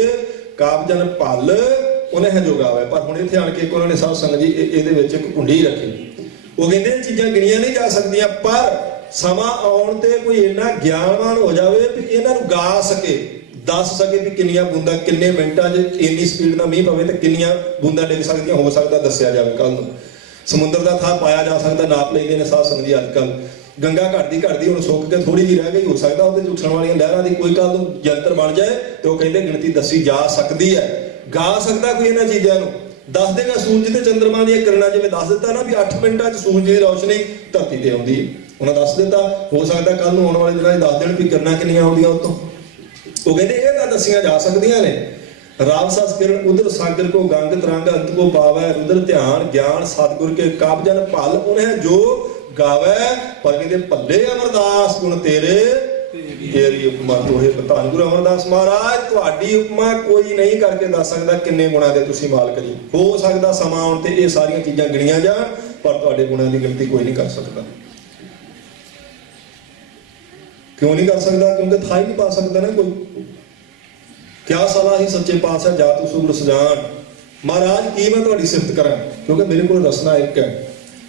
ਕਾਬਜਨ ਭਲ ਉਹਨੇ ਹਜੋਗਾਵੇ। ਪਰ ਹੁਣ ਇੱਥੇ ਆਣ ਕੇ ਉਹਨਾਂ ਨੇ ਸਾਧ ਸੰਗਤ ਜੀ ਇਹਦੇ ਵਿੱਚ ਇੱਕ ਕੁੰਡੀ ਰੱਖੀ। ਉਹ ਕਹਿੰਦੇ ਇਹ ਚੀਜ਼ਾਂ ਗਿਣੀਆਂ ਨਹੀਂ ਜਾ ਸਕਦੀਆਂ, ਪਰ ਸਮਾਂ ਆਉਣ ਤੇ ਕੋਈ ਇੰਨਾ ਗਿਆਨਵਾਨ ਹੋ ਜਾਵੇ ਵੀ ਇਹਨਾਂ ਨੂੰ ਗਾ ਸਕੇ, ਦੱਸ ਸਕੇ ਵੀ ਕਿੰਨੀਆਂ ਬੂੰਦਾਂ ਕਿੰਨੇ ਮਿੰਟਾਂ 'ਚ ਇੰਨੀ ਸਪੀਡ ਨਾਲ ਮੀਂਹ ਪਵੇ ਤੇ ਕਿੰਨੀਆਂ ਬੂੰਦਾਂ ਡਿੱਗ ਸਕਦੀਆਂ, ਹੋ ਸਕਦਾ ਦੱਸਿਆ ਜਾਵੇ ਕੱਲ ਨੂੰ। ਸਮੁੰਦਰ ਦਾ ਥਾਂ ਪਾਇਆ ਜਾ ਸਕਦਾ, ਨਾਪ ਲੈਂਦੇ ਨੇ ਸਾਧ ਸੰਗਤ ਜੀ ਅੱਜ ਕੱਲ। ਗੰਗਾ ਘੜਦੀ ਹੁਣ ਸੁੱਕ ਕੇ ਥੋੜੀ ਜਿਹੀ ਰਹਿ ਗਈ, ਹੋ ਸਕਦਾ ਉਹਦੇ 'ਚ ਉੱਠਣ ਵਾਲੀਆਂ ਲਹਿਰਾਂ ਦੀ ਕੋਈ ਕੱਲ ਨੂੰ ਯੰਤਰ ਬਣ ਜਾਏ ਤੇ ਉਹ ਕਹਿੰਦੇ ਗਿਣਤੀ ਦੱਸੀ ਜਾ ਸਕਦੀ ਹੈ। ਗਾ ਸਕਦਾ ਕੋਈ ਇਹਨਾਂ ਚੀਜ਼ਾਂ ਨੂੰ, ਦੱਸ ਦੇਗਾ। ਸੂਰਜ ਤੇ ਚੰਦਰਮਾ ਦੀਆਂ ਕਿਰਨਾਂ ਜਿਵੇਂ ਦੱਸ ਦਿੱਤਾ ਨਾ ਵੀ 8 ਮਿੰਟਾਂ 'ਚ ਸੂਰਜ ਦੀ ਰੌਸ਼ਨੀ ਧਰਤੀ ਤੇ ਆਉਂਦੀ ਹੈ। ਉਹਨਾਂ ਦੱਸ ਦਿੱਤਾ। ਹੋ ਸਕਦਾ ਕੱਲ ਨੂੰ ਆਉਣ ਵਾਲੇ ਦਿਨਾਂ 'ਚ ਦੱਸ ਦੇਣ ਵੀ ਕਿਰਨਾਂ ਕਿੰਨੀਆਂ ਆਉਂਦੀਆਂ ਉਤੋਂ। ਉਹ ਕਹਿੰਦੇ ਇਹ ਤਾਂ ਦੱਸੀਆਂ ਜਾ ਸਕਦੀਆਂ ਨੇ। ਰਾਮ ਸਸ ਕਿਰਨ ਉਧਰ ਸਾਗਰ ਕੋ ਗੰਗ ਤਰੰਗ ਅੰਤ ਕੋ ਪਾਵੈ ਉਧਰ ਧਿਆਨ ਗਿਆਨ ਸਤਿਗੁਰ ਕੇ ਕਾਬਜਨ ਭਲ ਉਹਨੇ ਜੋ ਗਾਵੈ। ਪਰ ਕਹਿੰਦੇ ਭੱਲੇ ਅਮਰਦਾਸ ਗੁਣ ਤੇਰੇ ਤੇਰੀ ਉਪਮਾ ਤੋਹੇ ਧੰਨ ਗੁਰੂ ਅਮਰਦਾਸ ਮਹਾਰਾਜ ਤੁਹਾਡੀ ਉਪਮਾ ਕੋਈ ਨਹੀਂ ਕਰਕੇ ਦੱਸ ਸਕਦਾ ਕਿੰਨੇ ਗੁਣਾਂ ਦੇ ਤੁਸੀਂ ਮਾਲਕ ਜੀ। ਹੋ ਸਕਦਾ ਸਮਾਂ ਆਉਣ ਤੇ ਇਹ ਸਾਰੀਆਂ ਚੀਜ਼ਾਂ ਗਿਣੀਆਂ ਜਾਣ ਪਰ ਤੁਹਾਡੇ ਗੁਣਾਂ ਦੀ ਗਿਣਤੀ ਕੋਈ ਨਹੀਂ ਕਰ ਸਕਦਾ। ਕਿਉਂ ਨਹੀਂ ਕਰ ਸਕਦਾ? ਕਿਉਂਕਿ ਥਾਂ ਹੀ ਨਹੀਂ ਪਾ ਸਕਦਾ ਨਾ ਕੋਈ। ਕਿਆ ਸਲਾਹ ਹੀ ਸੱਚੇ ਪਾਤਸ਼ਾਹ ਜਾ ਤੂੰ ਸੁਗਲ ਸਜਾਨ। ਮਹਾਰਾਜ ਕੀ ਮੈਂ ਤੁਹਾਡੀ ਸਿਫਤ ਕਰਾਂ ਕਿਉਂਕਿ ਮੇਰੇ ਕੋਲ ਰਸਨਾ ਇੱਕ ਹੈ।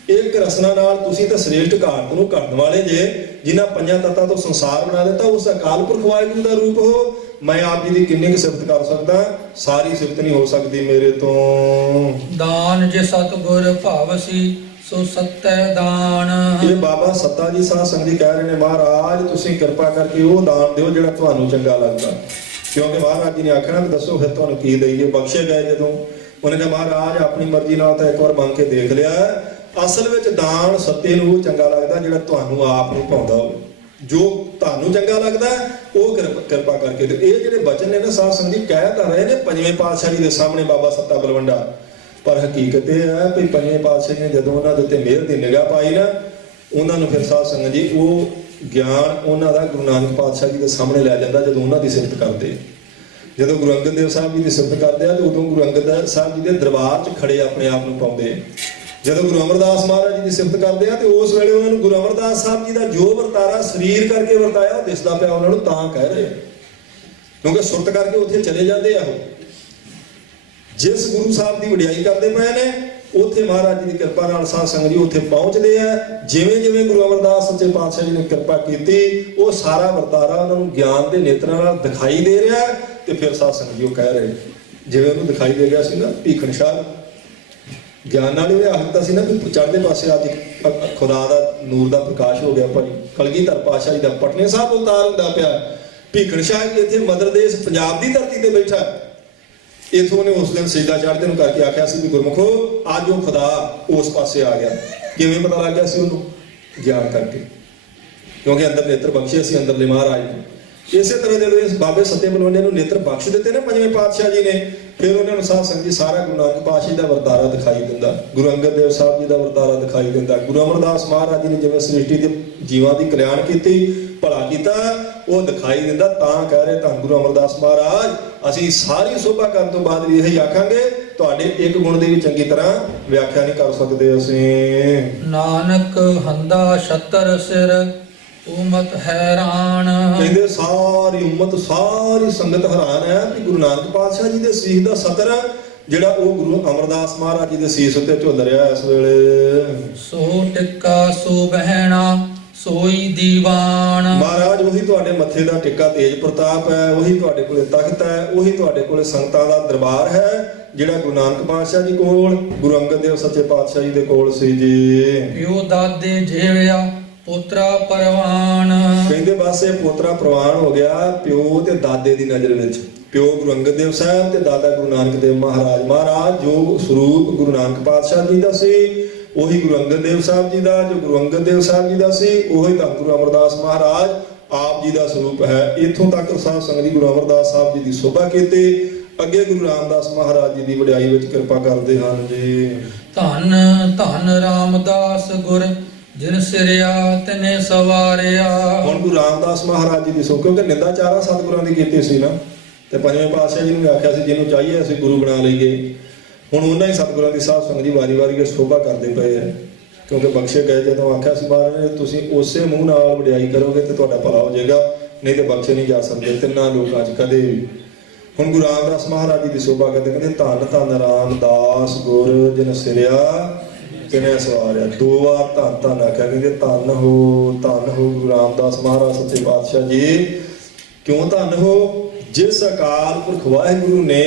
ਇੱਕ ਰਸਨਾ ਨਾਲ ਤੁਸੀਂ ਤਾਂ ਸ੍ਰੇਸ਼ਟ ਘਾਟ ਨੂੰ ਘੜਨ ਵਾਲੇ ਜੇ ਜਿਨ੍ਹਾਂ ਪੰਜਾਂ ਤੱਤਾਂ ਤੋਂ ਸੰਸਾਰ ਬਣਾ ਦਿੱਤਾ। ਉਸ ਅਕਾਲ ਪੁਰਖ ਵਾਹਿਗੁਰੂ ਦਾ ਰੂਪ ਹੋ। ਮੈਂ ਆਪ ਜੀ ਦੀ ਕਿੰਨੀ ਕੁ ਸਿਫਤ ਕਰ ਸਕਦਾ? ਸਾਰੀ ਸਿਫਤ ਨਹੀਂ ਹੋ ਸਕਦੀ ਮੇਰੇ ਤੋਂ। ਦਾਨ ਜੇ ਸਤਿਗੁਰ ਭਾਵਸੀ ਸੋ ਸਤੈ ਦਾਨ। ਇਹ ਬਾਬਾ ਸੱਤਾ ਜੀ ਸਾਧ ਸੰਗਤ ਜੀ ਕਹਿ ਰਹੇ ਨੇ ਮਹਾਰਾਜ ਤੁਸੀਂ ਕਿਰਪਾ ਕਰਕੇ ਉਹ ਦਾਨ ਦਿਓ ਜਿਹੜਾ ਤੁਹਾਨੂੰ ਚੰਗਾ ਲੱਗਦਾ। ਕਿਉਂਕਿ ਮਹਾਰਾਜ ਜੀ ਨੇ ਆਖਣਾ ਵੀ ਦੱਸੋ ਫਿਰ ਤੁਹਾਨੂੰ ਕੀ ਦਈਏ। ਬਖਸ਼ੇ ਗਏ ਜਦੋਂ ਉਹਨੇ ਕਿਹਾ ਮਹਾਰਾਜ ਆਪਣੀ ਮਰਜ਼ੀ ਨਾਲ ਤਾਂ ਇੱਕ ਵਾਰ ਮੰਗ ਕੇ ਦੇਖ ਲਿਆ। ਅਸਲ ਵਿੱਚ ਦਾਨ ਸੱਤੇ ਨੂੰ ਉਹ ਚੰਗਾ ਲੱਗਦਾ ਜਿਹੜਾ ਤੁਹਾਨੂੰ ਆਪ ਨੂੰ ਪਾਉਂਦਾ ਹੋਵੇ। ਜੋ ਤੁਹਾਨੂੰ ਚੰਗਾ ਲੱਗਦਾ ਉਹ ਕਿਰਪਾ ਕਰਕੇ ਦਿਓ। ਇਹ ਜਿਹੜੇ ਬਚਨ ਨੇ ਨਾ ਸਾਧ ਸੰਗਤ ਜੀ ਕਹਿ ਤਾਂ ਰਹੇ ਨੇ ਪੰਜਵੇਂ ਪਾਤਸ਼ਾਹ ਜੀ ਦੇ ਸਾਹਮਣੇ ਬਾਬਾ ਸੱਤਾ ਬਲਵੰਡਾ। ਪਰ ਹਕੀਕਤ ਇਹ ਹੈ ਵੀ ਪੰਜਵੇਂ ਪਾਤਸ਼ਾਹ ਨੇ ਜਦੋਂ ਉਹਨਾਂ ਦੇ ਉੱਤੇ ਮਿਹਰ ਦੀ ਨਿਗਾਹ ਪਾਈ ਨਾ ਉਹਨਾਂ ਨੂੰ ਫਿਰ ਸਾਧ ਸੰਗਤ ਜੀ ਉਹ ਗਿਆਨ ਉਹਨਾਂ ਦਾ ਗੁਰੂ ਨਾਨਕ ਪਾਤਸ਼ਾਹ ਜੀ ਦੇ ਸਾਹਮਣੇ ਲੈ ਜਾਂਦਾ ਜਦੋਂ ਉਹਨਾਂ ਦੀ ਸਿਫਤ ਕਰਦੇ। ਜਦੋਂ ਗੁਰੂ ਅੰਗਦ ਦੇਵ ਸਾਹਿਬ ਜੀ ਦੀ ਸਿਫਤ ਕਰਦੇ ਆ ਤੇ ਉਦੋਂ ਗੁਰੂ ਅੰਗਦ ਸਾਹਿਬ ਜੀ ਦੇ ਦਰਬਾਰ 'ਚ ਖੜੇ ਆਪਣੇ ਆਪ ਨੂੰ ਪਾਉਂਦੇ। ਜਦੋਂ ਗੁਰੂ ਅਮਰਦਾਸ ਮਹਾਰਾਜ ਜੀ ਦੀ ਸਿਫਤ ਕਰਦੇ ਆ ਤੇ ਉਸ ਵੇਲੇ ਉਹਨਾਂ ਨੂੰ ਗੁਰੂ ਅਮਰਦਾਸ ਸਾਹਿਬ ਜੀ ਦਾ ਜੋ ਵਰਤਾਰਾ ਸਰੀਰ ਕਰਕੇ ਵਰਤਾਇਆ ਉਹ ਦਿਸਦਾ ਪਿਆ ਉਹਨਾਂ ਨੂੰ ਤਾਂ ਕਹਿ ਰਹੇ ਕਿਉਂਕਿ ਸੁਰਤ ਕਰਕੇ ਉੱਥੇ ਚਲੇ ਜਾਂਦੇ ਆ। ਉਹ ਜਿਸ ਗੁਰੂ ਸਾਹਿਬ ਦੀ ਵਡਿਆਈ ਕਰਦੇ ਪਏ ਨੇ ਉੱਥੇ ਮਹਾਰਾਜ ਜੀ ਦੀ ਕਿਰਪਾ ਨਾਲ ਸਾਧ ਸੰਗਤ ਜੀ ਉੱਥੇ ਪਹੁੰਚਦੇ ਆ। ਜਿਵੇਂ ਜਿਵੇਂ ਗੁਰੂ ਅਮਰਦਾਸ ਸੱਚੇ ਪਾਤਸ਼ਾਹ ਜੀ ਨੇ ਕਿਰਪਾ ਕੀਤੀ ਉਹ ਸਾਰਾ ਵਰਤਾਰਾ ਉਹਨਾਂ ਨੂੰ ਗਿਆਨ ਦੇ ਨੇਤਰਾਂ ਨਾਲ ਦਿਖਾਈ ਦੇ ਰਿਹਾ। ਤੇ ਫਿਰ ਸਾਧ ਸੰਗਤ ਜੀ ਉਹ ਕਹਿ ਰਹੇ ਜਿਵੇਂ ਉਹਨੂੰ ਦਿਖਾਈ ਦੇ ਗਿਆ ਸੀ ਨਾ ਭੀਖਣ ਸ਼ਾਹ ਗਿਆਨ ਨਾਲ ਇਹ ਆਖਦਾ ਸੀ ਨਾ ਵੀ ਚੜ੍ਹਦੇ ਪਾਸੇ ਅੱਜ ਖੁਦਾ ਦਾ ਨੂਰ ਦਾ ਪ੍ਰਕਾਸ਼ ਹੋ ਗਿਆ ਭਾਈ। ਕਲਗੀਧਰ ਪਾਤਸ਼ਾਹ ਜੀ ਦਾ ਪਟਨੇ ਸਾਹਿਬ ਉਤਾਰ ਹੁੰਦਾ ਪਿਆ। ਭੀਖਣ ਸ਼ਾਹ ਇੱਥੇ ਮਦਰ ਦੇਸ਼ ਪੰਜਾਬ ਦੀ ਧਰਤੀ ਤੇ ਬੈਠਾ। ਇਥੋਂ ਨੇ ਉਸ ਦਿਨ ਸਜਦਾ ਚੜ੍ਹਦੇ ਨੂੰ ਕਰਕੇ ਆਖਿਆ ਸੀ ਵੀ ਗੁਰਮੁਖੋ ਅੱਜ ਉਹ ਖੁਦਾ ਉਸ ਪਾਸੇ ਆ ਗਿਆ। ਕਿਵੇਂ ਪਤਾ ਲੱਗ ਗਿਆ ਸੀ ਉਹਨੂੰ? ਗਿਆਨ ਕਰਕੇ। ਕਿਉਂਕਿ ਅੰਦਰ ਨੇਤਰ ਬਖਸ਼ੇ ਸੀ ਅੰਦਰਲੇ ਮਹਾਰਾਜ ਨੇ। ਇਸੇ ਤਰ੍ਹਾਂ ਜਦੋਂ ਇਸ ਬਾਬੇ ਸੱਤੇ ਬਲਵੰਡੇ ਨੂੰ ਨੇਤਰ ਬਖਸ਼ ਦਿੱਤੇ ਨਾ ਪੰਜਵੇਂ ਪਾਤਸ਼ਾਹ ਜੀ ਨੇ ਫਿਰ ਉਹਨਾਂ ਨੂੰ ਸਾਧ ਸੰਗਤ ਜੀ ਸਾਰਾ ਗੁਰੂ ਨਾਨਕ ਪਾਤਸ਼ਾਹ ਦਾ ਵਰਤਾਰਾ ਦਿਖਾਈ ਦਿੰਦਾ। ਗੁਰੂ ਅੰਗਦ ਦੇਵ ਸਾਹਿਬ ਜੀ ਦਾ ਵਰਤਾਰਾ ਦਿਖਾਈ ਦਿੰਦਾ। ਗੁਰੂ ਅਮਰਦਾਸ ਮਹਾਰਾਜ ਜੀ ਨੇ ਜਿਵੇਂ ਸ੍ਰਿਸ਼ਟੀ ਦੇ ਜੀਵਾਂ ਦੀ ਕਲਿਆਣ ਕੀਤੀ ਭਲਾ ਕੀਤਾ ਉਹ ਦਿਖਾਈ ਦਿੰਦਾ। ਤਾਂ ਕਹਿ ਰਹੇ ਧੰਨ ਗੁਰੂ ਅਮਰਦਾਸ ਮਹਾਰਾਜ ਅਸੀਂ ਸਾਰੀ ਸੋਭਾ ਕਰਨ ਤੋਂ ਬਾਅਦ ਵੀ ਇਹੀ ਆਖਾਂਗੇ ਤੁਹਾਡੇ ਇੱਕ ਗੁਣ ਦੀ ਵੀ ਚੰਗੀ ਤਰ੍ਹਾਂ ਵਿਆਖਿਆ ਨਹੀਂ ਕਰ ਸਕਦੇ ਅਸੀਂ। ਨਾਨਕ ਹੰਦਾ ਛਤਰ ਸਿਰ ਉਮਤ ਹੈਰਾਨ। ਕਹਿੰਦੇ ਸਾਰੀ ਉਮਤ ਸਾਰੀ ਸੰਗਤ ਹੈਰਾਨ ਹੈ ਕਿ ਗੁਰੂ ਨਾਨਕ ਪਾਤਸ਼ਾਹ ਜੀ ਦੇ ਸੀਸ ਦਾ ਸਤਰ ਜਿਹੜਾ ਉਹ ਗੁਰੂ ਅਮਰਦਾਸ ਮਹਾਰਾਜ ਜੀ ਦੇ ਸੀਸ ਉੱਤੇ ਝੁੱਲ ਰਿਹਾ ਇਸ ਵੇਲੇ। ਸੋ ਟਿੱਕਾ ਸੋ ਬਹਿਣਾ ਸੋਈ ਦੀਵਾਨ। ਮਹਾਰਾਜ ਉਹੀ ਤੁਹਾਡੇ ਮੱਥੇ ਦਾ ਟਿੱਕਾ ਤੇਜ ਪ੍ਰਤਾਪ ਹੈ। ਉਹੀ ਤੁਹਾਡੇ ਕੋਲੇ ਤਖਤ ਹੈ। ਉਹੀ ਤੁਹਾਡੇ ਕੋਲੇ ਸੰਗਤਾਂ ਦਾ ਦਰਬਾਰ ਹੈ ਜਿਹੜਾ ਗੁਰੂ ਨਾਨਕ ਪਾਤਸ਼ਾਹ ਜੀ ਕੋਲ ਗੁਰੂ ਅੰਗਦ ਦੇਵ ਸੱਚੇ ਪਾਤਸ਼ਾਹ ਜੀ ਦੇ ਕੋਲ ਸੀ ਜੀ। ਪਿਓ ਦਾਦੇ ਜੀਵਿਆ ਪੋਤਰਾ ਪਰਵਾਨ। ਕਹਿੰਦੇ ਬਸ ਇਹ ਪੋਤਰਾ ਪ੍ਰਵਾਨ ਹੋ ਗਿਆ ਪਿਓ ਤੇ ਦਾਦੇ ਦੀ ਨਜ਼ਰ ਵਿੱਚ। ਪਿਓ ਗੁਰੂ ਅੰਗਦ ਦੇਵ ਸਾਹਿਬ ਤੇ ਦਾਦਾ ਗੁਰੂ ਨਾਨਕ ਦੇਵ ਮਹਾਰਾਜ। ਮਹਾਰਾਜ ਜੋ ਸਰੂਪ ਗੁਰੂ ਨਾਨਕ ਪਾਤਸ਼ਾਹ ਜੀ ਦਾ ਸੀ ਉਹੀ ਗੁਰੂ ਅੰਗਦ ਦੇਵ ਸਾਹਿਬ ਜੀ ਦਾ। ਜੋ ਗੁਰੂ ਅੰਗਦ ਦੇਵ ਸਾਹਿਬ ਜੀ ਦਾ ਸੀ ਉਹੀ ਤਾਂ ਗੁਰੂ ਅਮਰਦਾਸ ਮਹਾਰਾਜ ਆਪ ਜੀ ਦਾ ਸਰੂਪ ਹੈ। ਇੱਥੋਂ ਤੱਕ ਸਾਧ ਸੰਗਤ ਜੀ ਗੁਰੂ ਅਮਰਦਾਸ ਸਾਹਿਬ ਜੀ ਦੀ ਸੋਭਾ ਕੀਤੀ। ਅੱਗੇ ਗੁਰੂ ਰਾਮਦਾਸ ਮਹਾਰਾਜ ਜੀ ਦੀ ਵਡਿਆਈ ਵਿੱਚ ਕਿਰਪਾ ਕਰਦੇ ਹਨ ਜੀ। ਧੰਨ ਧੰਨ ਰਾਮਦਾਸ ਗੁਰ ਜਿਨ ਸਿਰਿਆ ਤਨੇ ਸਵਾਰਿਆ। ਹੁਣ ਗੁਰੂ ਰਾਮਦਾਸ ਮਹਾਰਾਜ ਜੀ ਦੀ ਸੋ ਕਿਉਂਕਿ ਨਿੰਦਾ ਚਾਰਾਂ ਸਤਿਗੁਰਾਂ ਦੀ ਕੀਤੀ ਸੀ ਨਾ ਤੇ ਪੰਜਵੇਂ ਪਾਤਸ਼ਾਹ ਜੀ ਨੂੰ ਆਖਿਆ ਸੀ ਜਿਹਨੂੰ ਚਾਹੀਏ ਅਸੀਂ ਗੁਰੂ ਬਣਾ ਲਈਏ। ਹੁਣ ਉਹਨਾਂ ਹੀ ਸਤਿਗੁਰਾਂ ਦੀ ਸਾਧ ਸੰਗਤ ਜੀ ਵਾਰੀ-ਵਾਰੀ ਸੋਭਾ ਕਰਦੇ ਪਏ ਆ ਕਿਉਂਕਿ ਬਖਸ਼ੇ ਗਏ। ਜਦੋਂ ਆਖਿਆ ਸੀ ਮਹਾਰਾਜ ਨੇ ਤੁਸੀਂ ਉਸੇ ਮੂੰਹ ਨਾਲ ਵਡਿਆਈ ਕਰੋਗੇ ਤੇ ਤੁਹਾਡਾ ਭਲਾ ਹੋ ਜਾਏਗਾ ਨਹੀਂ ਤੇ ਬਖਸ਼ੇ ਨਹੀਂ ਜਾ ਸਕਦੇ ਤਿੰਨਾਂ ਲੋਕਾਂ 'ਚ ਕਦੇ ਵੀ। ਹੁਣ ਗੁਰੂ ਰਾਮਦਾਸ ਮਹਾਰਾਜ ਜੀ ਦੀ ਸੋਭਾ ਕਰਦੇ ਕਹਿੰਦੇ ਧੰਨ ਧੰਨ ਰਾਮਦਾਸ ਗੁਰ ਜਿਨ ਸਿਰਿਆ ਤਨੇ ਸਵਾਰਿਆ। ਦੋ ਵਾਰ ਧੰਨ ਧੰਨ ਆਖਿਆ। ਕਹਿੰਦੇ ਧੰਨ ਹੋ ਗੁਰੂ ਰਾਮਦਾਸ ਮਹਾਰਾਜ ਸੱਚੇ ਪਾਤਸ਼ਾਹ ਜੀ। ਕਿਉਂ ਧੰਨ ਹੋ? ਜਿਸ ਅਕਾਲ ਪੁਰਖ ਵਾਹਿਗੁਰੂ ਨੇ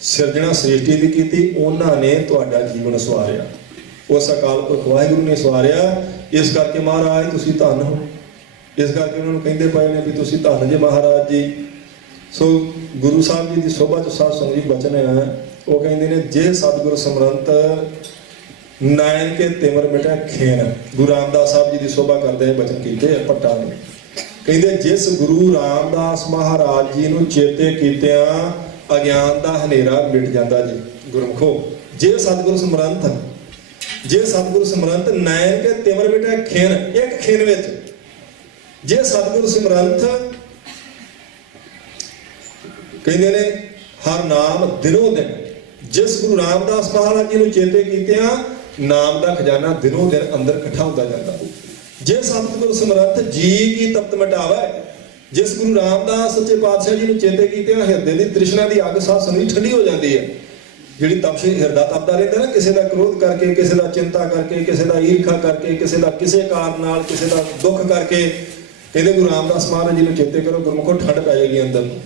ਸਿਰਜਣਾ ਸ੍ਰਿਸ਼ਟੀ ਦੀ ਕੀਤੀ ਉਹਨਾਂ ਨੇ ਤੁਹਾਡਾ ਜੀਵਨ ਸਵਾਰਿਆ। ਉਸ ਅਕਾਲ ਪੁਰਖ ਵਾਹਿਗੁਰੂ ਨੇ ਸਵਾਰਿਆ। ਇਸ ਕਰਕੇ ਮਹਾਰਾਜ ਤੁਸੀਂ ਧੰਨ ਹੋ। ਇਸ ਕਰਕੇ ਉਹਨਾਂ ਨੂੰ ਕਹਿੰਦੇ ਪਏ ਨੇ ਵੀ ਤੁਸੀਂ ਧੰਨ ਜੇ ਮਹਾਰਾਜ ਜੀ। ਸੋ ਗੁਰੂ ਸਾਹਿਬ ਜੀ ਦੀ ਸੋਭਾ ਚ ਸਾਧ ਸੰਗਤ ਜੀ ਬਚਨ ਹੈ ਉਹ ਕਹਿੰਦੇ ਨੇ ਜੇ ਸਤਿਗੁਰ ਸਿਮਰੰਤ ਨਾਇਨ ਕੇ ਤਿਮਰ ਮਿਟੈ ਖੇਨ। ਗੁਰੂ ਰਾਮਦਾਸ ਸਾਹਿਬ ਜੀ ਦੀ ਸੋਭਾ ਕਰਦੇ ਬਚਨ ਕੀਤੇ ਭੱਟਾਂ ਨੇ। ਕਹਿੰਦੇ ਜਿਸ ਗੁਰੂ ਰਾਮਦਾਸ ਮਹਾਰਾਜ ਜੀ ਨੂੰ ਚੇਤੇ ਕੀਤਿਆਂ ਅਗਿਆਨ ਦਾ ਹਨੇਰਾ ਮਿਟ ਜਾਂਦਾ ਜੀ। ਗੁਰਮਖੋ ਜੇ ਸਤਿਗੁਰ ਸਿਮਰੰਤ ਨਾਇਨ ਕੇ ਤਿਮਰ ਮਿਟੈ ਖੇਨ, ਇੱਕ ਖੇਨ ਵਿੱਚ ਜੇ ਸਤਿਗੁਰ ਸਿਮਰੰਤ ਕਹਿੰਦੇ ਨੇ ਹਰ ਨਾਮ ਦਿਨੋਂ ਦਿਨ, ਜਿਸ ਗੁਰੂ ਰਾਮਦਾਸ ਮਹਾਰਾਜ ਜੀ ਨੂੰ ਚੇਤੇ ਕੀਤਿਆਂ ਨਾਮ ਦਾ ਖਜ਼ਾਨਾ ਦਿਨੋਂ ਦਿਨ ਅੰਦਰ ਇਕੱਠਾ ਹੁੰਦਾ ਜਾਂਦਾ। ਜੇ ਸਤਿਗੁਰ ਸਿਮਰੰਤ ਜੀ ਕੀ ਤਪਤ ਮਿਟਾਵੇ, ਜਿਸ ਗੁਰੂ ਰਾਮਦਾਸ ਸੱਚੇ ਪਾਤਸ਼ਾਹ ਜੀ ਨੂੰ ਚੇਤੇ ਕੀਤਿਆਂ ਹਿਰਦੇ ਦੀ ਤ੍ਰਿਸ਼ਨਾ ਦੀ ਅੱਗ ਸਾਹ ਸੰਗੀ ਠੰਡੀ ਹੋ ਜਾਂਦੀ ਹੈ। ਜਿਹੜੀ ਤਪਸ਼ੀ ਹਿਰਦਾ ਤਪਦਾ ਰਹਿੰਦਾ ਨਾ, ਕਿਸੇ ਦਾ ਕ੍ਰੋਧ ਕਰਕੇ, ਕਿਸੇ ਦਾ ਚਿੰਤਾ ਕਰਕੇ, ਕਿਸੇ ਦਾ ਈਰਖਾ ਕਰਕੇ, ਕਿਸੇ ਦਾ ਕਿਸੇ ਕਾਰਨ ਨਾਲ, ਕਿਸੇ ਦਾ ਦੁੱਖ ਕਰਕੇ, ਕਹਿੰਦੇ ਗੁਰੂ ਰਾਮਦਾਸ ਮਹਾਰਾਜ ਜੀ ਨੂੰ ਚੇਤੇ ਕਰੋ, ਗੁਰਮੁਖੋ ਠੰਡ ਪੈ ਜਾਏਗੀ ਅੰਦਰ ਨੂੰ।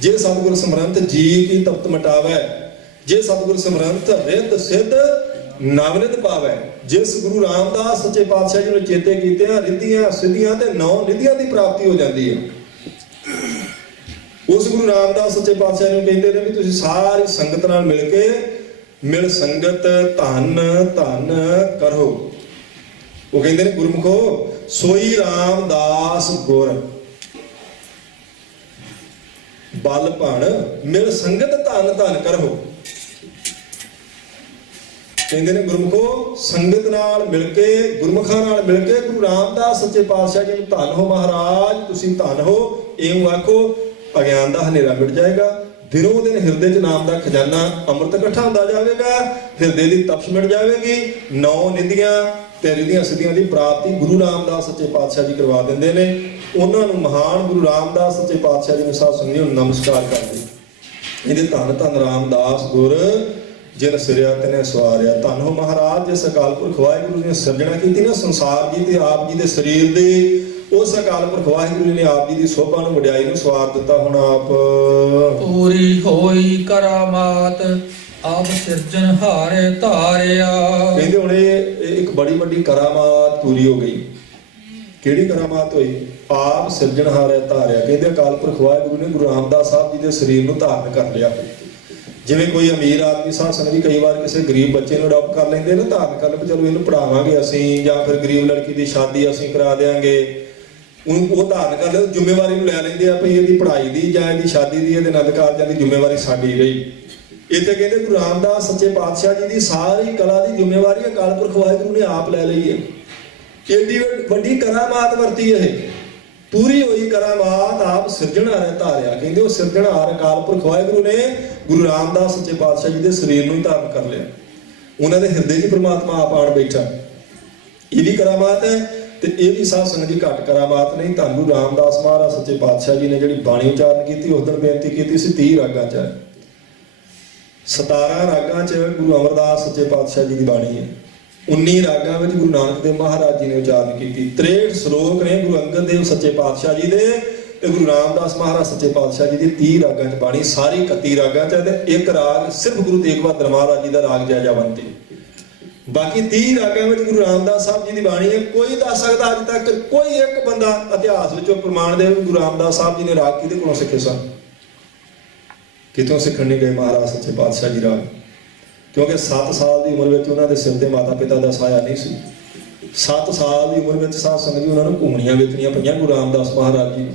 ਜੇ ਸਤਿਗੁਰ ਸਿਮਰੰਤ ਜੀ ਕੀ ਤਪਤ ਮਿਟਾਵੇ, ਜੇ ਸਤਿਗੁਰ ਸਿਮਰੰਤ ਰਿੱਧ ਸਿੱਧ ਨਵਨਿਧ ਪਾਵੇ। ਜਿਸ ਗੁਰੂ ਰਾਮਦਾਸ ਸੱਚੇ ਪਾਤਸ਼ਾਹ ਜੀ ਨੂੰ ਚੇਤੇ ਕੀਤਿਆਂ ਰਿੱਧੀਆਂ ਸਿੱਧੀਆਂ ਤੇ 9 ਨਿਧੀਆਂ ਦੀ ਪ੍ਰਾਪਤੀ ਹੋ ਜਾਂਦੀ ਹੈ। ਉਸ ਗੁਰੂ ਰਾਮਦਾਸ ਸੱਚੇ ਪਾਤਸ਼ਾਹ ਨੂੰ ਕਹਿੰਦੇ ਨੇ ਵੀ ਤੁਸੀਂ ਸਾਰੀ ਸੰਗਤ ਨਾਲ ਮਿਲ ਕੇ ਮਿਲ ਸੰਗਤ ਧਨ ਧਨ ਕਰੋ। ਉਹ ਕਹਿੰਦੇ ਨੇ ਗੁਰਮੁਖੋ ਸੋਈ ਰਾਮਦਾਸ ਗੁਰ ਬਲ ਭਣ ਮਿਲ ਸੰਗਤ ਧਨ ਧਨ ਕਰੋ। ਕਹਿੰਦੇ ਨੇ ਗੁਰਮੁਖੋ ਸੰਗਤ ਨਾਲ ਮਿਲ ਕੇ, ਗੁਰਮੁਖਾਂ ਨਾਲ ਮਿਲ ਕੇ ਗੁਰੂ ਰਾਮਦਾਸ ਸੱਚੇ ਪਾਤਸ਼ਾਹ ਜੀ ਨੂੰ ਧੰਨ ਹੋ ਮਹਾਰਾਜ, ਤੁਸੀਂ ਧੰਨ ਹੋ। ਇਉਂ ਆਖੋ ਅਗਿਆਨ ਦਾ ਹਨੇਰਾ ਮਿਟ ਜਾਏਗਾ। ਦਿਨੋਂ ਦਿਨ ਹਿਰਦੇ 'ਚ ਨਾਮ ਦਾ ਖਜ਼ਾਨਾ ਅੰਮ੍ਰਿਤ ਇਕੱਠਾ ਹੁੰਦਾ ਜਾਵੇਗਾ। ਹਿਰਦੇ ਦੀ ਤਪਸ਼ ਮਿਟ ਜਾਵੇਗੀ। 9 ਨਿਧੀਆਂ ਤੇ ਰਿਧੀਆਂ ਸਿੱਧੀਆਂ ਦੀ ਪ੍ਰਾਪਤੀ ਗੁਰੂ ਰਾਮਦਾਸ ਸੱਚੇ ਪਾਤਸ਼ਾਹ ਜੀ ਕਰਵਾ ਦਿੰਦੇ ਨੇ। ਉਹਨਾਂ ਨੂੰ ਮਹਾਨ ਗੁਰੂ ਰਾਮਦਾਸ ਸੱਚੇ ਪਾਤਸ਼ਾਹ ਜੀ ਨੂੰ ਸਾਧ ਸੰਗਤ ਨੂੰ ਨਮਸਕਾਰ ਕਰਦੇ। ਇਹਦੇ ਧੰਨ ਧੰਨ ਰਾਮਦਾਸ ਗੁਰ ਜਿਨ ਸਿਰਿਆ ਤਨੇ ਸਵਾਰਿਆ। ਧੰਨ ਹੋ ਮਹਾਰਾਜ ਜਿਸ ਅਕਾਲ ਪੁਰਖ ਵਾਹਿਗੁਰੂ ਜੀ ਨੇ ਸਿਰਜਣਾ ਕੀਤੀ ਨਾ ਸੰਸਾਰ ਦੀ ਤੇ ਆਪ ਜੀ ਦੇ ਸਰੀਰ ਦੀ, ਉਸ ਅਕਾਲ ਪੁਰਖ ਵਾਹਿਗੁਰੂ ਜੀ ਨੇ ਆਪ ਜੀ ਦੀ ਸੋਭਾ ਨੂੰ ਵਡਿਆਈ ਨੂੰ ਸਵਾਰ ਦਿੱਤਾ। ਹੁਣ ਆਪ ਪੂਰੀ ਹੋਈ ਕਰਾਮਾਤ ਆਪ ਸਿਰਜਣ ਹਾਰੇ ਧਾਰਿਆ। ਕਹਿੰਦੇ ਹੁਣ ਇਹ ਇੱਕ ਬੜੀ ਵੱਡੀ ਕਰਾਮਾਤ ਪੂਰੀ ਹੋ ਗਈ। ਕਿਹੜੀ ਕਰਾਮਾਤ ਹੋਈ? ਆਪ ਸਿਰਜਣ ਹਾਰੇ ਧਾਰਿਆ। ਕਹਿੰਦੇ ਅਕਾਲ ਪੁਰਖ ਵਾਹਿਗੁਰੂ ਨੇ ਗੁਰੂ ਰਾਮਦਾਸ ਸਾਹਿਬ ਜੀ ਦੇ ਸਰੀਰ ਨੂੰ ਧਾਰਨ ਕਰ ਲਿਆ। ਜਿਵੇਂ ਕੋਈ ਅਮੀਰ ਆਦਮੀ ਸਾਧ ਸੰਗਤ ਵੀ ਕਈ ਵਾਰ ਕਿਸੇ ਗਰੀਬ ਬੱਚੇ ਨੂੰ ਅਡਾਪਟ ਕਰ ਲੈਂਦੇ ਨਾ, ਧਾਰਨ ਕਰ ਲੈ, ਚਲੋ ਇਹਨੂੰ ਪੜਾਵਾਂਗੇ ਅਸੀਂ, ਜਾਂ ਫਿਰ ਗਰੀਬ ਲੜਕੀ ਦੀ ਸ਼ਾਦੀ ਅਸੀਂ ਕਰਾ ਦੇਾਂਗੇ, ਉਹ ਧਾਰਨ ਕਰ ਲੈ, ਜ਼ਿੰਮੇਵਾਰੀ ਨੂੰ ਲੈ ਲੈਂਦੇ ਆ ਭਈ ਇਹਦੀ ਪੜ੍ਹਾਈ ਦੀ ਜਾਂ ਇਹਦੀ ਸ਼ਾਦੀ ਦੀ, ਇਹਦੇ ਆਨੰਦ ਕਾਰਜਾਂ ਦੀ ਜ਼ਿੰਮੇਵਾਰੀ ਸਾਡੀ ਰਹੀ। ਇੱਥੇ ਕਹਿੰਦੇ ਗੁਰੂ ਰਾਮਦਾਸ ਸੱਚੇ ਪਾਤਸ਼ਾਹ ਜੀ ਦੀ ਸਾਰੀ ਕਲਾ ਦੀ ਜ਼ਿੰਮੇਵਾਰੀ ਅਕਾਲ ਪੁਰਖ ਵਾਹਿਗੁਰੂ ਨੇ ਆਪ ਲੈ ਲਈ ਹੈ। ਏਡੀ ਵੱਡੀ ਕਰਾਮਾਤ ਵਰਤੀ ਇਹ ਪੂਰੀ ਹੋਈ ਕਰਾਮਾਤ ਆਪ ਸਿਰਜਣਹਾਰ ਧਾਰਿਆ। ਕਹਿੰਦੇ ਉਹ ਸਿਰਜਣਹਾਰ ਅਕਾਲ ਪੁਰਖ ਵਾਹਿਗੁਰੂ ਨੇ ਗੁਰੂ ਰਾਮਦਾਸ ਸੱਚੇ ਪਾਤਸ਼ਾਹ ਜੀ ਦੇ ਸਰੀਰ ਨੂੰ ਧਾਰਨ ਕਰ ਲਿਆ। ਉਹਨਾਂ ਦੇ ਹਿਰਦੇ 'ਚ ਪ੍ਰਮਾਤਮਾ ਆਪ ਆਣ ਬੈਠਾ। ਇਹ ਵੀ ਕਰਾਮਾਤ ਹੈ ਤੇ ਇਹ ਵੀ ਸਾਧ ਸੰਗਤ ਦੀ ਘੱਟ ਕਰਾਮਾਤ ਨਹੀਂ। ਧੰਨ ਗੁਰੂ ਰਾਮਦਾਸ ਮਹਾਰਾਜ ਸੱਚੇ ਪਾਤਸ਼ਾਹ ਜੀ ਨੇ ਜਿਹੜੀ ਬਾਣੀ ਉਚਾਰਨ ਕੀਤੀ ਉਸ ਦਿਨ ਬੇਨਤੀ ਕੀਤੀ ਸੀ 30 ਰਾਗਾਂ 'ਚ, 17 ਰਾਗਾਂ 'ਚ ਗੁਰੂ ਅਮਰਦਾਸ ਸੱਚੇ ਪਾਤਸ਼ਾਹ ਜੀ ਦੀ ਬਾਣੀ ਹੈ। 19 ਰਾਗਾਂ ਵਿੱਚ ਗੁਰੂ ਨਾਨਕ ਦੇਵ ਮਹਾਰਾਜ ਜੀ ਨੇ ਉਚਾਰਨ ਕੀਤੀ। 63 ਸ਼ਲੋਕ ਨੇ ਗੁਰੂ ਅੰਗਦ ਦੇਵ ਸੱਚੇ ਪਾਤਸ਼ਾਹ ਜੀ ਦੇ ਤੇ ਗੁਰੂ ਰਾਮਦਾਸ ਮਹਾਰਾਜ ਸੱਚੇ ਪਾਤਸ਼ਾਹ ਜੀ ਦੀ 30 ਰਾਗਾਂ 'ਚ ਬਾਣੀ। ਸਾਰੀ 31 ਰਾਗਾਂ 'ਚ ਤੇ ਇੱਕ ਰਾਗ ਸਿਰਫ ਗੁਰੂ ਤੇਗ ਬਹਾਦਰ ਮਹਾਰਾਜ ਜੀ ਦਾ ਰਾਗ ਜੈਜਾਵੰਤੀ। ਬਾਕੀ 30 ਰਾਗਾਂ ਵਿੱਚ ਗੁਰੂ ਰਾਮਦਾਸ ਸਾਹਿਬ ਜੀ ਦੀ ਬਾਣੀ ਹੈ। ਕੋਈ ਦੱਸ ਸਕਦਾ ਅੱਜ ਤੱਕ ਕੋਈ ਇੱਕ ਬੰਦਾ ਇਤਿਹਾਸ ਵਿੱਚੋਂ ਪ੍ਰਮਾਣ ਦੇ ਗੁਰੂ ਰਾਮਦਾਸ ਸਾਹਿਬ ਜੀ ਨੇ ਰਾਗ ਕਿਹਦੇ ਕੋਲੋਂ ਸਿੱਖੇ ਸਨ? ਕਿਤੋਂ ਸਿੱਖਣ ਨਹੀਂ ਗਏ ਮਹਾਰਾਜ ਸੱਚੇ ਪਾਤਸ਼ਾਹ ਜੀ ਰਾਗ, ਕਿਉਂਕਿ 7 ਸਾਲ ਦੀ ਉਮਰ ਵਿੱਚ ਉਹਨਾਂ ਦੇ ਸਿਰ ਤੇ ਮਾਤਾ ਪਿਤਾ ਦਾ ਸਾਇਆ ਨਹੀਂ ਸੀ। 7 ਸਾਲ ਦੀ ਉਮਰ ਵਿੱਚ ਸਾਧ ਸੰਗਤ ਜੀ ਉਹਨਾਂ ਨੂੰ ਘੁੰਮਣੀਆਂ ਵੇਖਣੀਆਂ ਪਈਆਂ ਗੁਰੂ ਰਾਮਦਾਸ ਮਹਾਰਾਜ ਜੀ।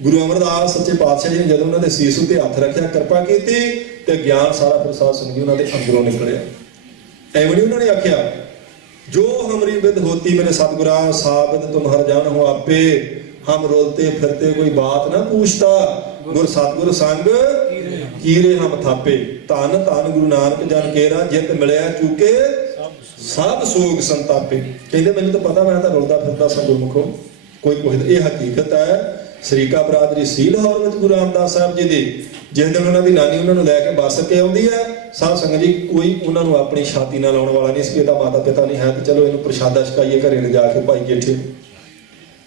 ਗੁਰੂ ਅਮਰਦਾਸ ਸੱਚੇ ਪਾਤਸ਼ਾਹ ਜੀ ਨੇ ਜਦੋਂ ਉਹਨਾਂ ਦੇ ਸੀਸ ਉੱਤੇ ਹੱਥ ਰੱਖਿਆ, ਕਿਰਪਾ ਕੀਤੀ ਤੇ ਗਿਆਨ ਸਾਰਾ ਫਿਰ ਸਾਧ ਸੰਗਤ ਜੀ ਉਹਨਾਂ ਦੇ ਅੰਦਰੋਂ ਨਿਕਲਿਆ। ਐਵੇਂ ਨਹੀਂ ਉਹਨਾਂ ਨੇ ਆਖਿਆ ਜੋ ਹਮਰੀ ਵਿਦ ਹੋਤੀ ਮੇਰੇ ਸਤਿਗੁਰਾਂ ਸਾਬਤ ਤੁਮ ਹਰ ਜਾਨ ਹੋ ਆਪੇ ਹਮ ਰੋਲਤੇ ਫਿਰਤੇ ਕੋਈ ਬਾਤ ਨਾ ਪੁੱਛਤਾ ਗੁਰ ਸਤਿਗੁਰ ਸੰਗ ਕੀਰੇ ਹਮ ਥਾਪੇ। ਧੰਨ ਧੰਨ ਗੁਰੂ ਨਾਨਕ ਜਨ ਕੇਰਾ ਜਿਤ ਮਿਲਿਆ ਚੁਕੇ ਸਭ ਸੋਗ ਸੰਤਾਪੇ। ਕਹਿੰਦੇ ਮੈਨੂੰ ਤਾਂ ਪਤਾ ਮੈਂ ਤਾਂ ਰੁਲਦਾ ਫਿਰਦਾ ਸਾਂ ਗੁਰਮੁਖੋ, ਕੋਈ ਪੁੱਛਦਾ। ਇਹ ਹਕੀਕਤ ਹੈ। ਸ਼ਰੀਕਾ ਬਰਾਦਰੀ ਸੀ ਲਾਹੌਰ ਵਿੱਚ ਗੁਰੂ ਰਾਮਦਾਸ ਸਾਹਿਬ ਜੀ ਦੀ। ਜਿਸ ਦਿਨ ਉਹਨਾਂ ਦੀ ਨਾਨੀ ਉਹਨਾਂ ਨੂੰ ਲੈ ਕੇ ਬੱਸ ਕੇ ਆਉਂਦੀ ਹੈ, ਸਾਧ ਸੰਗਤ ਜੀ ਕੋਈ ਉਹਨਾਂ ਨੂੰ ਆਪਣੀ ਛਾਤੀ ਨਾਲ ਲਾਉਣ ਵਾਲਾ ਨਹੀਂ ਸੀ। ਇਹਦਾ ਮਾਤਾ ਪਿਤਾ ਨਹੀਂ ਹੈ ਤੇ ਚਲੋ ਇਹਨੂੰ ਪ੍ਰਸ਼ਾਦਾ ਛਕਾਈਏ ਘਰੇ ਲਿਜਾ ਕੇ ਭਾਈ ਜੇਠੇ,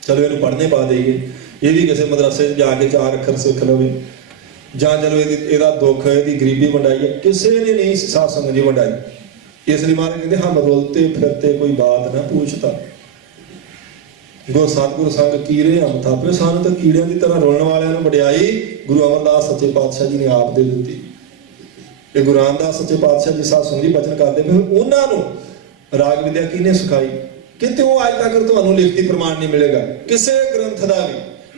ਚਲੋ ਇਹਨੂੰ ਪੜ੍ਹਨੇ ਪਾ ਦੇਈਏ, ਇਹ ਵੀ ਕਿਸੇ ਮਦਰਸੇ 'ਚ ਜਾ ਕੇ 4 ਅੱਖਰ ਸਿੱਖ ਲਵੇ, ਜਾਂ ਚਲੋ ਇਹਦਾ ਦੁੱਖ ਇਹਦੀ ਗਰੀਬੀ ਵੰਡਾਈਏ। ਕਿਸੇ ਨੇ ਨਹੀਂ ਸਾਧ ਸੰਗਤ ਜੀ ਵੰਡਾਈ। ਇਸ ਲਈ ਮਹਾਰਾਜ ਕਹਿੰਦੇ ਹਮ ਰੋਲਤੇ ਫਿਰਤੇ ਕੋਈ ਬਾਤ ਨਾ ਪੁੱਛਤਾ ਗੁਰ ਸਤਿਗੁਰ ਸੰਗ ਕੀਰੇ ਹਮ ਥਾਪੇ। ਸਾਨੂੰ ਤਾਂ ਕੀੜਿਆਂ ਦੀ ਤਰ੍ਹਾਂ ਰੋਲਣ ਵਾਲਿਆਂ ਨੂੰ ਵਡਿਆਈ ਗੁਰੂ ਅਮਰਦਾਸ ਸੱਚੇ ਪਾਤਸ਼ਾਹ ਜੀ ਨੇ ਆਪ ਦੇ ਦਿੱਤੀ। ਇਹ ਗੁਰੂ ਰਾਮਦਾਸ ਸੱਚੇ ਪਾਤਸ਼ਾਹ ਜੀ ਸਾਧ ਸੰਗਤ ਜੀ ਬਚਨ ਕਰਦੇ ਪਏ, ਉਹਨਾਂ ਨੂੰ ਰਾਗ ਵਿਦਿਆ ਕਿਹਨੇ ਸਿਖਾਈ? ਕਿਤੇ ਉਹ ਅੱਜ ਤੱਕ ਤੁਹਾਨੂੰ ਲਿਖਤੀ ਪ੍ਰਮਾਣ ਨਹੀਂ ਮਿਲੇਗਾ ਕਿਸੇ ਗ੍ਰੰਥ ਦਾ ਵੀ।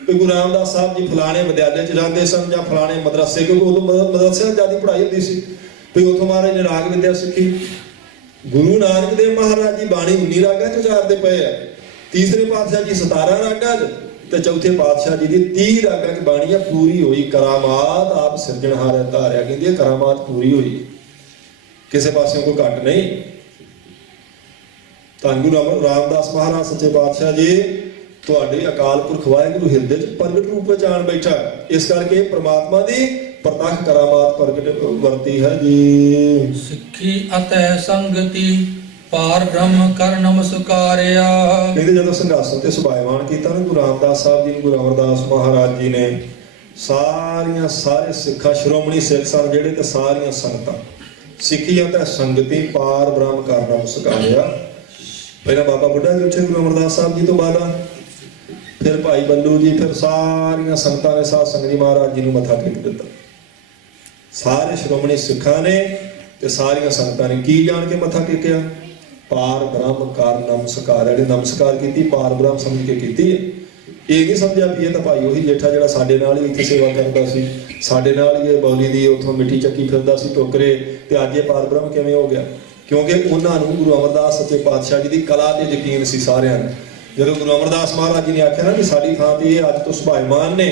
ਗੁਰੂ ਰਾਮਦਾਸ ਸਾਹਿਬ ਜੀ ਫਲਾਣੇ ਵਿਦਿਆਲੇ 'ਚ ਜਾਂਦੇ ਸਨ ਜਾਂ ਫਲਾਣੇ ਮਦਰਸੇ, ਕਿਉਂਕਿ ਉਦੋਂ ਮਦਰਸੇ ਜ਼ਿਆਦਾ ਪੜ੍ਹਾਈ ਹੁੰਦੀ ਸੀ, ਵੀ ਉੱਥੋਂ ਮਹਾਰਾਜ ਨੇ ਰਾਗ ਵਿਦਿਆ ਸਿੱਖੀ। ਗੁਰੂ ਨਾਨਕ ਦੇਵ ਮਹਾਰਾਜ ਜੀ ਬਾਣੀ 19 ਰਾਗਾਂ 'ਚ ਉਚਾਰਦੇ ਪਏ ਆ, ਤੀਸਰੇ ਪਾਤਸ਼ਾਹ ਜੀ 17 ਰਾਗਾਂ 'ਚ ਤੇ ਚੌਥੇ ਪਾਤਸ਼ਾਹ ਜੀ ਦੀ 30 ਰਾਗਾਂ 'ਚ ਬਾਣੀ ਆ ਪੂਰੀ ਹੋਈ। ਕਰਾਮਾਤ ਆਪ ਸਿਰਜਣਹਾਰ ਹੈ ਧਾਰਿਆ, ਕਹਿੰਦੀ ਹੈ ਕਰਾਮਾਤ ਪੂਰੀ ਹੋਈ, ਕਿਸੇ ਪਾਸਿਓਂ ਕੋਈ ਘੱਟ ਨਹੀਂ। ਧੰਨ ਗੁਰੂ ਰਾਮਦਾਸ ਮਹਾਰਾਜ ਸੱਚੇ ਪਾਤਸ਼ਾਹ ਜੀ ਤੁਹਾਡੇ ਅਕਾਲ ਪੁਰਖ ਵਾਹਿਗੁਰੂ ਹਿਰਦੇ 'ਚ ਪ੍ਰਗਟ ਰੂਪ ਵਿੱਚ ਆਣ ਬੈਠਾ, ਇਸ ਕਰਕੇ ਪ੍ਰਮਾਤਮਾ ਦੀ ਪ੍ਰਤੱਖ ਕਰਾਮਾਤ ਪ੍ਰਗਟ ਵਰਤੀ ਹੈ ਜੀ। ਸਿੱਖੀ ਅਤੈ ਸੰਗਤੀ ਪਾਰ ਬ੍ਰਹਮ ਕਰ ਨਮਸਕਾਰਿਆ। ਕਹਿੰਦੇ ਜਦੋਂ ਸਿੰਘਾਸਨ ਤੇ ਸੁਭਾਇਮਾਨ ਕੀਤਾ ਨਾ ਗੁਰੂ ਰਾਮਦਾਸ ਸਾਹਿਬ ਜੀ ਨੂੰ, ਗੁਰੂ ਅਮਰਦਾਸ ਮਹਾਰਾਜ ਜੀ ਨੇ ਸਾਰੇ ਸਿੱਖਾਂ, ਸ਼੍ਰੋਮਣੀ ਸਿੱਖ ਸਨ ਜਿਹੜੇ, ਤੇ ਸਾਰੀਆਂ ਸੰਗਤਾਂ ਸਿੱਖੀ ਅਤੈ ਸੰਗਤੀ ਪਾਰ ਬ੍ਰਹਮ ਕਰ ਨਮਸਕਾਰਿਆ। ਪਹਿਲਾਂ ਬਾਬਾ ਬੁੱਢਾ ਜੀ ਉੱਠੇ ਗੁਰੂ ਅਮਰਦਾਸ ਸਾਹਿਬ ਜੀ ਤੋਂ ਬਾਅਦ, ਫਿਰ ਭਾਈ ਬੱਲੂ ਜੀ, ਫਿਰ ਸਾਰੀਆਂ ਸੰਗਤਾਂ ਨੇ ਸਾਧ ਸੰਗਤ ਜੀ ਮਹਾਰਾਜ ਜੀ ਨੂੰ ਮੱਥਾ ਟੇਕ ਦਿੱਤਾ। ਸਾਰੇ ਸ਼੍ਰੋਮਣੀ ਸਿੱਖਾਂ ਨੇ ਤੇ ਸਾਰੀਆਂ ਸੰਗਤਾਂ ਨੇ ਕੀ ਜਾਣ ਕੇ ਮੱਥਾ ਟੇਕਿਆ? ਪਾਰ ਬ੍ਰਹਮ ਕਰ ਨਮਸਕਾਰ। ਜਿਹੜੀ ਨਮਸਕਾਰ ਕੀਤੀ ਪਾਰ ਬ੍ਰਹਮ ਸਮਝ ਕੇ ਕੀਤੀ ਹੈ। ਇਹ ਨਹੀਂ ਸਮਝਿਆ ਵੀ ਇਹ ਤਾਂ ਭਾਈ ਉਹੀ ਜੇਠਾ ਜਿਹੜਾ ਸਾਡੇ ਨਾਲ ਹੀ ਇੱਥੇ ਸੇਵਾ ਕਰਦਾ ਸੀ, ਸਾਡੇ ਨਾਲ ਹੀ ਇਹ ਬੌਲੀ ਦੀ ਉੱਥੋਂ ਮਿੱਟੀ ਚੱਕੀ ਫਿਰਦਾ ਸੀ ਟੋਕਰੇ, ਤੇ ਅੱਜ ਇਹ ਪਾਰ ਬ੍ਰਹਮ ਕਿਵੇਂ ਹੋ ਗਿਆ? ਕਿਉਂਕਿ ਉਹਨਾਂ ਨੂੰ ਗੁਰੂ ਅਮਰਦਾਸ ਸੱਚੇ ਪਾਤਸ਼ਾਹ ਜੀ ਦੀ ਕਲਾ ਤੇ ਯਕੀਨ ਸੀ ਸਾਰਿਆਂ ਨੂੰ। ਜਦੋਂ ਗੁਰੂ ਅਮਰਦਾਸ ਮਹਾਰਾਜ ਜੀ ਨੇ ਆਖਿਆ ਨਾ ਕਿ ਸਾਡੀ ਥਾਂ ਤੇ ਇਹ ਅੱਜ ਤੋਂ ਸੁਭਾਇਮਾਨ ਨੇ,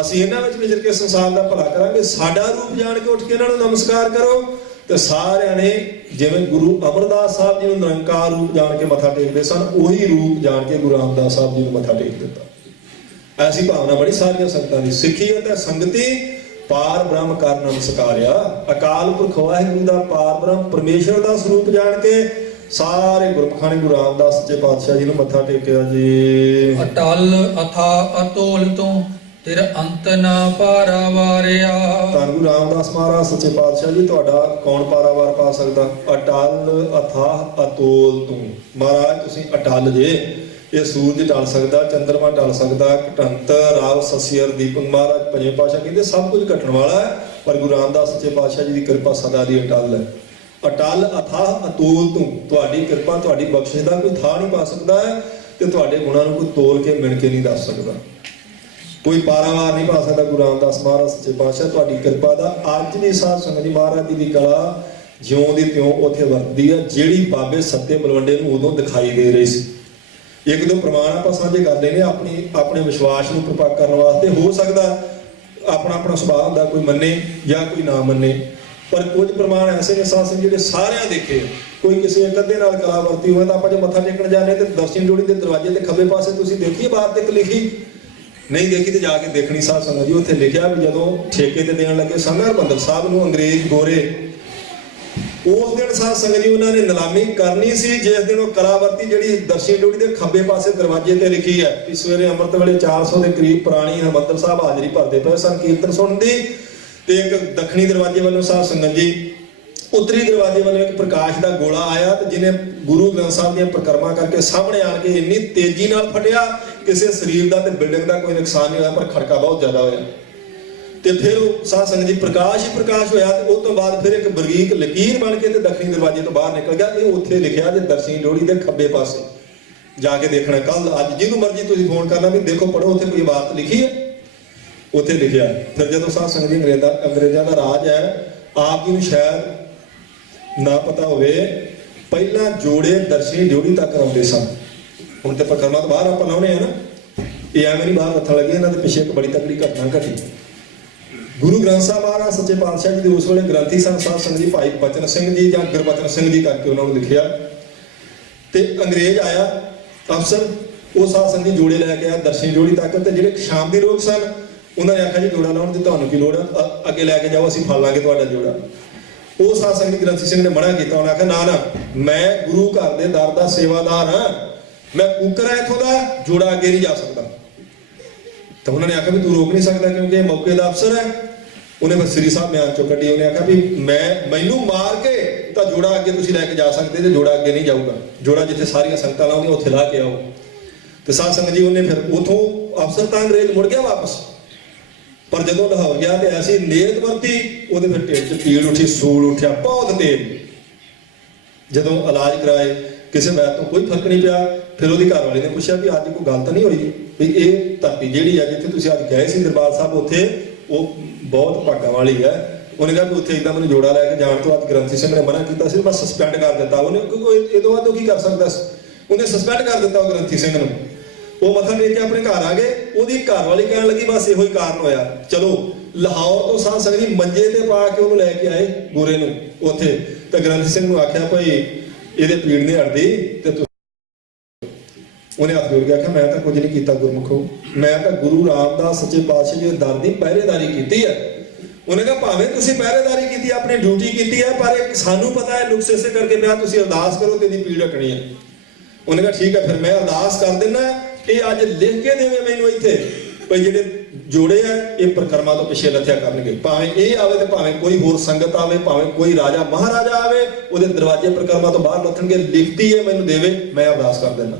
ਅਸੀਂ ਇਹਨਾਂ ਵਿੱਚ ਵਿਚਰ ਕੇ ਸੰਸਾਰ ਦਾ ਭਲਾ ਕਰਾਂਗੇ, ਸਾਡਾ ਰੂਪ ਜਾਣ ਕੇ ਉੱਠ ਕੇ ਇਹਨਾਂ ਨੂੰ ਨਮਸਕਾਰ ਕਰੋ। ਤੇ ਸਾਰਿਆਂ ਨੇ ਜਿਵੇਂ ਗੁਰੂ ਅਮਰਦਾਸ ਸਾਹਿਬ ਜੀ ਨੂੰ ਨਿਰੰਕਾਰ ਰੂਪ ਜਾਣ ਕੇ ਮੱਥਾ ਟੇਕਦੇ ਸਨ, ਉਹੀ ਰੂਪ ਜਾਣ ਕੇ ਗੁਰੂ ਰਾਮਦਾਸ ਸਾਹਿਬ ਜੀ ਨੂੰ ਮੱਥਾ ਟੇਕ ਦਿੱਤਾ। ਐਸੀ ਭਾਵਨਾ ਬੜੀ ਸਾਰੀਆਂ ਸੰਗਤਾਂ ਦੀ। ਸਿੱਖੀ ਅਤੇ ਸੰਗਤੀ ਪਾਰ ਬ੍ਰਹਮ ਕਰ ਨਮਸਕਾਰਿਆ। ਅਕਾਲ ਪੁਰਖ ਵਾਹਿਗੁਰੂ ਦਾ ਪਾਰ ਬ੍ਰਹਮ ਪਰਮੇਸ਼ਰ ਦਾ ਸਰੂਪ ਜਾਣ ਕੇ ਸਾਰੇ ਗੁਰਮੁਖਾਂ ਨੇ ਗੁਰੂ ਰਾਮਦਾਸ ਸੱਚੇ ਪਾਤਸ਼ਾਹ ਜੀ ਨੂੰ ਮੱਥਾ ਟੇਕਿਆ ਜੀ। ਅਟਲ ਅਥਾ ਅਤੋਲ ਤੂੰ ਤੇਰ ਅੰਤ ਨਾ ਪਾਰਾਵਾਰਿਆ। ਧੰਨ ਗੁਰੂ ਰਾਮਦਾਸ ਮਹਾਰਾਜ ਸੱਚੇ ਪਾਤਸ਼ਾਹ ਜੀ ਤੁਹਾਡਾ ਕੌਣ ਪਾਰਾਵਾਰ ਪਾ ਸਕਦਾ? ਅਟਲ ਅਥਾਹ ਅਤੋਲ ਤੂੰ। ਮਹਾਰਾਜ ਤੁਸੀਂ ਅਟਲ ਜੇ, ਇਹ ਸੂਰਜ ਢਲ ਸਕਦਾ, ਚੰਦਰਮਾ ਢਲ ਸਕਦਾ, ਘਟੰਤ ਰਾਵ ਸਸਿਅਰ ਦੀਪਕ। ਮਹਾਰਾਜ ਪੰਜਵੇਂ ਪਾਤਸ਼ਾਹ ਕਹਿੰਦੇ ਸਭ ਕੁਝ ਘਟਣ ਵਾਲਾ ਹੈ, ਪਰ ਗੁਰੂ ਰਾਮਦਾਸ ਸੱਚੇ ਪਾਤਸ਼ਾਹ ਜੀ ਦੀ ਕਿਰਪਾ ਸਦਾ ਦੀ ਅਟਲ ਹੈ। ਅਟਲ ਅਥਾਹ ਅਤੋਲ ਤੂੰ, ਤੁਹਾਡੀ ਕਿਰਪਾ ਤੁਹਾਡੀ ਬਖਸ਼ਿਸ਼ ਦਾ ਕੋਈ ਥਾਂ ਨਹੀਂ ਪਾ ਸਕਦਾ ਹੈ, ਤੇ ਤੁਹਾਡੇ ਗੁਣਾਂ ਨੂੰ ਕੋਈ ਤੋਲ ਕੇ ਮਿਣ ਕੇ ਨਹੀਂ ਦੱਸ ਸਕਦਾ, ਕੋਈ ਪਾਰਾਵਾਰ ਨਹੀਂ ਪਾ ਸਕਦਾ। ਗੁਰੂ ਰਾਮਦਾਸ ਮਹਾਰਾਜ ਸੱਚੇ ਪਾਤਸ਼ਾਹ ਤੁਹਾਡੀ ਕਿਰਪਾ ਦਾ ਅੱਜ ਵੀ ਸਾਧ ਸੰਗਤ ਜੀ ਮਹਾਰਾਜ ਜੀ ਦੀ ਕਲਾ ਜਿਉਂ ਦੀ ਤਿਉਂ ਉੱਥੇ ਵਰਤਦੀ ਹੈ, ਜਿਹੜੀ ਬਾਬੇ ਸੱਤੇ ਮਲਵੰਡੇ ਨੂੰ ਉਦੋਂ ਦਿਖਾਈ ਦੇ ਰਹੀ ਸੀ। ਇੱਕ ਦੋ ਪ੍ਰਮਾਣ ਆਪਾਂ ਸਾਂਝੇ ਕਰ ਲੈਨੇ ਆਪਣੇ ਵਿਸ਼ਵਾਸ ਨੂੰ ਪ੍ਰਪੱਕ ਕਰਨ ਵਾਸਤੇ। ਹੋ ਸਕਦਾ ਆਪਣਾ ਸੁਭਾਅ ਹੁੰਦਾ, ਕੋਈ ਮੰਨੇ ਜਾਂ ਕੋਈ ਨਾ ਮੰਨੇ, ਪਰ ਕੁਝ ਪ੍ਰਮਾਣ ਐਸੇ ਨੇ ਸਾਧ ਸੰਗਤ ਜਿਹੜੇ ਸਾਰਿਆਂ ਦੇਖੇ। ਕੋਈ ਕਿਸੇ ਇੱਕ ਅੱਧੇ ਨਾਲ ਕਲਾ ਵਰਤੀ ਹੋਵੇ ਤਾਂ ਆਪਾਂ ਜੇ ਮੱਥਾ ਟੇਕਣ ਜਾਂਦੇ ਤੇ ਦਰਸ਼ਨ ਜੋੜੀ ਦੇ ਦਰਵਾਜ਼ੇ ਤੇ ਖੱਬੇ ਪਾਸੇ ਤੁਸੀਂ ਦੇਖੀਏ ਬਾਹਰ ਤੇ ਲਿਖੀ ਨਹੀਂ ਦੇਖੀ ਤੇ ਜਾ ਕੇ ਦੇਖਣੀ ਸਾਧ ਸੰਗਤ ਜੀ। ਉੱਥੇ ਲਿਖਿਆ ਵੀ ਜਦੋਂ ਠੇਕੇ ਤੇ ਦੇਣ ਲੱਗੇ ਸੰਘ ਹਰਿਮੰਦਰ ਸਾਹਿਬ ਨੂੰ ਅੰਗਰੇਜ਼ ਗੋਰੇ, ਉਸ ਦਿਨ ਸਾਧ ਸੰਗਤ ਜੀ ਉਹਨਾਂ ਨੇ ਨਿਲਾਮੀ ਕਰਨੀ ਸੀ, ਜਿਸ ਦਿਨ ਉਹ ਕਲਾ ਵਰਤੀ ਜਿਹੜੀ ਦਰਸ਼ਨ ਜੋੜੀ ਦੇ ਖੱਬੇ ਪਾਸੇ ਦਰਵਾਜ਼ੇ ਤੇ ਲਿਖੀ ਹੈ ਕਿ ਸਵੇਰੇ ਅੰਮ੍ਰਿਤ ਵੇਲੇ 400 ਦੇ ਕਰੀਬ ਪੁਰਾਣੀ ਹਰਿਮੰਦਰ ਸਾਹਿਬ ਹਾਜ਼ਰੀ ਭਰਦੇ ਪਏ ਸਨ ਕੀਰਤਨ ਸੁਣਨ ਦੀ, ਤੇ ਇੱਕ ਦੱਖਣੀ ਦਰਵਾਜ਼ੇ ਵੱਲੋਂ ਸਾਧ ਸੰਗਤ ਜੀ ਉੱਤਰੀ ਦਰਵਾਜ਼ੇ ਵੱਲੋਂ ਇੱਕ ਪ੍ਰਕਾਸ਼ ਦਾ ਗੋਲਾ ਆਇਆ, ਤੇ ਜਿਹਨੇ ਗੁਰੂ ਗ੍ਰੰਥ ਸਾਹਿਬ ਦੀਆਂ ਪਰਿਕਰਮਾ ਕਰਕੇ ਸਾਹਮਣੇ ਆਣ ਕੇ ਇੰਨੀ ਤੇਜ਼ੀ ਨਾਲ ਫਟਿਆ, ਕਿਸੇ ਸਰੀਰ ਦਾ ਤੇ ਬਿਲਡਿੰਗ ਦਾ ਕੋਈ ਨੁਕਸਾਨ ਨਹੀਂ ਹੋਇਆ, ਪਰ ਖੜਕਾ ਬਹੁਤ ਜ਼ਿਆਦਾ ਹੋਇਆ। ਤੇ ਫਿਰ ਉਹ ਸਾਧ ਸੰਗਤ ਜੀ ਪ੍ਰਕਾਸ਼ ਹੀ ਪ੍ਰਕਾਸ਼ ਹੋਇਆ, ਤੇ ਉਸ ਤੋਂ ਬਾਅਦ ਫਿਰ ਇੱਕ ਬਰੀਕ ਲਕੀਰ ਬਣ ਕੇ ਤੇ ਦੱਖਣੀ ਦਰਵਾਜ਼ੇ ਤੋਂ ਬਾਹਰ ਨਿਕਲ ਗਿਆ। ਇਹ ਉੱਥੇ ਲਿਖਿਆ ਜੇ ਦਰਸ਼ਨੀ ਡੋੜੀ ਦੇ ਖੱਬੇ ਪਾਸੇ ਜਾ ਕੇ ਦੇਖਣਾ। ਕੱਲ ਅੱਜ ਜਿਹਨੂੰ ਮਰਜ਼ੀ ਤੁਸੀਂ ਫੋਨ ਕਰਨਾ ਵੀ ਦੇਖੋ ਪੜੋ, ਉੱਥੇ ਕੋਈ ਇਬਾਰਤ ਲਿਖੀ ਹੈ, ਉੱਥੇ ਲਿਖਿਆ। ਫਿਰ ਜਦੋਂ ਸਾਧ ਸੰਗਤ ਜੀ ਅੰਗਰੇਜ਼ਾਂ ਦਾ ਰਾਜ ਹੈ, ਆਪ ਜੀ ਨੂੰ ਸ਼ਾਇਦ ਨਾ ਪਤਾ ਹੋਵੇ, ਪਹਿਲਾਂ ਜੋੜੇ ਦਰਸ਼ਨੀ ਡਿਊਟੀ ਤੱਕ ਆਉਂਦੇ ਸਨ। ਹੁਣ ਤੇ ਪਰਕਰਮਾ ਤੋਂ ਬਾਹਰ ਆਪਾਂ ਲਾਉਣੇ ਆ ਨਾ, ਇਹ ਐਵੇਂ ਨਹੀਂ ਬਾਹਰ ਹੱਥਾਂ ਲੱਗੇ। ਇਹਨਾਂ ਦੇ ਪਿੱਛੇ ਇੱਕ ਬੜੀ ਤਕੜੀ ਘਟਨਾ ਘਟੀ। ਗੁਰੂ ਗ੍ਰੰਥ ਸਾਹਿਬ ਮਹਾਰਾਜ ਸੱਚੇ ਪਾਤਸ਼ਾਹ ਜੀ ਦੇ ਉਸ ਵੇਲੇ ਗ੍ਰੰਥੀ ਸਨ ਸਾਧ ਸੰਗਤ ਜੀ, ਭਾਈ ਬਚਨ ਸਿੰਘ ਜੀ ਜਾਂ ਗੁਰਬਚਨ ਸਿੰਘ ਜੀ ਕਰਕੇ ਉਹਨਾਂ ਨੂੰ ਲਿਖਿਆ। ਤੇ ਅੰਗਰੇਜ਼ ਆਇਆ ਅਫਸਰ, ਉਹ ਸਾਧ ਸੰਗਤ ਜੀ ਜੋੜੇ ਲੈ ਕੇ ਆਇਆ ਦਰਸ਼ਨੀ ਡਿਊਟੀ ਤੱਕ। ਤੇ ਜਿਹੜੇ ਸ਼ਾਮ ਦੀ ਲੋਕ ਸਨ ਉਹਨਾਂ ਨੇ ਆਖਿਆ ਜੀ ਜੋੜਾ ਲਾਉਣ ਦੀ ਤੁਹਾਨੂੰ ਕੀ ਲੋੜ ਹੈ, ਅੱਗੇ ਲੈ ਕੇ ਜਾਓ, ਅਸੀਂ ਫੜ ਲਾਂਗੇ ਤੁਹਾਡਾ ਜੋੜਾ। ਉਹ ਸਾਧ ਸੰਗਤ ਗ੍ਰੰਥੀ ਸਿੰਘ ਨੇ ਮਨਾ ਕੀਤਾ। ਉਹਨੇ ਆਖਿਆ ਨਾ ਮੈਂ ਗੁਰੂ ਘਰ ਦੇ ਦਰ ਦਾ ਸੇਵਾਦਾਰ ਹਾਂ, ਮੈਂ ਕੂਕਰ ਹਾਂ ਇੱਥੋਂ ਦਾ, ਜੋੜਾ ਅੱਗੇ ਨਹੀਂ ਜਾ ਸਕਦਾ। ਤਾਂ ਉਹਨਾਂ ਨੇ ਆਖਿਆ ਵੀ ਤੂੰ ਰੋਕ ਨਹੀਂ ਸਕਦਾ ਕਿਉਂਕਿ ਇਹ ਮੌਕੇ ਦਾ ਅਫਸਰ ਹੈ। ਉਹਨੇ ਫਿਰ ਸ੍ਰੀ ਸਾਹਿਬ ਮਿਆਨ ਚੋਂ ਕੱਢੀ। ਉਹਨੇ ਆਖਿਆ ਵੀ ਮੈਨੂੰ ਮਾਰ ਕੇ ਤਾਂ ਜੋੜਾ ਅੱਗੇ ਤੁਸੀਂ ਲੈ ਕੇ ਜਾ ਸਕਦੇ, ਤੇ ਜੋੜਾ ਅੱਗੇ ਨਹੀਂ ਜਾਊਗਾ, ਜੋੜਾ ਜਿੱਥੇ ਸਾਰੀਆਂ ਸੰਗਤਾਂ ਲਾਉਂਦੀਆਂ ਉੱਥੇ ਲਾ ਕੇ ਆਓ। ਤੇ ਸਾਧ ਸੰਗਤ ਜੀ ਉਹਨੇ ਫਿਰ ਉਥੋਂ ਅਫਸਰ ਤਾਂ ਅੰਗਰੇਜ਼ ਮੁੜ ਗਿਆ ਵਾਪਸ, ਪਰ ਜਦੋਂ ਲਾਹੌਰ ਗਿਆ ਤੇ ਐਸੀ ਨੇਤ ਵਰਤੀ, ਉਹਦੇ ਫਿਰ ਢਿੱਡ 'ਚ ਪੀੜ ਉੱਠੀ, ਸੂਲ ਉੱਠਿਆ ਬਹੁਤ ਤੇਜ਼। ਜਦੋਂ ਇਲਾਜ ਕਰਾਏ ਕਿਸੇ ਵੈਦ ਤੋਂ ਕੋਈ ਫਰਕ ਨਹੀਂ ਪਿਆ। ਫਿਰ ਉਹਦੀ ਘਰ ਵਾਲੇ ਨੇ ਪੁੱਛਿਆ ਵੀ ਅੱਜ ਕੋਈ ਗੱਲ ਤਾਂ ਨਹੀਂ ਹੋਈ ਵੀ ਇਹ ਧਰਤੀ ਜਿਹੜੀ ਹੈ ਜਿੱਥੇ ਤੁਸੀਂ ਅੱਜ ਗਏ ਸੀ ਦਰਬਾਰ ਸਾਹਿਬ, ਉੱਥੇ ਉਹ ਬਹੁਤ ਭਾਗਾਂ ਵਾਲੀ ਹੈ। ਉਹਨੇ ਕਿਹਾ ਵੀ ਉੱਥੇ ਇੱਦਾਂ ਮੈਨੂੰ ਜੋੜਾ ਲੈ ਕੇ ਜਾਣ ਤੋਂ ਅੱਜ ਗ੍ਰੰਥੀ ਸਿੰਘ ਨੇ ਮਨਾ ਕੀਤਾ ਸੀ, ਮੈਂ ਸਸਪੈਂਡ ਕਰ ਦਿੱਤਾ ਉਹਨੇ, ਕਿਉਂਕਿ ਇਹ ਤੋਂ ਬਾਅਦ ਉਹ ਕੀ ਕਰ ਸਕਦਾ ਸੀ, ਉਹਨੇ ਸਸਪੈਂਡ ਕਰ ਦਿੱਤਾ ਉਹ ਗ੍ਰੰਥੀ ਸਿੰਘ ਨੂੰ। ਉਹ ਮੱਥਾ ਟੇਕ ਕੇ ਆਪਣੇ ਘਰ ਆ ਗਏ। ਉਹਦੀ ਘਰ ਵਾਲੀ ਕਹਿਣ ਲੱਗੀ ਬਸ ਇਹੋ ਹੀ ਕਾਰਨ ਹੋਇਆ। ਚਲੋ ਲਾਹੌਰ ਤੋਂ ਸਾਧ ਸੰਗਤ ਜੀ ਮੰਜੇ ਤੇ ਪਾ ਕੇ ਉਹਨੂੰ ਲੈ ਕੇ ਆਏ ਗੋਰੇ ਨੂੰ ਉੱਥੇ, ਤੇ ਗ੍ਰੰਥੀ ਸਿੰਘ ਨੂੰ ਆਖਿਆ ਭਾਈ ਇਹਦੇ ਪੀੜ ਨਹੀਂ ਹਟਦੀ ਤੇ ਉਹਨੇ ਹੱਥ ਜੋੜ ਕੇ ਆਖਿਆ ਮੈਂ ਤਾਂ ਕੁਝ ਨਹੀਂ ਕੀਤਾ ਗੁਰਮੁਖੋ, ਮੈਂ ਤਾਂ ਗੁਰੂ ਰਾਮਦਾਸ ਸੱਚੇ ਪਾਤਸ਼ਾਹ ਜੀ ਦੇ ਦਰ ਦੀ ਪਹਿਰੇਦਾਰੀ ਕੀਤੀ ਹੈ। ਉਹਨੇ ਕਿਹਾ ਭਾਵੇਂ ਤੁਸੀਂ ਪਹਿਰੇਦਾਰੀ ਕੀਤੀ, ਆਪਣੀ ਡਿਊਟੀ ਕੀਤੀ ਹੈ, ਪਰ ਸਾਨੂੰ ਪਤਾ ਹੈ ਨੁਕਸ ਇਸੇ ਕਰਕੇ ਪਿਆ, ਤੁਸੀਂ ਅਰਦਾਸ ਕਰੋ ਤੇ ਇਹਦੀ ਪੀੜ ਹਟਣੀ ਹੈ। ਉਹਨੇ ਕਿਹਾ ਠੀਕ ਹੈ ਫਿਰ ਮੈਂ ਅਰਦਾਸ ਕਰ ਦਿੰਦਾ, ਇਹ ਅੱਜ ਲਿਖ ਕੇ ਦੇਵੇ ਮੈਨੂੰ ਇੱਥੇ ਭਾਈ ਜਿਹੜੇ ਜੋੜੇ ਆ ਇਹ ਪ੍ਰਕਰਮਾਂ ਤੋਂ ਪਿੱਛੇ ਲੱਥਿਆ ਕਰਨਗੇ, ਭਾਵੇਂ ਇਹ ਆਵੇ ਤੇ ਭਾਵੇਂ ਕੋਈ ਹੋਰ ਸੰਗਤ ਆਵੇ, ਭਾਵੇਂ ਕੋਈ ਰਾਜਾ ਮਹਾਰਾਜਾ ਆਵੇ, ਉਹਦੇ ਦਰਵਾਜ਼ੇ ਪ੍ਰਕਰਮਾਂ ਤੋਂ ਬਾਹਰ ਲੱਥਣਗੇ। ਲਿਖਤੀ ਹੈ ਮੈਨੂੰ ਦੇਵੇ, ਮੈਂ ਅਰਦਾਸ ਕਰ ਦਿੰਦਾ।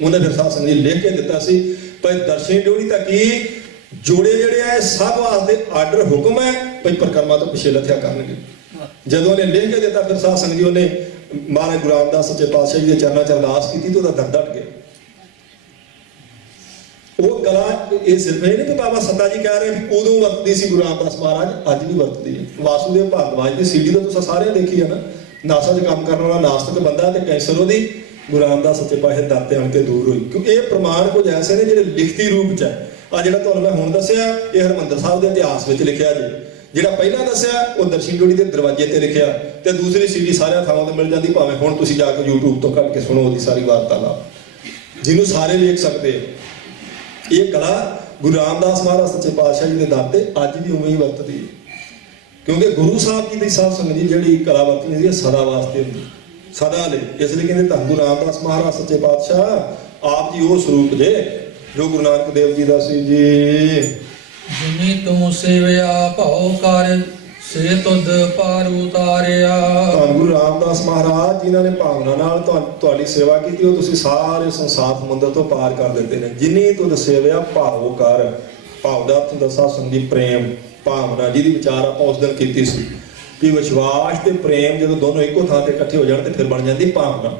ਉਹਨੇ ਫਿਰ ਸਾਧ ਸੰਗਤ ਜੀ ਲਿਖ ਕੇ ਦਿੱਤਾ ਸੀ ਭਾਈ ਦਰਸ਼ਨੀ ਡਿਊਟੀ ਤਾਂ ਕੀ ਜੋੜੇ ਜਿਹੜੇ ਆ ਸਭ ਵਾਸਤੇ ਆਰਡਰ ਹੁਕਮ ਹੈ ਭਾਈ ਪ੍ਰਕਰਮਾਂ ਤੋਂ ਪਿੱਛੇ ਲੱਥਿਆ ਕਰਨਗੇ। ਜਦੋਂ ਉਹਨੇ ਲਿਖ ਕੇ ਦਿੱਤਾ ਫਿਰ ਸਾਧ ਸੰਗਤ ਜੀ ਉਹਨੇ ਮਹਾਰਾਜ ਗੁਰੂ ਰਾਮਦਾਸ ਸੱਚੇ ਪਾਤਸ਼ਾਹ ਜੀ ਦੇ ਚਰਨਾਂ 'ਚ ਅਰਦਾਸ ਕੀਤੀ ਤੇ ਉਹਦਾ ਦਰਦ ਹਟ ਗਿਆ। ਉਹ ਕਲਾ ਇਹ ਸਿਰਫ ਇਹ ਨਹੀਂ ਕਿ ਬਾਬਾ ਸੱਤਾ ਜੀ ਕਹਿ ਰਹੇ ਵੀ ਉਦੋਂ ਵਰਤਦੀ ਸੀ ਗੁਰੂ ਰਾਮਦਾਸ ਮਹਾਰਾਜ, ਅੱਜ ਵੀ ਵਰਤਦੀ ਹੈ। ਵਾਸੂਦੇਵ ਭਾਰਦਵਾਜ ਦੀ ਸੀਡੀ ਤਾਂ ਤੁਸੀਂ ਸਾਰਿਆਂ ਦੇਖੀ ਹੈ ਨਾ, ਨਾਸਾ 'ਚ ਕੰਮ ਕਰਨ ਵਾਲਾ ਨਾਸਤਿਕ ਬੰਦਾ ਤੇ ਕੈਂਸਰ ਉਹਦੀ ਗੁਰੂ ਰਾਮਦਾਸ ਸੱਚੇ ਪਾਤਸ਼ਾਹ ਦਰ ਤੇ ਆਣ ਕੇ ਦੂਰ ਹੋਈ। ਕਿਉਂਕਿ ਇਹ ਪ੍ਰਮਾਣ ਕੁਝ ਐਸੇ ਨੇ ਜਿਹੜੇ ਲਿਖਤੀ ਰੂਪ 'ਚ ਹੈ। ਆ ਜਿਹੜਾ ਤੁਹਾਨੂੰ ਮੈਂ ਹੁਣ ਦੱਸਿਆ ਇਹ ਹਰਿਮੰਦਰ ਸਾਹਿਬ ਦੇ ਇਤਿਹਾਸ ਵਿੱਚ ਲਿਖਿਆ ਜੀ, ਜਿਹੜਾ ਪਹਿਲਾਂ ਦੱਸਿਆ ਉਹ ਦਰਸ਼ਨ ਡਿਊਟੀ ਦੇ ਦਰਵਾਜ਼ੇ ਤੇ ਲਿਖਿਆ, ਤੇ ਦੂਸਰੀ ਸੀਡੀ ਸਾਰਿਆਂ ਥਾਵਾਂ ਤੇ ਮਿਲ ਜਾਂਦੀ, ਭਾਵੇਂ ਹੁਣ ਤੁਸੀਂ ਜਾ ਕੇ YouTube ਤੋਂ ਕੱਢ ਕੇ ਸੁਣੋ ਉਹਦੀ ਸਾਰੀ ਵਾਰਤਾਲਾਪ, ਜਿਹਨੂੰ ਸਾਰੇ ਵੇਖ ਸਕਦੇ ਆ। ਇਹ ਕਲਾ ਗੁਰੂ ਰਾਮਦਾਸ ਮਹਾਰਾਜ ਸੱਚੇ ਪਾਤਸ਼ਾਹ ਜੀ ਦੇ ਦਰ ਤੇ ਅੱਜ ਵੀ ਉਵੇਂ ਹੀ ਵਰਤਦੀ ਹੈ, ਕਿਉਂਕਿ ਗੁਰੂ ਸਾਹਿਬ ਜੀ ਦੀ ਸਾਧ ਸੰਗਤ ਜੀ ਜਿਹੜੀ ਕਲਾ ਵਰਤਣੀ ਸੀ ਸਦਾ ਵਾਸਤੇ ਹੁੰਦੀ, ਸਦਾ ਲਈ। ਇਸ ਲਈ ਕਹਿੰਦੇ ਧੰਨ ਗੁਰੂ ਰਾਮਦਾਸ ਮਹਾਰਾਜ ਸੱਚੇ ਪਾਤਸ਼ਾਹ ਆਪ ਜੀ ਉਹ ਸਰੂਪ ਜੇ ਜੋ ਗੁਰੂ ਨਾਨਕ ਦੇਵ ਜੀ ਦਾ ਸੀ ਜੀ। ਜਿਨੀ ਤੂੰ ਸੇਵਿਆ ਭਉ ਕਰ ਸੇ ਤੁਧ ਪਾਰ ਉਤਾਰਿਆ। ਧੰਨ ਗੁਰੂ ਰਾਮਦਾਸ ਮਹਾਰਾਜ ਜਿਨ੍ਹਾਂ ਨੇ ਭਾਵਨਾ ਨਾਲ ਤੁਹਾਡੀ ਸੇਵਾ ਕੀਤੀ, ਉਹ ਤੁਸੀਂ ਸਾਰੇ ਸੰਸਾਰ ਸਮੁੰਦਰ ਤੋਂ ਪਾਰ ਕਰ ਦਿੱਤੇ ਨੇ। ਜਿਨੀ ਤੁਧ ਸੇਵਿਆ ਭਾਉ ਕਰ, ਭਾਵ ਦਾ ਅਰਥ ਦੱਸਾ ਸੰਗੀ ਪ੍ਰੇਮ ਭਾਵਨਾ, ਜਿਹਦੀ ਵਿਚਾਰ ਆਪਾਂ ਉਸ ਦਿਨ ਕੀਤੀ ਸੀ ਕਿ ਵਿਸ਼ਵਾਸ ਤੇ ਪ੍ਰੇਮ ਜਦੋਂ ਦੋਨੋਂ ਇੱਕੋ ਥਾਂ ਤੇ ਇਕੱਠੇ ਹੋ ਜਾਣ ਤੇ ਫਿਰ ਬਣ ਜਾਂਦੀ ਭਾਵਨਾ।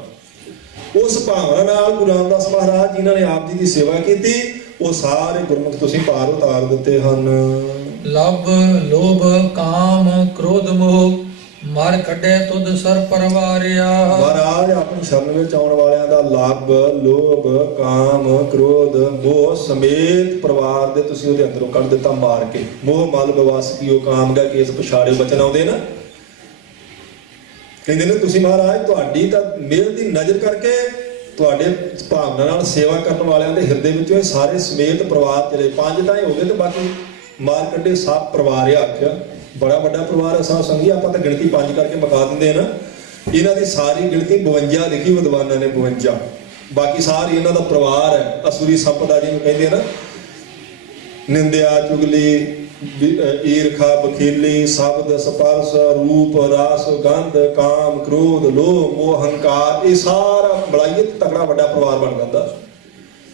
ਉਸ ਭਾਵਨਾ ਨਾਲ ਗੁਰੂ ਰਾਮਦਾਸ ਮਹਾਰਾਜ ਜਿਨ੍ਹਾਂ ਨੇ ਆਪ ਜੀ ਦੀ ਸੇਵਾ ਕੀਤੀ, ਉਹ ਸਾਰੇ ਗੁਰਮੁਖ ਤੁਸੀਂ ਪਾਰ ਉਤਾਰ ਦਿੱਤੇ ਹਨ। ਲਭ ਲੋਭ ਕਾਮ ਕ੍ਰੋਧ ਮੋਹ ਮਰ ਕੱਢੇ ਤੁਧ ਸਰ ਪਰਵਾਰਿਆ। ਮਹਾਰਾਜ ਆਪਣੀ ਸ਼ਰਨ ਵਿੱਚ ਆਉਣ ਵਾਲਿਆਂ ਦਾ ਲਭ ਲੋਭ ਕਾਮ ਕ੍ਰੋਧ ਮੋਹ ਸਮੇਤ ਪਰਿਵਾਰ ਦੇ ਤੁਸੀਂ ਉਹਦੇ ਅੰਦਰੋਂ ਕੱਢ ਦਿੱਤਾ ਮਾਰ ਕੇ। ਮੋਹ ਮਲ ਬਵਸ ਕੀਓ ਕਾਮ ਦਾ ਕੇਸ ਪਛਾੜੇ ਬਚਨ ਆਉਂਦੇ ਨਾ, ਕਹਿੰਦੇ ਨੇ ਤੁਸੀਂ ਮਹਾਰਾਜ ਤੁਹਾਡੀ ਤਾਂ ਮਿਹਰ ਦੀ ਨਜ਼ਰ ਕਰਕੇ ਤੁਹਾਡੇ ਭਾਵਨਾ ਨਾਲ ਸੇਵਾ ਕਰਨ ਵਾਲਿਆਂ ਦੇ ਹਿਰਦੇ ਵਿੱਚੋਂ ਇਹ ਸਾਰੇ ਸਮੇਤ ਪਰਿਵਾਰ ਚਲੇ। 5 ਤਾਂ ਹੋ ਗਏ ਤੇ ਬਾਕੀ ਮਾਰ ਕੱਢੇ ਸਭ ਪਰਿਵਾਰ ਆ। ਆਖਿਆ ਬੜਾ ਵੱਡਾ ਪਰਿਵਾਰ ਹੈ ਸਾਧ ਸੰਗੀ, ਆਪਾਂ ਤਾਂ ਗਿਣਤੀ 5 ਕਰਕੇ ਮੁਕਾ ਦਿੰਦੇ ਨਾ। ਇਹਨਾਂ ਦੀ ਸਾਰੀ ਗਿਣਤੀ 52 ਲਿਖੀ ਵਿਦਵਾਨਾਂ ਨੇ, 52। ਬਾਕੀ ਸਾਰੀ ਇਹਨਾਂ ਦਾ ਪਰਿਵਾਰ ਹੈ। ਅਸੁਰੀ ਸੰਪਦਾ ਜਿਹਨੂੰ ਕਹਿੰਦੇ ਨਾ, ਨਿੰਦਿਆ ਚੁਗਲੀ ਈਰਖਾ ਬਖੀਲੀ ਸ਼ਬਦ ਸਪਰਸ਼ ਰੂਪ ਰਸ ਗੰਧ ਕਾਮ ਕ੍ਰੋਧ ਲੋਭ ਮੋਹ ਹੰਕਾਰ, ਇਹ ਸਾਰਾ ਬੜਾਈ ਤਕੜਾ ਵੱਡਾ ਪਰਿਵਾਰ ਬਣ ਜਾਂਦਾ।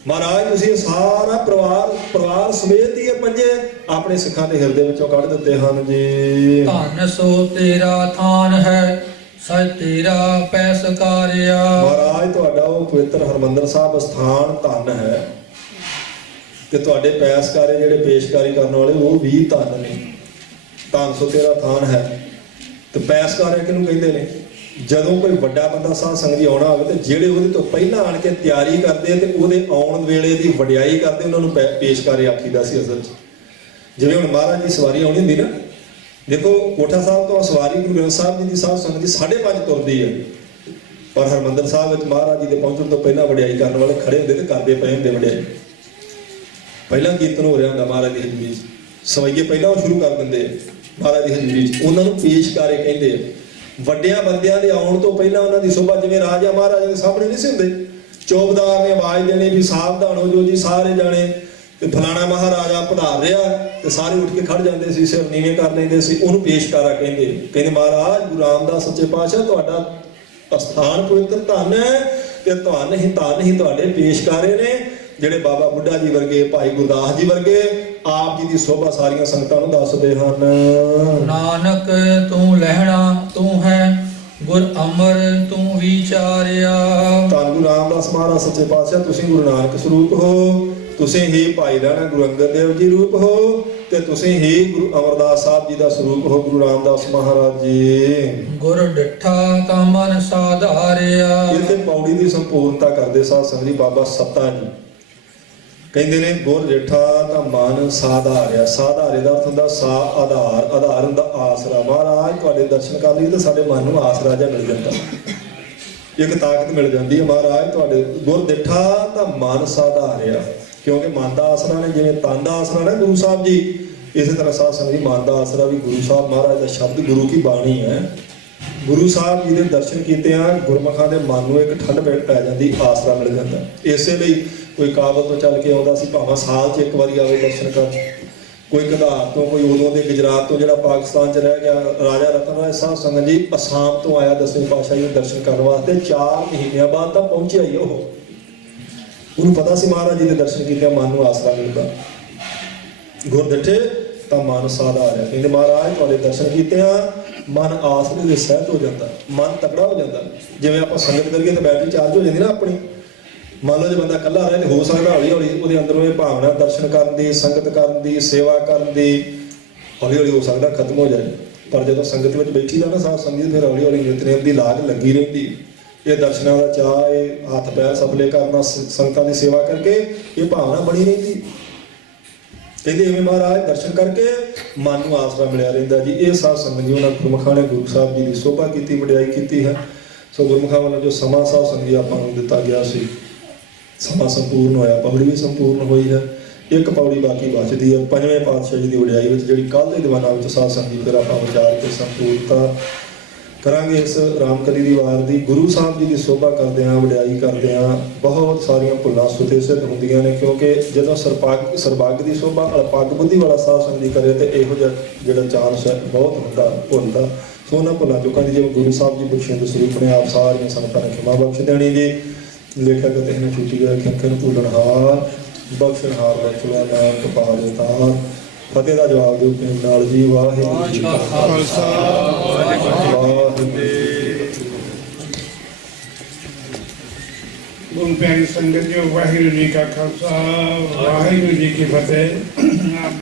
ਮਹਾਰਾਜ ਤੁਸੀਂ ਇਹ ਸਾਰਾ ਪਰਿਵਾਰ ਸਮੇਤ ਹੀ ਇਹ ਪੰਜੇ ਆਪਣੇ ਸਿੱਖਾਂ ਦੇ ਹਿਰਦੇ ਵਿੱਚੋਂ ਕੱਢ ਦਿੱਤੇ ਹਨ ਜੀ। ਧੰਨ ਸੋ ਤੇਰਾ ਥਾਨ ਹੈ ਸਚ ਤੇਰਾ ਪੈਸਕਾਰਿਆ। ਮਹਾਰਾਜ ਤੁਹਾਡਾ ਉਹ ਪਵਿੱਤਰ ਹਰਿਮੰਦਰ ਸਾਹਿਬ ਸਥਾਨ ਧੰਨ ਹੈ, ਤੇ ਤੁਹਾਡੇ ਪੈਸਕਾਰੇ ਜਿਹੜੇ ਪੇਸ਼ਕਾਰੀ ਕਰਨ ਵਾਲੇ ਉਹ ਵੀ ਧੰਨ ਨੇ। ਧੰਨ ਸੋ ਤੇਰਾ ਥਾਨ ਹੈ। ਤੇ ਪੈਸਕਾਰੇ ਕਿਹਨੂੰ ਕਹਿੰਦੇ ਨੇ? ਜਦੋਂ ਕੋਈ ਵੱਡਾ ਬੰਦਾ ਸਾਧ ਸੰਗਤ ਜੀ ਆਉਣਾ ਹੋਵੇ ਤੇ ਜਿਹੜੇ ਉਹਦੇ ਤੋਂ ਪਹਿਲਾਂ ਆਣ ਕੇ ਤਿਆਰੀ ਕਰਦੇ ਤੇ ਉਹਦੇ ਆਉਣ ਵੇਲੇ ਦੀ ਵਡਿਆਈ ਕਰਦੇ, ਉਹਨਾਂ ਨੂੰ ਪੇਸ਼ਕਾਰੇ ਆਖੀਦਾ ਸੀ ਅਸਲ 'ਚ। ਜਿਵੇਂ ਹੁਣ ਮਹਾਰਾਜ ਦੀ ਸਵਾਰੀ ਆਉਣੀ ਹੁੰਦੀ ਨਾ, ਦੇਖੋ ਕੋਠਾ ਸਾਹਿਬ ਤੋਂ ਸਵਾਰੀ ਗੁਰੂ ਗ੍ਰੰਥ ਸਾਹਿਬ ਜੀ ਦੀ ਸਾਧ ਸੰਗਤ ਦੀ 5:30 ਤੁਰਦੀ ਹੈ, ਪਰ ਹਰਿਮੰਦਰ ਸਾਹਿਬ ਵਿੱਚ ਮਹਾਰਾਜ ਜੀ ਦੇ ਪਹੁੰਚਣ ਤੋਂ ਪਹਿਲਾਂ ਵਡਿਆਈ ਕਰਨ ਵਾਲੇ ਖੜੇ ਹੁੰਦੇ ਤੇ ਕਰਦੇ ਪਏ ਹੁੰਦੇ ਵਡਿਆਈ। ਪਹਿਲਾਂ ਕੀਰਤਨ ਹੋ ਰਿਹਾ ਹੁੰਦਾ ਮਹਾਰਾਜ ਦੀ ਹਜ਼ੂਰੀ 'ਚ, ਸਵਈਏ ਪਹਿਲਾਂ ਉਹ ਸ਼ੁਰੂ ਕਰ ਦਿੰਦੇ ਮਹਾਰਾਜ ਦੀ ਹਜ਼ੂਰੀ 'ਚ, ਉਹਨਾਂ ਨੂੰ ਪੇਸ਼ਕਾਰੇ ਕਹਿੰਦੇ ਆ। ਵੱਡਿਆਂ ਬੰਦਿਆਂ ਦੇ ਆਉਣ ਤੋਂ ਪਹਿਲਾਂ ਉਹਨਾਂ ਦੀ ਸੋਭਾ, ਜਿਵੇਂ ਰਾਜਾ ਮਹਾਰਾਜਾ ਦੇ ਸਾਹਮਣੇ ਨਹੀਂ ਸੀ ਹੁੰਦੇ, ਚੌਬਦਾਰ ਨੇ ਆਵਾਜ਼ ਦੇਣੀ ਵੀ ਸਾਵਧਾਨ ਹੋ ਜੋ ਜੀ ਸਾਰੇ ਜਾਣੇ, ਤੇ ਫਲਾਣਾ ਮਹਾਰਾਜਾ ਪਧਾਰ ਰਿਹਾ ਤੇ ਸਾਰੇ ਉੱਠ ਕੇ ਖੜ ਜਾਂਦੇ ਸੀ, ਸਿਰ ਨੀਵੇਂ ਕਰ ਲੈਂਦੇ ਸੀ, ਉਹਨੂੰ ਪੇਸ਼ਕਾਰਾ ਕਹਿੰਦੇ। ਕਹਿੰਦੇ ਮਹਾਰਾਜ ਗੁਰੂ ਰਾਮਦਾਸ ਸੱਚੇ ਪਾਤਸ਼ਾਹ ਤੁਹਾਡਾ ਅਸਥਾਨ ਪਵਿੱਤਰ ਧੰਨ ਹੈ, ਤੇ ਧੰਨ ਹੀ ਤੁਹਾਡੇ ਪੇਸ਼ਕਾਰੇ ਨੇ, ਜਿਹੜੇ ਬਾਬਾ ਬੁੱਢਾ ਜੀ ਵਰਗੇ, ਭਾਈ ਗੁਰਦਾਸ ਜੀ ਵਰਗੇ ਆਪ ਜੀ ਦੀ ਸੋਭਾ ਸਾਰੀਆਂ ਸੰਗਤਾਂ ਨੂੰ ਦੱਸਦੇ ਹਨ। ਨਾਨਕ ਤੂੰ ਲਹਿਣਾ ਤੂੰ ਹੈ ਗੁਰ ਅਮਰ ਤੂੰ ਵਿਚਾਰਿਆ। ਧੰਨ ਗੁਰੂ ਰਾਮਦਾਸ ਮਹਾਰਾਜ ਸੱਚੇ ਪਾਤਸ਼ਾਹ, ਤੁਸੀਂ ਗੁਰੂ ਨਾਨਕ ਸਰੂਪ ਹੋ, ਤੁਸੀਂ ਹੀ ਭਾਈ ਲਹਿਣਾ ਗੁਰੂ ਅੰਗਦ ਦੇਵ ਜੀ ਰੂਪ ਹੋ, ਤੇ ਤੁਸੀਂ ਹੀ ਗੁਰੂ ਅਮਰਦਾਸ ਸਾਹਿਬ ਜੀ ਦਾ ਸਰੂਪ ਹੋ, ਗੁਰੂ ਰਾਮਦਾਸ ਮਹਾਰਾਜ ਜੀ। ਗੁਰ ਡਿਠਾ ਤਾਂ ਮਨ ਸਾਧਾਰਿਆ। ਇੱਥੇ ਪੌੜੀ ਦੀ ਸੰਪੂਰਨਤਾ ਕਰਦੇ ਸਾਧ ਸੰਗਤ ਜੀ ਬਾਬਾ ਸੱਤਾ ਜੀ ਕਹਿੰਦੇ ਨੇ ਗੁਰ ਡਿਠਾ ਤਾਂ ਮਨ ਸਾਧਾਰਿਆ। ਸਾਧਾਰੇ ਦਾ ਅਰਥ ਹੁੰਦਾ ਸਾ ਆਧਾਰ, ਆਧਾਰ ਹੁੰਦਾ ਆਸਰਾ। ਮਹਾਰਾਜ ਤੁਹਾਡੇ ਦਰਸ਼ਨ ਕਰ ਲਈ ਤਾਂ ਸਾਡੇ ਮਨ ਨੂੰ ਆਸਰਾ ਜਿਹਾ ਮਿਲ ਜਾਂਦਾ, ਇੱਕ ਤਾਕਤ ਮਿਲ ਜਾਂਦੀ ਹੈ। ਮਹਾਰਾਜ ਤੁਹਾਡੇ ਗੁਰ ਡਿਠਾ ਤਾਂ ਮਨ ਸਾਧਾਰਿਆ, ਕਿਉਂਕਿ ਮਨ ਦਾ ਆਸਰਾ ਨੇ, ਜਿਵੇਂ ਤਨ ਦਾ ਆਸਰਾ ਨੇ ਗੁਰੂ ਸਾਹਿਬ ਜੀ, ਇਸੇ ਤਰ੍ਹਾਂ ਸਾਧ ਸੰਗਤ ਜੀ ਮਨ ਦਾ ਆਸਰਾ ਵੀ ਗੁਰੂ ਸਾਹਿਬ ਮਹਾਰਾਜ ਦਾ ਸ਼ਬਦ, ਗੁਰੂ ਕੀ ਬਾਣੀ ਹੈ। ਗੁਰੂ ਸਾਹਿਬ ਜੀ ਦੇ ਦਰਸ਼ਨ ਕੀਤਿਆਂ ਗੁਰਮੁਖਾਂ ਦੇ ਮਨ ਨੂੰ ਇੱਕ ਠੰਡ ਪੈ ਜਾਂਦੀ, ਆਸਰਾ ਮਿਲ ਜਾਂਦਾ। ਇਸੇ ਲਈ ਕੋਈ ਕਾਬਲ ਤੋਂ ਚੱਲ ਕੇ ਆਉਂਦਾ ਸੀ, ਭਾਵੇਂ ਸਾਲ 'ਚ ਇੱਕ ਵਾਰੀ ਆਵੇ ਦਰਸ਼ਨ ਕਰ, ਕੋਈ ਕਧਾਰ ਤੋਂ, ਕੋਈ ਉਦੋਂ ਦੇ ਗੁਜਰਾਤ ਤੋਂ ਜਿਹੜਾ ਪਾਕਿਸਤਾਨ 'ਚ ਰਹਿ ਗਿਆ, ਰਾਜਾ ਰਤਨ ਰਾਏ ਸਾਧ ਸੰਗਤ ਜੀ ਅਸਾਮ ਤੋਂ ਆਇਆ 10ਵੇਂ ਪਾਤਸ਼ਾਹ ਜੀ ਦੇ ਦਰਸ਼ਨ ਕਰਨ ਵਾਸਤੇ। 4 ਮਹੀਨਿਆਂ ਬਾਅਦ ਤਾਂ ਪਹੁੰਚਿਆ ਹੀ ਉਹ। ਉਹਨੂੰ ਪਤਾ ਸੀ ਮਹਾਰਾਜ ਜੀ ਦੇ ਦਰਸ਼ਨ ਕੀਤਿਆਂ ਮਨ ਨੂੰ ਆਸਰਾ ਮਿਲਦਾ। ਗੁਰ ਡਿਠੇ ਤਾਂ ਮਨ ਸਾਧਾਰਿਆ, ਕਹਿੰਦੇ ਮਹਾਰਾਜ ਤੁਹਾਡੇ ਦਰਸ਼ਨ ਕੀਤਿਆਂ ਮਨ ਆਸਰੇ ਦੇ ਸਹਿਤ ਹੋ ਜਾਂਦਾ, ਮਨ ਤਕੜਾ ਹੋ ਜਾਂਦਾ। ਜਿਵੇਂ ਆਪਾਂ ਸੰਗਤ ਕਰੀਏ ਤਾਂ ਬੈਟਰੀ ਚਾਰਜ ਹੋ ਜਾਂਦੀ ਨਾ ਆਪਣੀ। ਮੰਨ ਲਓ ਜੇ ਬੰਦਾ ਇਕੱਲਾ ਰਹੇ ਤੇ ਹੋ ਸਕਦਾ ਹੌਲੀ ਹੌਲੀ ਉਹਦੇ ਅੰਦਰੋਂ ਇਹ ਭਾਵਨਾ ਦਰਸ਼ਨ ਕਰਨ ਦੀ, ਸੰਗਤ ਕਰਨ ਦੀ, ਸੇਵਾ ਕਰਨ ਦੀ ਹੌਲੀ ਹੌਲੀ ਹੋ ਸਕਦਾ ਖਤਮ ਹੋ ਜਾਏ। ਪਰ ਜਦੋਂ ਸੰਗਤ ਵਿੱਚ ਬੈਠੀ ਦਾ ਨਾ ਸਾਧ ਸੰਗਤ, ਫਿਰ ਹੌਲੀ ਹੌਲੀ ਨਿਤਨੇਮ ਦੀ ਲਾਗ ਲੱਗੀ ਰਹਿੰਦੀ। ਇਹ ਦਰਸ਼ਨਾਂ ਦਾ ਚਾਅ, ਇਹ ਹੱਥ ਪੈਰ ਸਫਲੇ ਕਰਨਾ, ਸੰਗਤਾਂ ਦੀ ਸੇਵਾ ਕਰਕੇ ਇਹ ਭਾਵਨਾ ਬਣੀ ਰਹਿੰਦੀ। ਕਹਿੰਦੇ ਐਵੇਂ ਮਹਾਰਾਜ ਦਰਸ਼ਨ ਕਰਕੇ ਮਨ ਨੂੰ ਆਸਰਾ ਮਿਲਿਆ ਰਹਿੰਦਾ ਜੀ। ਇਹ ਸਾਧ ਸੰਗਤ ਜੀ ਉਹਨਾਂ ਗੁਰਮੁਖਾਂ ਨੇ ਗੁਰੂ ਸਾਹਿਬ ਜੀ ਦੀ ਸੋਭਾ ਕੀਤੀ, ਵਡਿਆਈ ਕੀਤੀ ਹੈ। ਸੋ ਗੁਰਮੁਖਾਂ ਵੱਲੋਂ ਜੋ ਸਮਾਂ ਸਾਧ ਸੰਗਤ ਜੀ ਆਪਾਂ ਨੂੰ ਦਿੱਤਾ ਗਿਆ ਸੀ, ਸਮਾਂ ਸੰਪੂਰਨ ਹੋਇਆ, ਪੌੜੀ ਵੀ ਸੰਪੂਰਨ ਹੋਈ ਹੈ। ਇੱਕ ਪੌੜੀ ਬਾਕੀ ਬਚਦੀ ਹੈ 5ਵੇਂ ਪਾਤਸ਼ਾਹ ਜੀ ਦੀ ਵਡਿਆਈ ਵਿੱਚ, ਜਿਹੜੀ ਕੱਲ੍ਹ ਦੇ ਦੀਵਾਨਾਂ ਵਿੱਚ ਸਾਧ ਸੰਗਤ ਜੀ ਫਿਰ ਆਪਾਂ ਵਿਚਾਰ ਕੇ ਸੰਪੂਰਨਤਾ ਕਰਾਂਗੇ। ਇਸ ਰਾਮਕਲੀ ਦੀ ਵਾਰ ਦੀ ਗੁਰੂ ਸਾਹਿਬ ਜੀ ਦੀ ਸੋਭਾ ਕਰਦਿਆਂ, ਵਡਿਆਈ ਕਰਦਿਆਂ ਬਹੁਤ ਸਾਰੀਆਂ ਭੁੱਲਾਂ ਸੁਤੇ ਸਿੱਧ ਹੁੰਦੀਆਂ ਨੇ, ਕਿਉਂਕਿ ਜਦੋਂ ਸਰਬੱਗ ਦੀ ਸੋਭਾ ਅਲਪੱਗ ਬੁੱਧੀ ਵਾਲਾ ਸਾਧ ਸੰਗਤ ਜੀ ਕਰੇ ਤੇ ਇਹੋ ਜਿਹਾ ਜਿਹੜਾ ਚਾਂਸ ਹੈ ਬਹੁਤ ਹੁੰਦਾ ਭੁੱਲ ਦਾ। ਸੋ ਉਹਨਾਂ ਭੁੱਲਾਂ ਚੁੱਕਾਂ ਦੀ ਜਿਵੇਂ ਗੁਰੂ ਸਾਹਿਬ ਜੀ ਬਖਸ਼ਿਸ਼ ਦੇ ਸਰੂਪ ਨੇ, ਆਪ ਸਾਰੀਆਂ ਸੰਗਤਾਂ ਨੇ ਖਿਮਾ ਬਖਸ਼ ਦੇਣੀ ਜੀ। ਲੇਖਕ ਤੇ ਇਹਨੇ ਛੁੱਟੀ ਗਿਆ ਖੰਖੇ ਨੂੰ ਭੁੱਲਣਹਾਰ, ਬਖਸ਼ਣਹਾਰ ਬਖਸ਼ਲਾ ਨਾ ਕਪਾਲ ਤਾਰ। ਫਤਿਹ ਦਾ ਜਵਾਬ ਦਿਓ ਪ੍ਰੇਮ ਨਾਲ ਜੀ। ਵਾਹਿਗੁਰੂ ਜੀ ਕਾ ਖਾਲਸਾ, ਵਾਹਿਗੁਰੂ। ਗੁਰੂ ਪਿਆਰੀ ਸੰਗਤ ਜੀ, ਵਾਹਿਗੁਰੂ ਜੀ ਕਾ ਖਾਲਸਾ, ਵਾਹਿਗੁਰੂ ਜੀ ਕੀ ਫਤਿਹ।